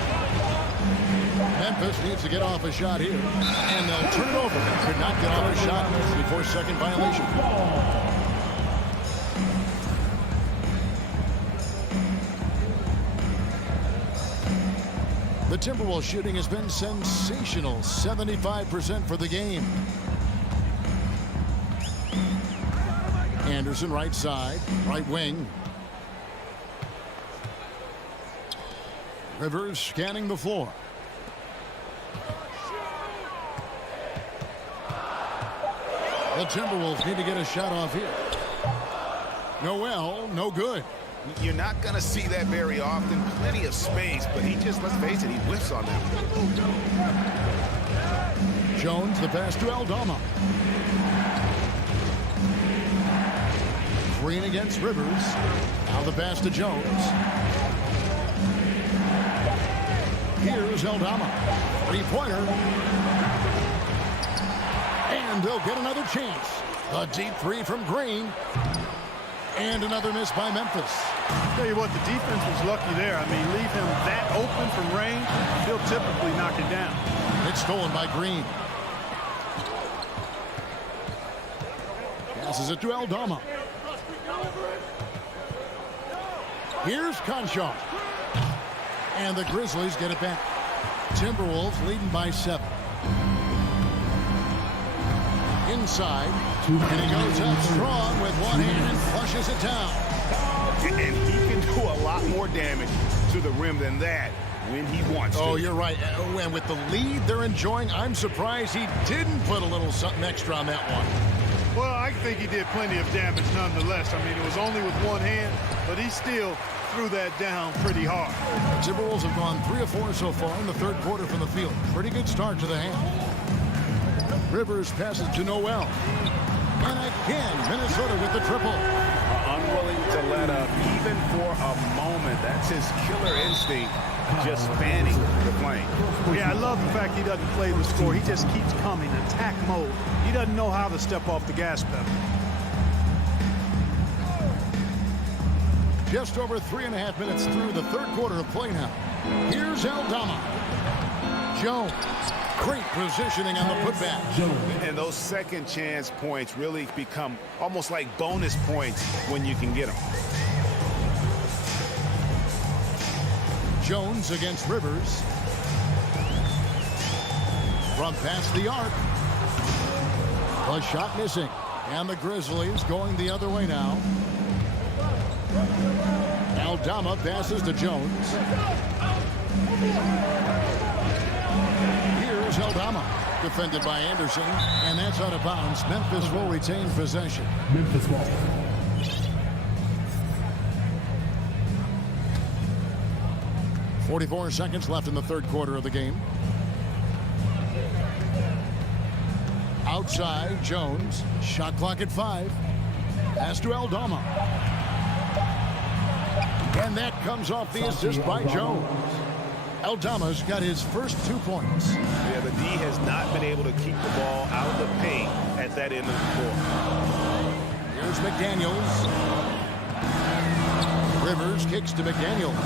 Memphis needs to get off a shot here. And they'll turn it over. Could not get off a shot before second violation. The Timberwolves shooting has been sensational. 75% for the game. Anderson right side, right wing. Rivers scanning the floor. The Timberwolves need to get a shot off here. Noel, no good. You're not going to see that very often. Plenty of space, but he just, let's face it, he whiffs on that. Jones, the pass to Aldama. Green against Rivers. Now the pass to Jones. Here's Aldama. Three-pointer. And they'll get another chance. A deep three from Green. And another miss by Memphis. Tell you what, the defense was lucky there. I mean, leave him that open from range, he'll typically knock it down. It's stolen by Green. Passes it to Aldama. Here's Conchar. And the Grizzlies get it back. Timberwolves leading by 7. Inside. And he goes up strong with one hand and flushes it down. And he can do a lot more damage to the rim than that when he wants to. Oh, you're right. And with the lead they're enjoying, I'm surprised he didn't put a little something extra on that one. Well, I think he did plenty of damage nonetheless. I mean, it was only with one hand, but he still threw that down pretty hard. The Timberwolves have gone 3 of 4 so far in the third quarter from the field. Pretty good start to the half. Rivers passes to Noel. And again, Minnesota with the triple. Unwilling to let up even for a moment. That's his killer instinct, just fanning the flame. Yeah, I love the fact he doesn't play the score. He just keeps coming, attack mode. He doesn't know how to step off the gas pedal. Just over 3.5 minutes through the third quarter of play now. Here's Aldama. Jones. Great positioning on the putback. And those second chance points really become almost like bonus points when you can get them. Jones against Rivers. From past the arc. A shot missing. And the Grizzlies going the other way now. Aldama passes to Jones. Here's Aldama. Defended by Anderson. And that's out of bounds. Memphis will retain possession. Memphis ball. .44 seconds left in the third quarter of the game. Outside, Jones. Shot clock at 5. Pass to Aldama. And that comes off the assist by Jones. Aldama's got his first 2 points. Yeah, the D has not been able to keep the ball out of the paint at that end of the floor. Here's McDaniels. Rivers kicks to McDaniels.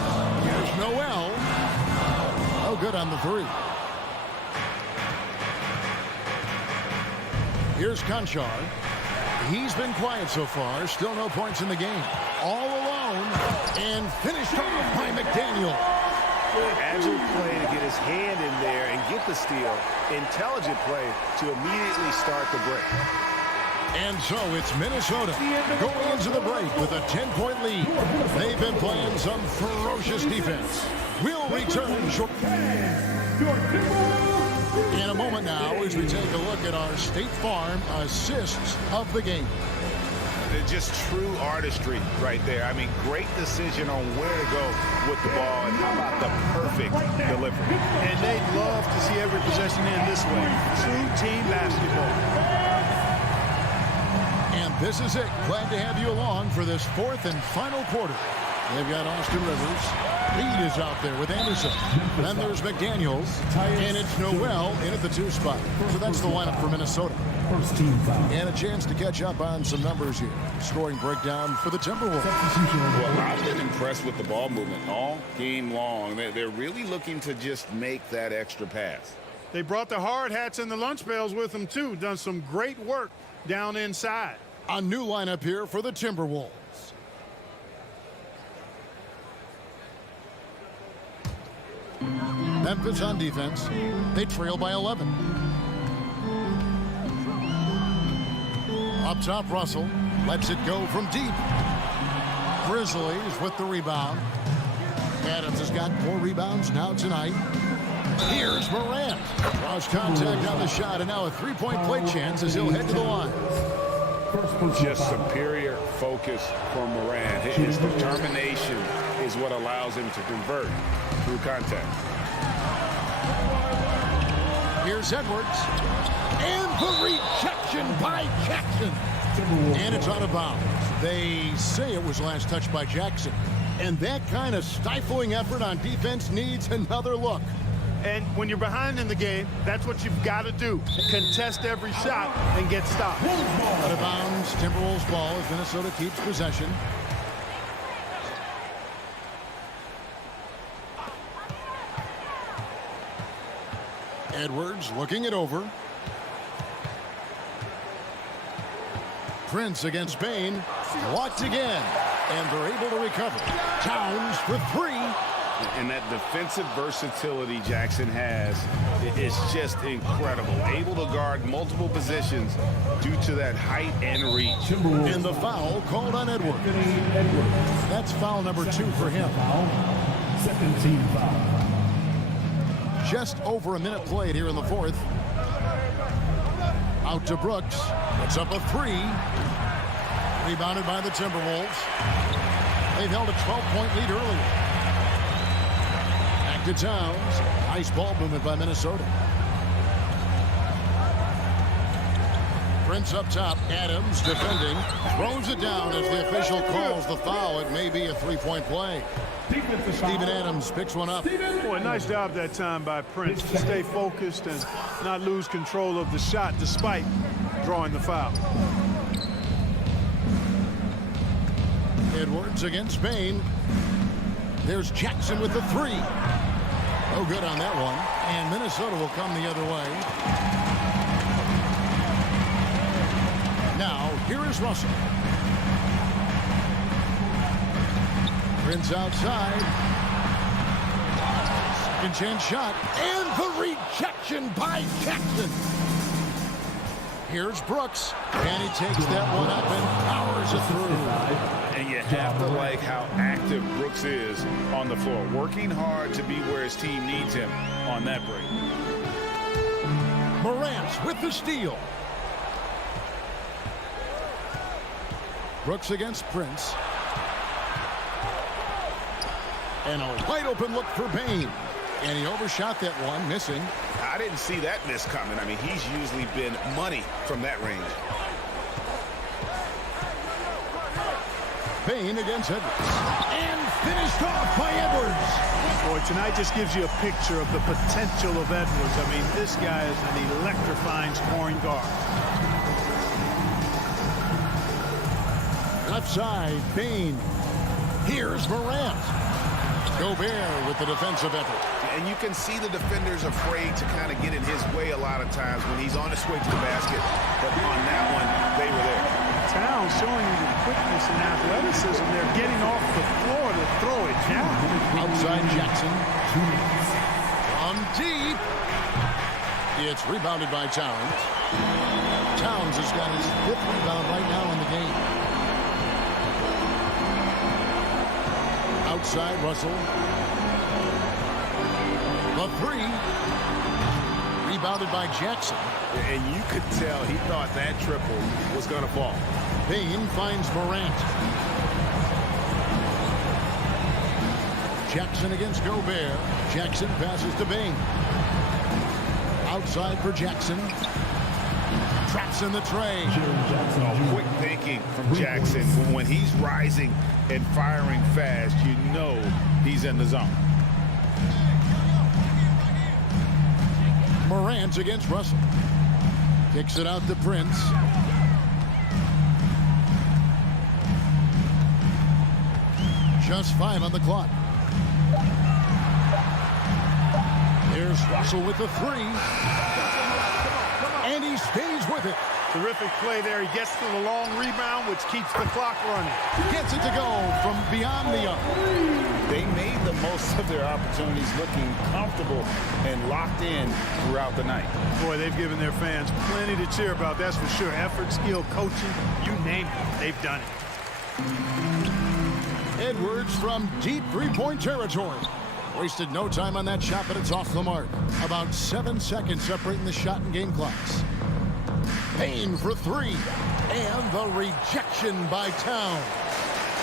Here's Noel. No good on the 3. Here's Conchar. He's been quiet so far. Still no points in the game. All alone. And finished off by McDaniel. Agile play to get his hand in there and get the steal. Intelligent play to immediately start the break. And so it's Minnesota going into the break with a 10-point lead. They've been playing some ferocious defense. We'll return shortly. In a moment now as we take a look at our State Farm assists of the game. Just true artistry right there. I mean, great decision on where to go with the ball, and how about the perfect delivery. And they'd love to see every possession in this way. True team basketball. And this is it. Glad to have you along for this fourth and final quarter. They've got Austin Rivers. Reed is out there with Anderson. Then there's McDaniels. And it's Noel in at the 2 spot. So that's the lineup for Minnesota. First team foul. And a chance to catch up on some numbers here. Scoring breakdown for the Timberwolves. Well, I've been impressed with the ball movement all game long. They're really looking to just make that extra pass. They brought the hard hats and the lunch pails with them, too. Done some great work down inside. A new lineup here for the Timberwolves. Memphis on defense. They trail by 11. Up top, Russell lets it go from deep. Grizzlies with the rebound. Adams has got 4 rebounds now tonight. Here's Morant. Draws contact on the shot, and now a 3-point play chance as he'll head to the line. Just superior focus from Morant. His determination is what allows him to convert through contact. Here's Edwards. And the rejection by Jackson. And it's out of bounds. They say it was last touched by Jackson. And that kind of stifling effort on defense needs another look. And when you're behind in the game, that's what you've got to do. Contest every shot and get stopped. Out of bounds, Timberwolves ball as Minnesota keeps possession. Edwards looking it over. Prince against Bain. Blocked again. And they're able to recover. Towns for 3. And that defensive versatility Jackson has is just incredible. Able to guard multiple positions due to that height and reach. And the foul called on Edwards. That's foul number 2 for him. Second team foul. Just over a minute played here in the 4th. Out to Brooks. Puts up a 3. Rebounded by the Timberwolves. They've held a 12-point lead earlier. Back to Towns. Nice ball movement by Minnesota. Prince up top. Adams defending. Throws it down as the official calls the foul. It may be a 3-point play. Steven Adams picks one up. Boy, nice job that time by Prince to stay focused and not lose control of the shot despite drawing the foul. Edwards against Bain. There's Jackson with the 3. No good on that one. And Minnesota will come the other way. Now, here is Russell. Prince outside. Second chance shot. And the rejection by Jackson. Here's Brooks. And he takes that one up and powers it through. And you have to like how active Brooks is on the floor. Working hard to be where his team needs him on that break. Morant with the steal. Brooks against Prince. And a wide open look for Bain. And he overshot that one, missing. I didn't see that miss coming. I mean, he's usually been money from that range. Bain against Edwards. And finished off by Edwards. Boy, tonight just gives you a picture of the potential of Edwards. I mean, this guy is an electrifying scoring guard. Left side, Bain. Here's Morant. Gobert with the defensive effort. And you can see the defenders afraid to kind of get in his way a lot of times when he's on his way to the basket. But on that one, they were there. Towns showing you the quickness and athleticism. They're getting off the floor to throw it down. Outside Jackson. From deep. It's rebounded by Towns. Towns has got his 5th rebound right now in the game. Outside Russell. The 3. Rebounded by Jackson. And you could tell he thought that triple was going to fall. Bain finds Morant. Jackson against Gobert. Jackson passes to Bain. Outside for Jackson. Traps in the tray. Oh, quick thinking from Jackson. When he's rising and firing fast, you know he's in the zone. Morant against Russell. Kicks it out to Prince. Just 5 on the clock. Here's Russell with the 3. And he stays with it. Terrific play there. He gets to the long rebound, which keeps the clock running. Gets it to go from beyond the arc. They made the most of their opportunities, looking comfortable and locked in throughout the night. Boy, they've given their fans plenty to cheer about, that's for sure. Effort, skill, coaching, you name it, they've done it. Edwards from deep three-point territory. Wasted no time on that shot, but it's off the mark. About 7 seconds separating the shot and game clocks. Bain for 3. And the rejection by Town.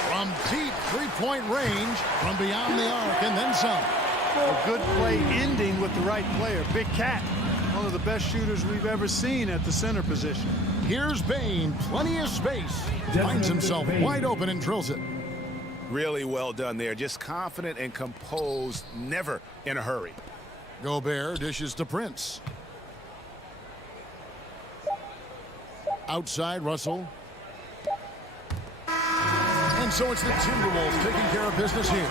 From deep three-point range, from beyond the arc, and then some. A good play ending with the right player. Big Cat, one of the best shooters we've ever seen at the center position. Here's Bain, plenty of space. Finds himself wide open and drills it. Really well done there. Just confident and composed, never in a hurry. Gobert dishes to Prince. Outside, Russell. And so it's the Timberwolves taking care of business here.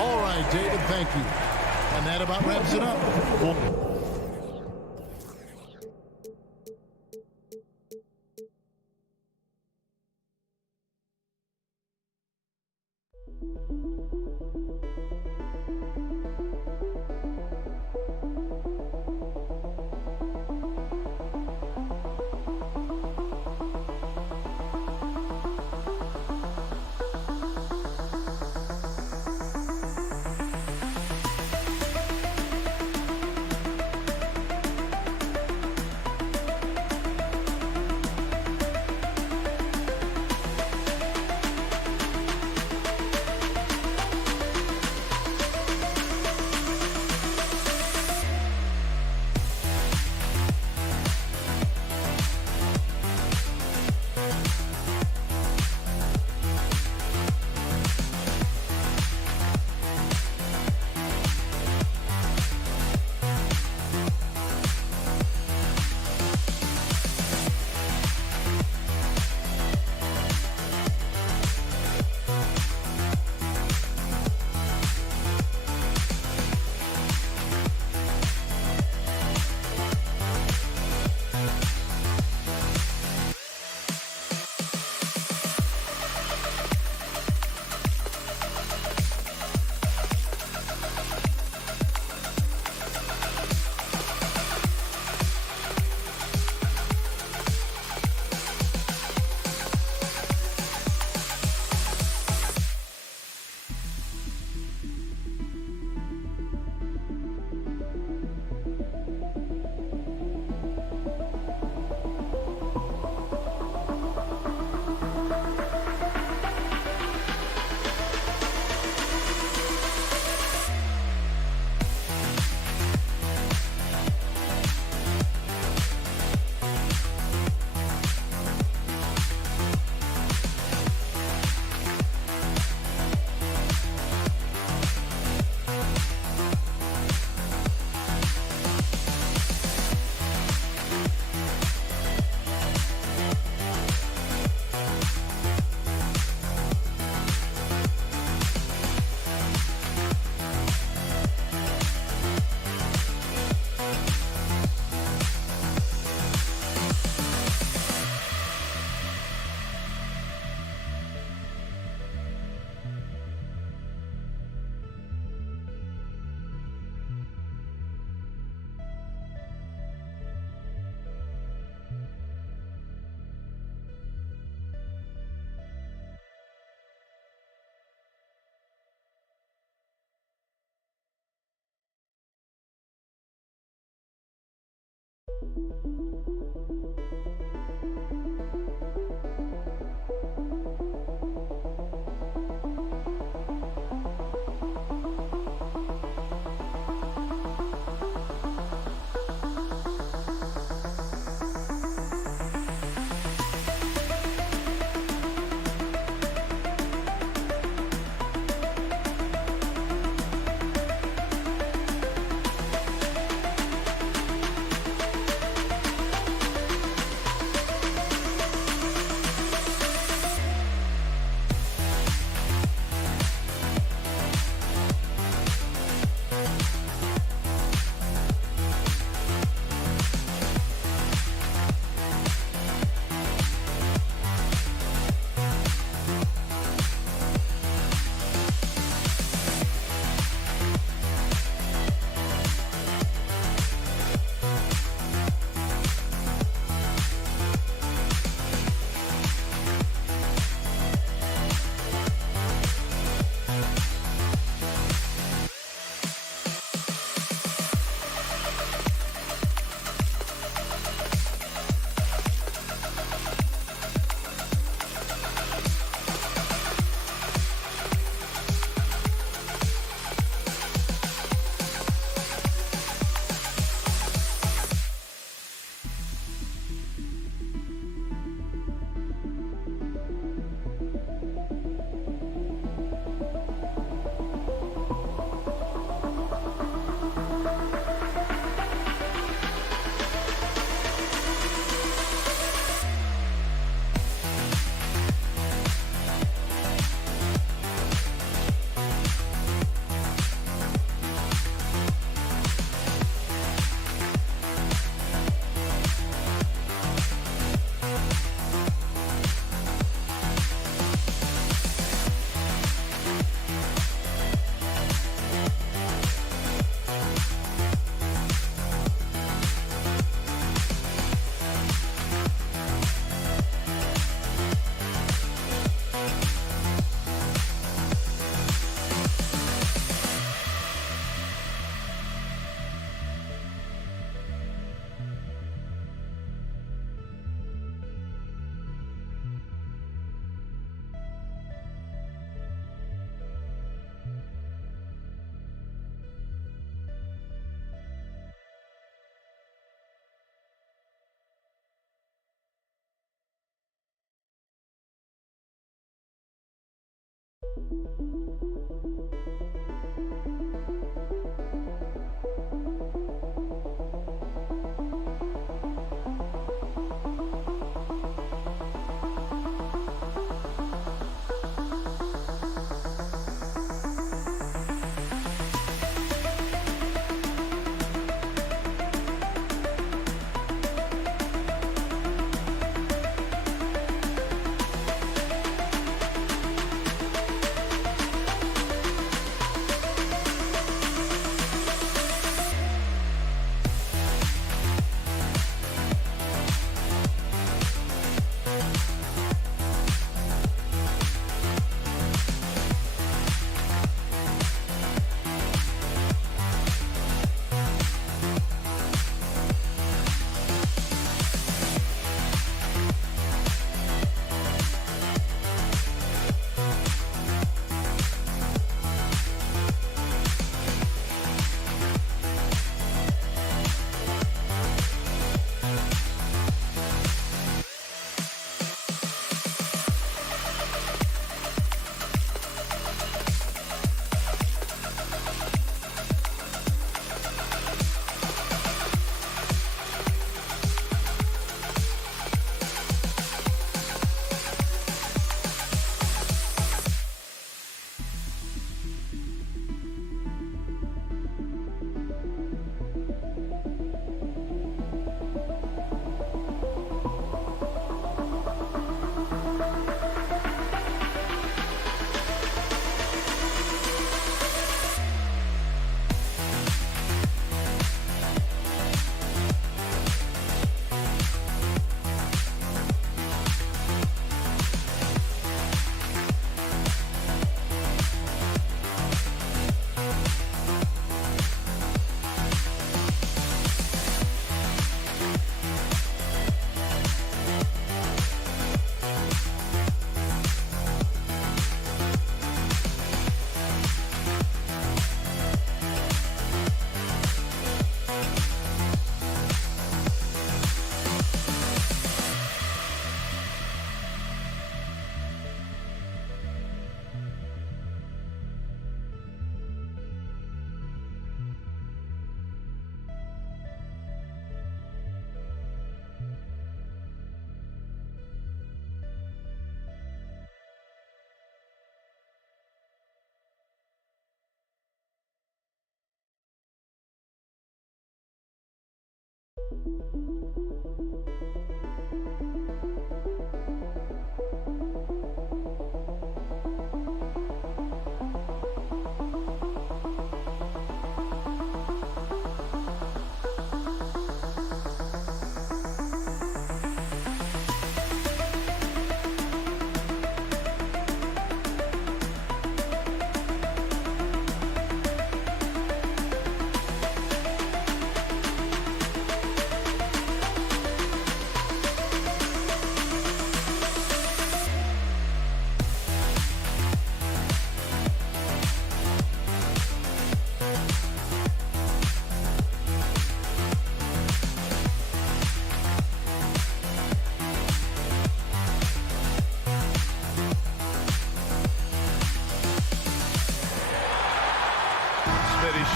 All right, David, thank you. And that about wraps it up.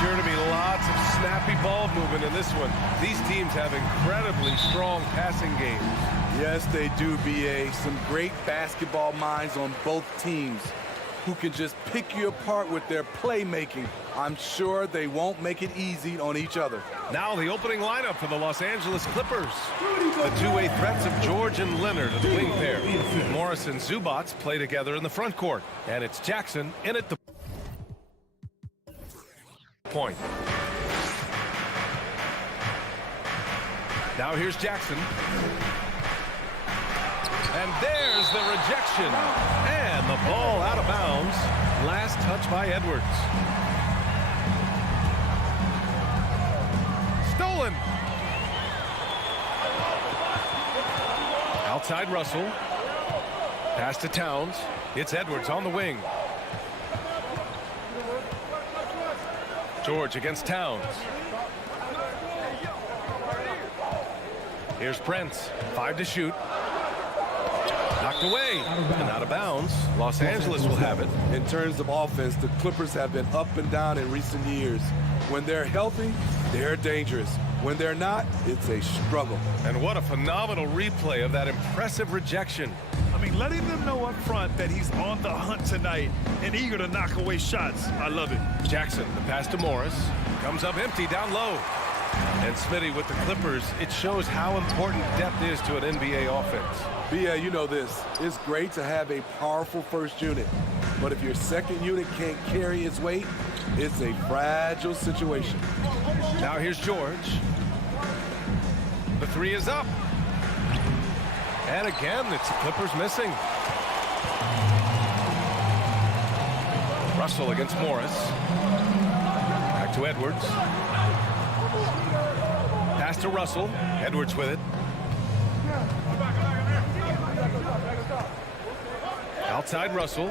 Sure to be lots of snappy ball movement in this one. These teams have incredibly strong passing games. Yes, they do, BA. Some great basketball minds on both teams who can just pick you apart with their playmaking. I'm sure they won't make it easy on each other. Now the opening lineup for the Los Angeles Clippers. The two-way threats of George and Leonard of the wing pair. Morris and Zubats play together in the front court. And it's Jackson in at the point. Now here's Jackson. And there's the rejection. And the ball out of bounds. Last touch by Edwards. Stolen. Outside Russell. Pass to Towns. It's Edwards on the wing. George against Towns. Here's Prince. 5 to shoot. Knocked Knocked away and out of bounds. Los Angeles will have it. In terms of offense, the Clippers have been up and down in recent years. When they're healthy, they're dangerous. When they're not, it's a struggle. And what a phenomenal replay of that impressive rejection. I mean, letting them know up front that he's on the hunt tonight and eager to knock away shots. I love it. Jackson, the pass to Morris. Comes up empty down low. And Smitty with the Clippers, it shows how important depth is to an NBA offense. Yeah, you know this. It's great to have a powerful first unit. But if your second unit can't carry its weight, it's a fragile situation. Now here's George. The three is up. And again, it's the Clippers missing. Russell against Morris. Back to Edwards. Pass to Russell. Edwards with it. Outside Russell.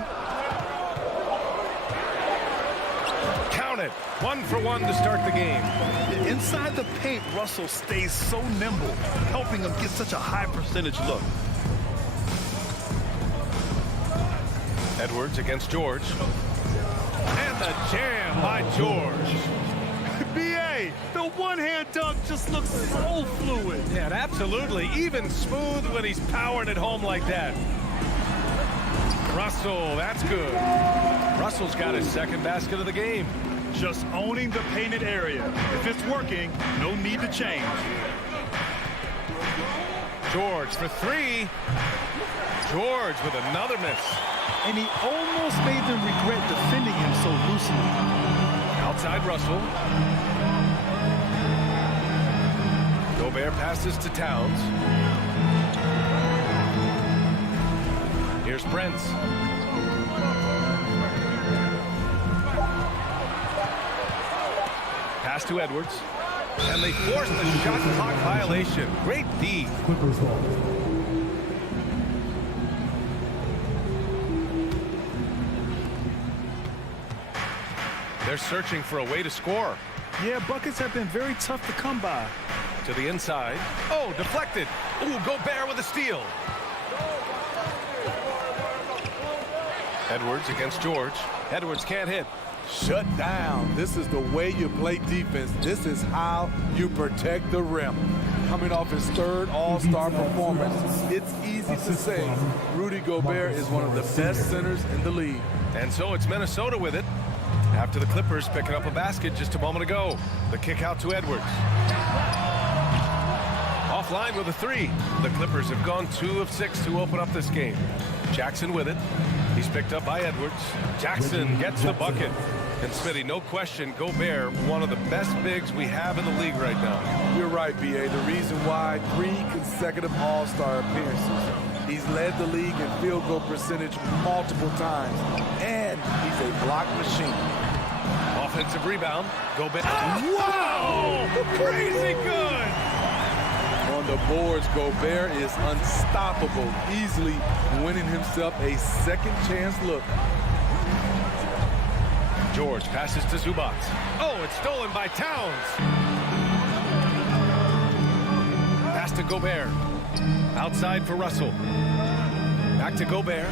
Count it. 1 for 1 to start the game. Inside the paint, Russell stays so nimble, helping him get such a high percentage look. Edwards against George. And the jam by George. B.A., the one-hand dunk just looks so fluid. Yeah, absolutely. Even smooth when he's powering it home like that. Russell, that's good. Russell's got his second basket of the game. Just owning the painted area. If it's working, no need to change. George for three. George with another miss. And he almost made them regret defending him so loosely. Outside Russell. Gobert passes to Towns. Here's Brent. Pass to Edwards. And they force the shot clock violation. Great D. They're searching for a way to score. Yeah, buckets have been very tough to come by. To the inside. Oh, deflected. Ooh, Gobert with a steal. Edwards against George. Edwards can't hit. Shut down. This is the way you play defense. This is how you protect the rim. Coming off his third all-star performance, it's easy to say Rudy Gobert is one of the best centers in the league. And so it's Minnesota with it. After the Clippers picking up a basket just a moment ago. The kick out to Edwards. Offline with a three. The Clippers have gone 2 of 6 to open up this game. Jackson with it. He's picked up by Edwards. Jackson gets the bucket. And Smitty, no question, Gobert, one of the best bigs we have in the league right now. You're right, B.A. The reason why 3 consecutive all-star appearances. He's led the league in field goal percentage multiple times. And he's a block machine. Offensive rebound. Gobert. Wow! Crazy good! On the boards, Gobert is unstoppable, easily winning himself a second chance look. George passes to Zubac. Oh, it's stolen by Towns. Pass to Gobert. Outside for Russell. Back to Gobert.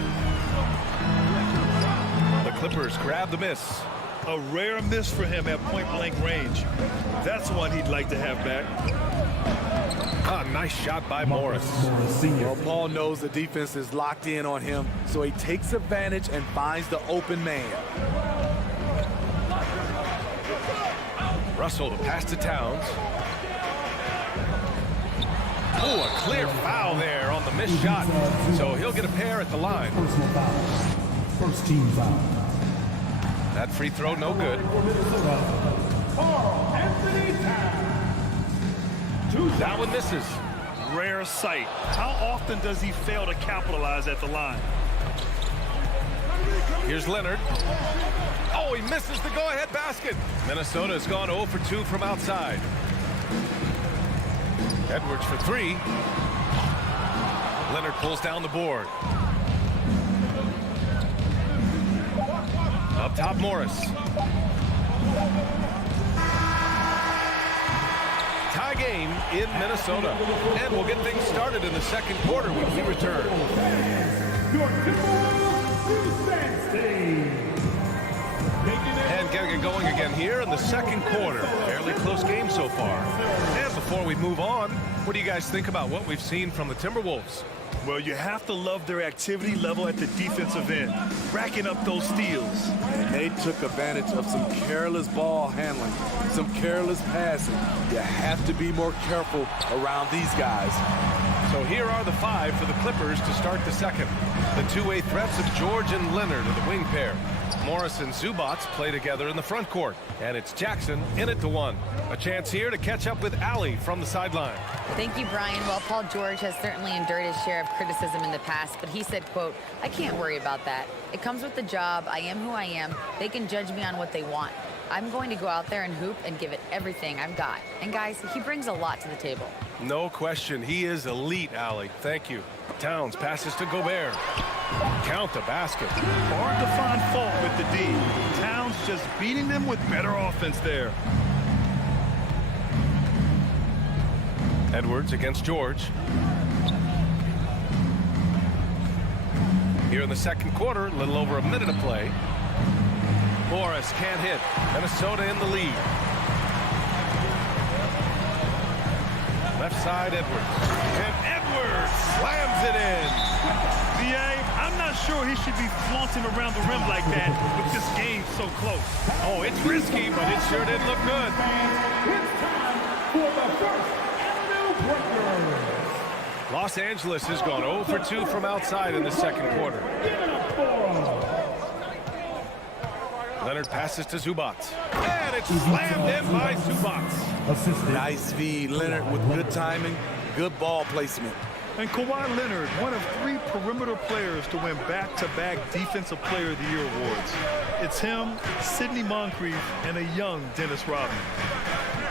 The Clippers grab the miss. A rare miss for him at point-blank range. That's one he'd like to have back. Ah, nice shot by Morris. Well, Paul knows the defense is locked in on him, so he takes advantage and finds the open man. Russell, the pass to Towns. Oh, a clear foul there on the missed shot. So he'll get a pair at the line. First team foul. That free throw, no good. That one misses. Rare sight. How often does he fail to capitalize at the line? Here's Leonard. Oh, he misses the go-ahead basket. Minnesota has gone 0 for 2 from outside. Edwards for 3. Leonard pulls down the board. Up top, Morris. Tie game in Minnesota. And we'll get things started in the second quarter when we return. your Timberwolves defense team. And getting it going again here in the second quarter. Fairly close game so far. And before we move on, what do you guys think about what we've seen from the Timberwolves? Well, you have to love their activity level at the defensive end, racking up those steals. And they took advantage of some careless ball handling, some careless passing. You have to be more careful around these guys. So here are the 5 for the Clippers to start the second. The two-way threats of George and Leonard are the wing pair. Morris and Zubac play together in the front court. And it's Jackson in at the 1. A chance here to catch up with Allie from the sideline. Thank you, Brian. Well, Paul George has certainly endured his share of criticism in the past, but he said, quote, "I can't worry about that. It comes with the job. I am who I am. They can judge me on what they want. I'm going to go out there and hoop and give it everything I've got." And guys, he brings a lot to the table. No question. He is elite, Allie. Thank you. Towns passes to Gobert. Count the basket. Hard to find fault with the D. Towns just beating them with better offense there. Edwards against George. Here in the second quarter, a little over a minute of play. Morris can't hit. Minnesota in the lead. Left side, Edwards. And Edwards slams it in. BA, I'm not sure he should be flaunting around the rim like that with this game so close. Oh, it's risky, but it sure did look good. It's time for the first Avenue Breakers. Los Angeles has gone 0 for 2 from outside in the second quarter. Give it up for him. Leonard passes to Zubac. And it's slammed in by Zubac. Nice feed, Leonard, with good timing, good ball placement. And Kawhi Leonard, one of 3 perimeter players to win back-to-back Defensive Player of the Year awards. It's him, Sidney Moncrief, and a young Dennis Rodman.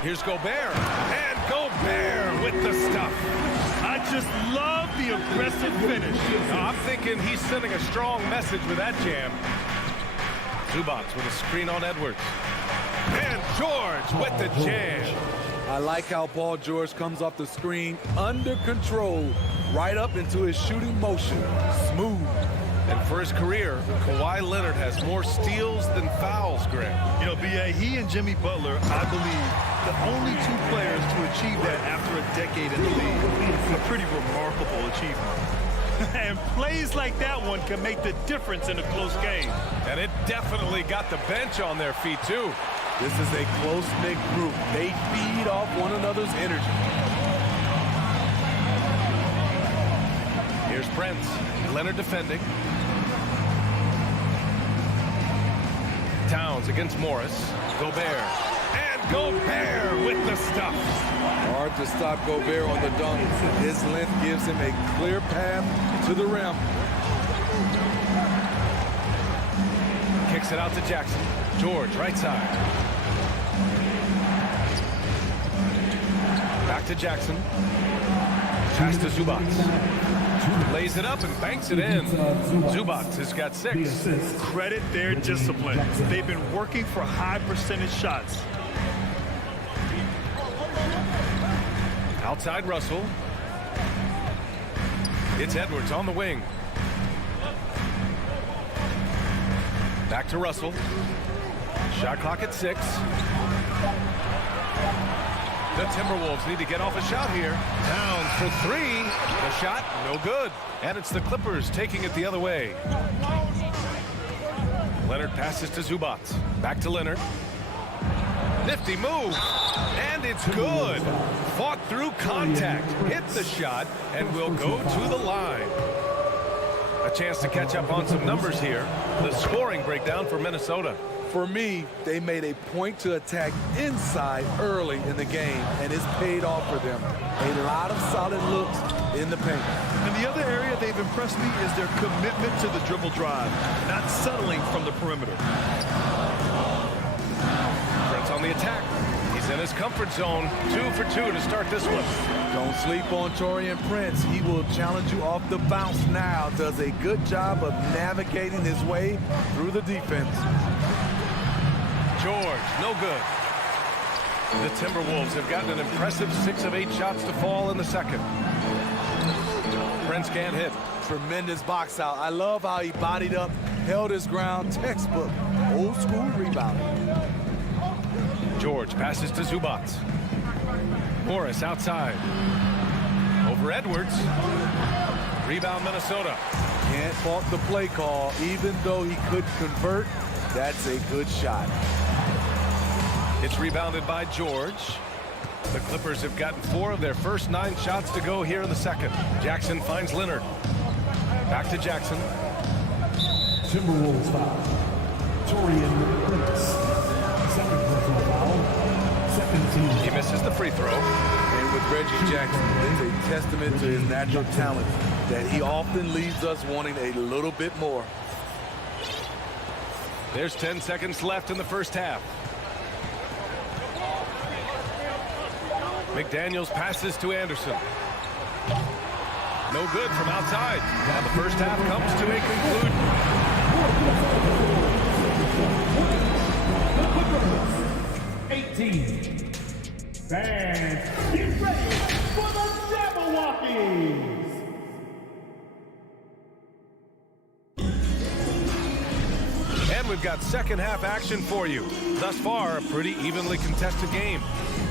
Here's Gobert. And Gobert with the stuff. I just love the aggressive finish. I'm thinking he's sending a strong message with that jam. Zubac with a screen on Edwards. And George with the jam. I like how Paul George comes off the screen under control, right up into his shooting motion. Smooth. And for his career, Kawhi Leonard has more steals than fouls, Greg. You know, B.A., he and Jimmy Butler, I believe, the only 2 players to achieve that after a decade in the league. A pretty remarkable achievement. And plays like that one can make the difference in a close game. And it definitely got the bench on their feet, too. This is a close-knit group. They feed off one another's energy. Here's Prince. Leonard defending. Towns against Morris. Gobert. And Gobert with the stuff. Hard to stop Gobert on the dunk. His length gives him a clear path to the rim. Kicks it out to Jackson. George, right side. Back to Jackson. Pass to Zubac. Lays it up and banks it in. Zubac has got 6. Credit their discipline. They've been working for high percentage shots. Outside Russell. It's Edwards on the wing. Back to Russell. Shot clock at 6. The Timberwolves need to get off a shot here. Towns for 3. The shot, no good. And it's the Clippers taking it the other way. Leonard passes to Zubac. Back to Leonard. Nifty move. And it's good. Fought through contact. Hit the shot and will go to the line. A chance to catch up on some numbers here. The scoring breakdown for Minnesota. For me, they made a point to attack inside early in the game, and it's paid off for them. A lot of solid looks in the paint. And the other area they've impressed me is their commitment to the dribble drive, not settling from the perimeter. Prince on the attack. He's in his comfort zone. 2 for 2 to start this one. Don't sleep on Taurean Prince. He will challenge you off the bounce now. Does a good job of navigating his way through the defense. George, no good. The Timberwolves have gotten an impressive 6 of 8 shots to fall in the second. Prince can't hit. Tremendous box out. I love how he bodied up, held his ground. Textbook, old school rebounding. George passes to Zubats. Morris outside. Over Edwards. Rebound Minnesota. Can't fault the play call. Even though he couldn't convert, that's a good shot. It's rebounded by George. The Clippers have gotten 4 of their first 9 shots to go here in the second. Jackson finds Leonard. Back to Jackson. Timberwolves foul. Torian Prince. Second personal foul. Second team. He misses the free throw. And with Reggie Jackson, it's a testament to his natural talent that he often leaves us wanting a little bit more. There's 10 seconds left in the first half. McDaniels passes to Anderson. No good from outside. And the first half comes to a conclusion. 18. Fans, get ready for the Jabberwockies! And we've got second half action for you. Thus far, a pretty evenly contested game.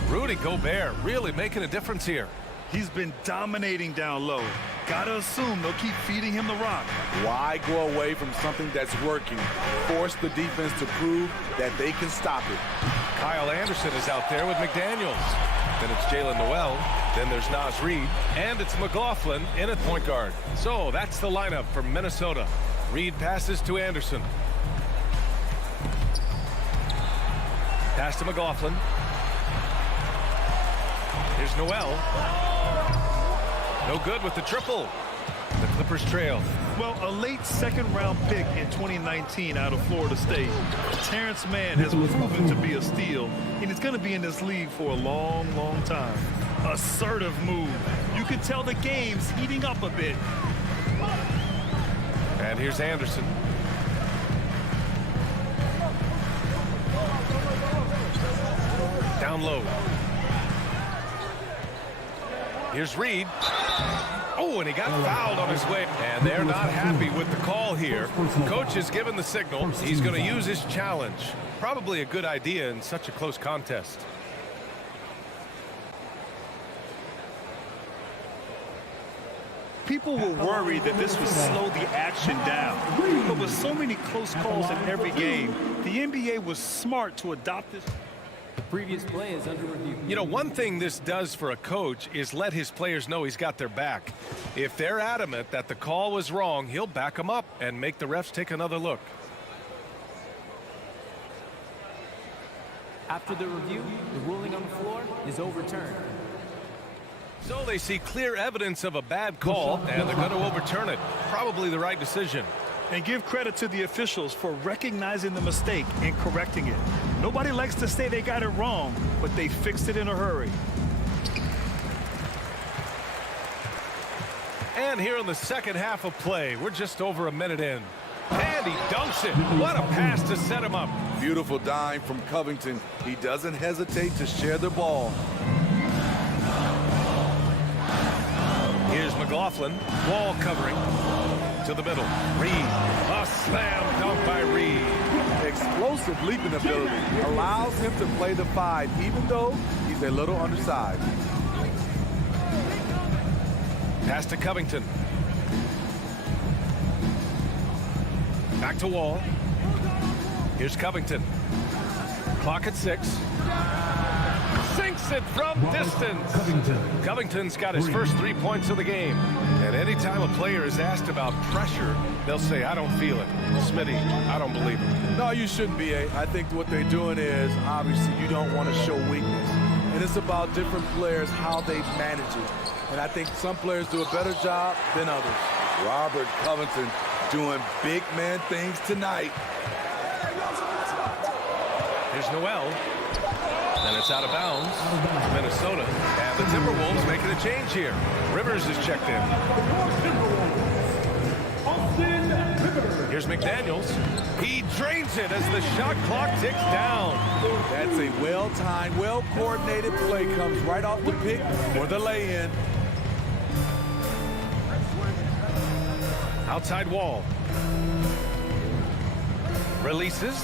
Rudy Gobert really making a difference here. He's been dominating down low. Gotta assume they'll keep feeding him the rock. Why go away from something that's working? Force the defense to prove that they can stop it. Kyle Anderson is out there with McDaniels. Then it's Jalen Noel. Then there's Naz Reid. And it's McLaughlin in at point guard. So that's the lineup for Minnesota. Reid passes to Anderson. Pass to McLaughlin. Here's Noel. No good with the triple. The Clippers trail. Well, a late second-round pick in 2019 out of Florida State. Terrence Mann has proven to be a steal, and he's going to be in this league for a long, long time. Assertive move. You can tell the game's heating up a bit. And here's Anderson. Down low. Here's Reid. Oh, and he got fouled on his way. And they're not happy with the call here. Coach has given the signal. He's going to use his challenge. Probably a good idea in such a close contest. People were worried that this would slow the action down. But with so many close calls in every game, the NBA was smart to adopt this. The previous play is under review. You know, one thing this does for a coach is let his players know he's got their back. If they're adamant that the call was wrong, he'll back them up and make the refs take another look. After the review, the ruling on the floor is overturned. So they see clear evidence of a bad call, and they're going to overturn it. Probably the right decision. And give credit to the officials for recognizing the mistake and correcting it. Nobody likes to say they got it wrong, but they fixed it in a hurry. And here in the second half of play, we're just over a minute in. And he dunks it. What a pass to set him up. Beautiful dime from Covington. He doesn't hesitate to share the ball. Here's McLaughlin. Wall covering. To the middle. Reid. A slam dunk by Reid. Explosive leaping ability allows him to play the 5, even though he's a little undersized. Pass to Covington. Back to Wall. Here's Covington. Clock at 6. Sinks it from distance. Covington's got his first 3 points of the game. And anytime a player is asked about pressure, they'll say, I don't feel it. Smitty, I don't believe it. No, you shouldn't be. I think what they're doing is, obviously, you don't want to show weakness. And it's about different players, how they manage it. And I think some players do a better job than others. Robert Covington doing big man things tonight. Here's Noel. And it's out of bounds to Minnesota. And the Timberwolves making a change here. Rivers is checked in. Here's McDaniels. He drains it as the shot clock ticks down. That's a well-timed, well-coordinated play. Comes right off the pick for the lay-in. Outside wall. Releases.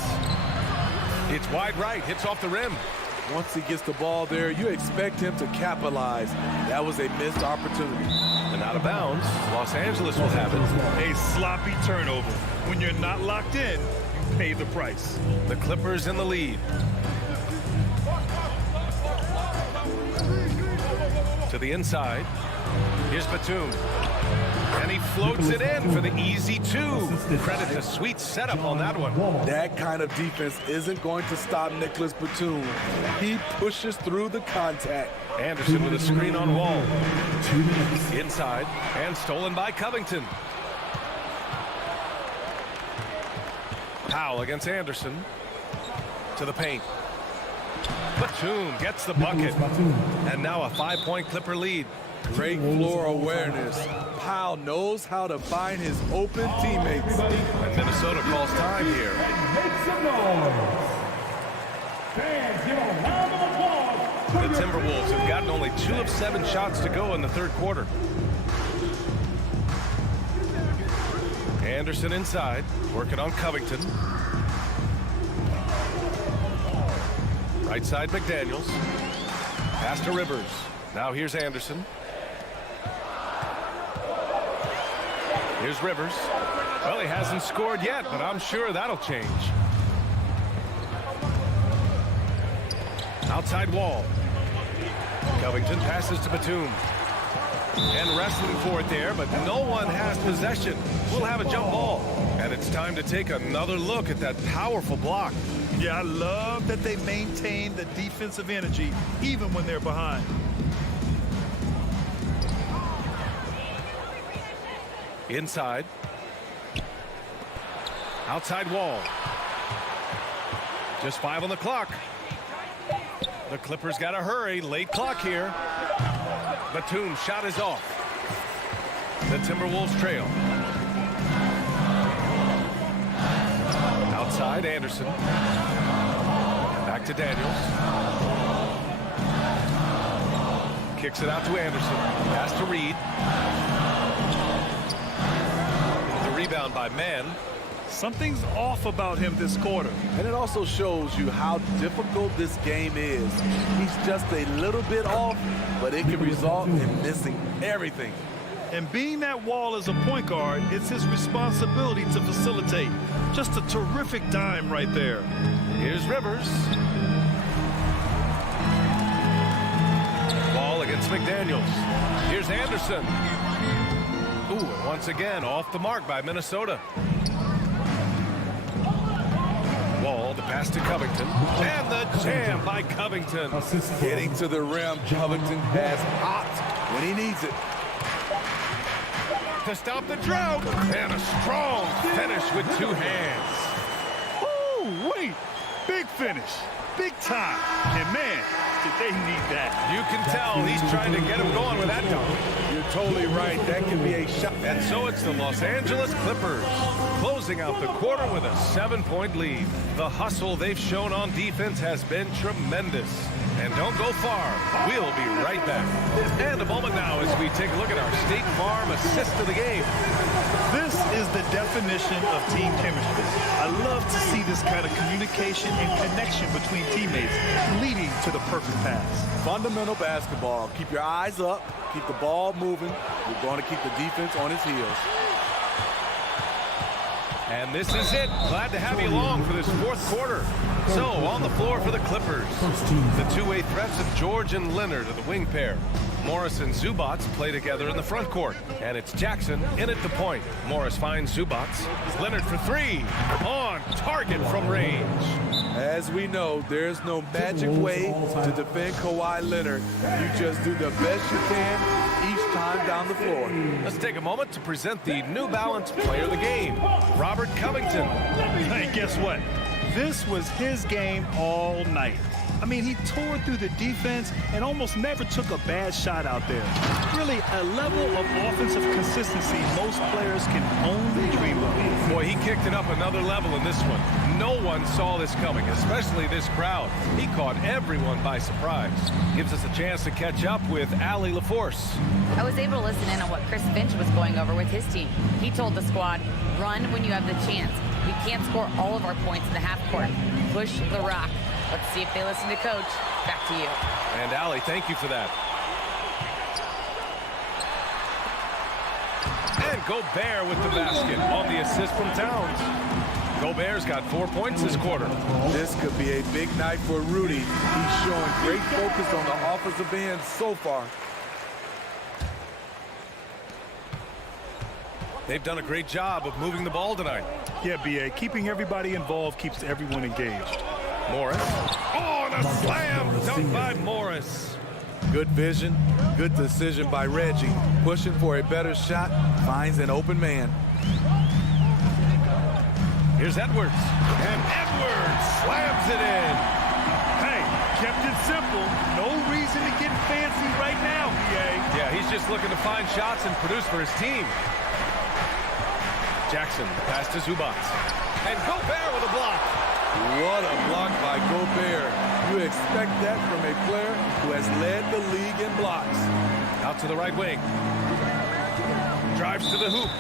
It's wide right. Hits off the rim. Once he gets the ball there, you expect him to capitalize. That was a missed opportunity. And out of bounds, Los Angeles will have it. A sloppy turnover. When you're not locked in, you pay the price. The Clippers in the lead. To the inside. Here's Batum. And he floats it in for the easy two. Credit the sweet setup on that one. That kind of defense isn't going to stop Nicholas Batum. He pushes through the contact. Anderson with a screen on Wall. Inside and stolen by Covington. Powell against Anderson. To the paint. Batum gets the bucket. And now a 5-point Clipper lead. Great floor awareness. Powell knows how to find his open teammates. And Minnesota calls time here. Make some noise. Fans, give a round of applause. The Timberwolves have gotten only 2 of 7 shots to go in the third quarter. Anderson inside, working on Covington. Right side McDaniels. Pass to Rivers. Now here's Anderson. Here's Rivers. Well, he hasn't scored yet, but I'm sure that'll change. Outside wall. Covington passes to Batum. And wrestling for it there, but no one has possession. We'll have a jump ball. And it's time to take another look at that powerful block. Yeah, I love that they maintain the defensive energy even when they're behind. Inside. Outside wall. Just 5 on the clock. The Clippers got to hurry. Late clock here. Batum's shot is off. The Timberwolves trail. Outside Anderson. Back to Daniels. Kicks it out to Anderson. Pass to Reed. Rebound by Mann. Something's off about him this quarter. And it also shows you how difficult this game is. He's just a little bit off, but it can result in missing everything. And being that Wall as a point guard, it's his responsibility to facilitate. Just a terrific dime right there. Here's Rivers. Ball against McDaniels. Here's Anderson. Ooh, and once again, off the mark by Minnesota. Wall, the pass to Covington. And the jam by Covington. Getting to the rim, Covington has hot when he needs it. To stop the drought. And a strong finish with 2 hands. Oh, wait. Big finish. Big time. And man, did they need that. You can tell he's trying to get him going with that dunk. You're totally right. That can be a shot. And so it's the Los Angeles Clippers closing out the quarter with a 7-point lead. The hustle they've shown on defense has been tremendous. And don't go far. We'll be right back. And a moment now as we take a look at our State Farm assist of the game. This is the definition of team chemistry. I love to see this kind of communication and connection between teammates leading to the perfect pass. Fundamental basketball. Keep your eyes up. Keep the ball moving. You're going to keep the defense on its heels. And this is it. Glad to have you along for this 4th quarter. So, on the floor for the Clippers, the two-way threats of George and Leonard are the wing pair. Morris and Zubac play together in the front court. And it's Jackson in at the point. Morris finds Zubac. Leonard for 3. On target from range. As we know, there's no magic way to defend Kawhi Leonard. You just do the best you can each time down the floor. Let's take a moment to present the New Balance player of the game, Robert Covington. Hey, guess what? This was his game all night. I mean, he tore through the defense and almost never took a bad shot out there. Really, a level of offensive consistency most players can only dream of. Boy, he kicked it up another level in this one. No one saw this coming, especially this crowd. He caught everyone by surprise. Gives us a chance to catch up with Allie LaForce. I was able to listen in on what Chris Finch was going over with his team. He told the squad, run when you have the chance. We can't score all of our points in the half court. Push the rock. Let's see if they listen to Coach. Back to you. And Allie, thank you for that. And Gobert with the basket on the assist from Towns. Gobert's got 4 points this quarter. This could be a big night for Rudy. He's showing great focus on the offensive end so far. They've done a great job of moving the ball tonight. Yeah, B.A., keeping everybody involved keeps everyone engaged. Morris. Oh, and a slam dunk by Morris. Good vision, good decision by Reggie. Pushing for a better shot, finds an open man. Here's Edwards. And Edwards slams it in. Hey, kept it simple. No reason to get fancy right now, B.A. Yeah, he's just looking to find shots and produce for his team. Jackson, pass to Zubac. And Gobert with a block. What a block by Gobert. You expect that from a player who has led the league in blocks. Out to the right wing. Drives to the hoop.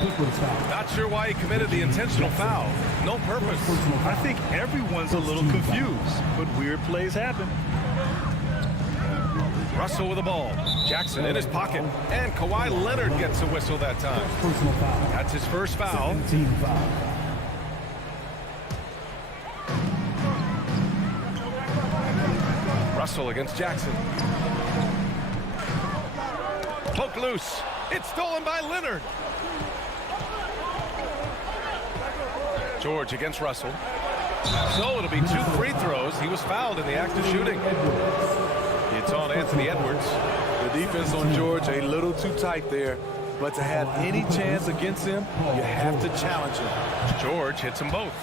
Not sure why he committed the intentional foul. No purpose. I think everyone's a little confused, but weird plays happen. Russell with the ball. Jackson in his pocket. And Kawhi Leonard gets a whistle that time. That's his first foul. Russell against Jackson. Poke loose. It's stolen by Leonard. George against Russell. So it'll be 2 free throws. He was fouled in the act of shooting. It's on Anthony Edwards. The defense on George a little too tight there, but to have any chance against him, you have to challenge him. George hits them both.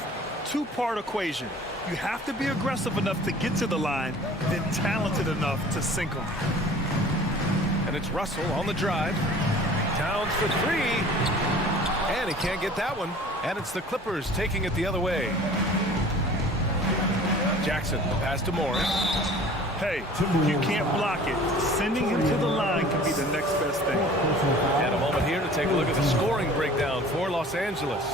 Two-part equation. You have to be aggressive enough to get to the line, then talented enough to sink them. And it's Russell on the drive. Towns for 3. And he can't get that one. And it's the Clippers taking it the other way. Jackson, the pass to Morris. Hey, you can't block it. Sending him to the line can be the next best thing. And a moment here to take a look at the scoring breakdown for Los Angeles.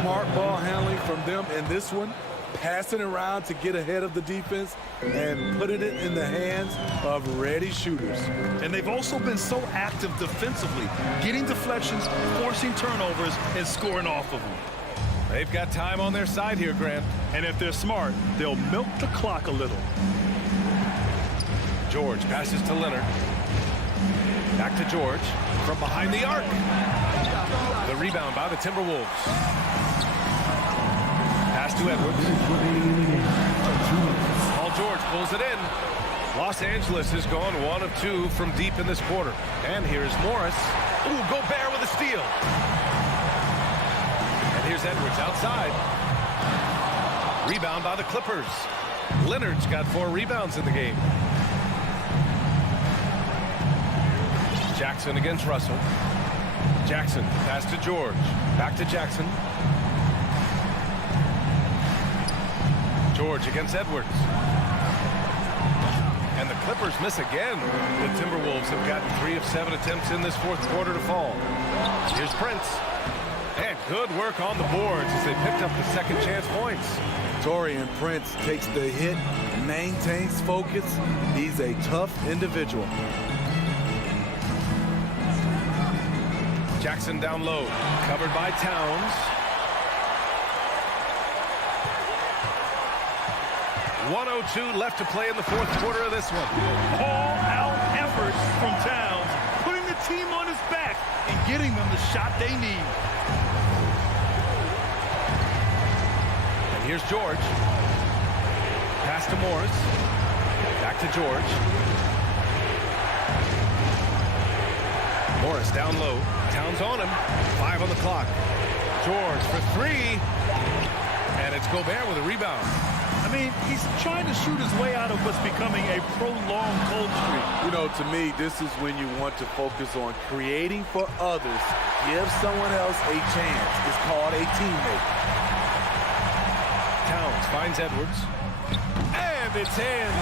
Smart ball handling from them in this one. Passing around to get ahead of the defense and putting it in the hands of ready shooters. And they've also been so active defensively, getting deflections, forcing turnovers, and scoring off of them. They've got time on their side here, Grant. And if they're smart, they'll milk the clock a little. George passes to Leonard. Back to George from behind the arc. The rebound by the Timberwolves. Pass to Edwards. Paul George pulls it in. Los Angeles has gone 1 of 2 from deep in this quarter. And here's Morris. Ooh, Gobert with a steal. And here's Edwards outside. Rebound by the Clippers. Leonard's got 4 rebounds in the game. Jackson against Russell. Jackson, pass to George. Back to Jackson. George against Edwards. And the Clippers miss again. The Timberwolves have gotten 3 of 7 attempts in this fourth quarter to fall. Here's Prince. And good work on the boards as they picked up the second chance points. Taurean Prince takes the hit, maintains focus. He's a tough individual. Jackson down low, covered by Towns. 1:02 left to play in the fourth quarter of this one. All-out effort from Towns, putting the team on his back and getting them the shot they need. And here's George. Pass to Morris. Back to George. Morris down low. Towns on him. 5 on the clock. George for 3. And it's Gobert with a rebound. I mean, He's trying to shoot his way out of what's becoming a prolonged cold streak. You know, to me, this is when you want to focus on creating for others. Give someone else a chance. It's called a teammate. Towns finds Edwards. And it's in.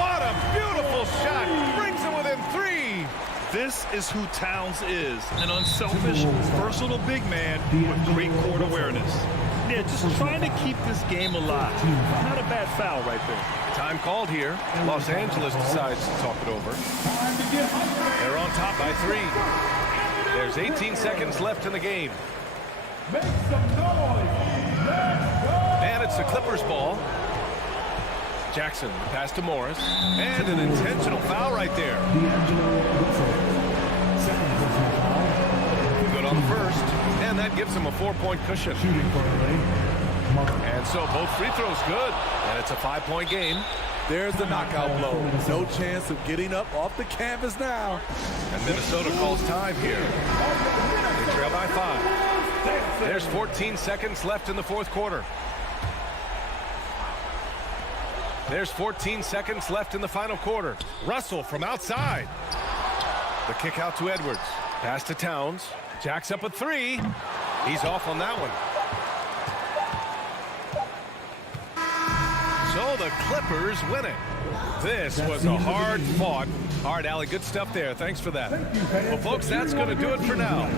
What a beautiful shot. Brings it within 3. This is who Towns is, an unselfish, versatile big man with great court awareness. Yeah, just trying to keep this game alive. Not a bad foul right there. Time called here. Los Angeles decides to talk it over. They're on top by 3. There's 18 seconds left in the game. Make some noise. Let's go. And it's the Clippers ball. Jackson, pass to Morris. And an intentional foul right there. Good on the first. And that gives him a 4-point cushion. And so both free throws good. And it's a 5-point game. There's the knockout blow. No chance of getting up off the canvas now. And Minnesota calls time here. They trail by 5. There's 14 seconds left in the fourth quarter. There's 14 seconds left in the final quarter. Russell from outside. The kick out to Edwards. Pass to Towns. Jack's up a 3. He's off on that one. So the Clippers win it. This was a hard-fought. All right, Allie, good stuff there. Thanks for that. Well, folks, that's going to do it for now.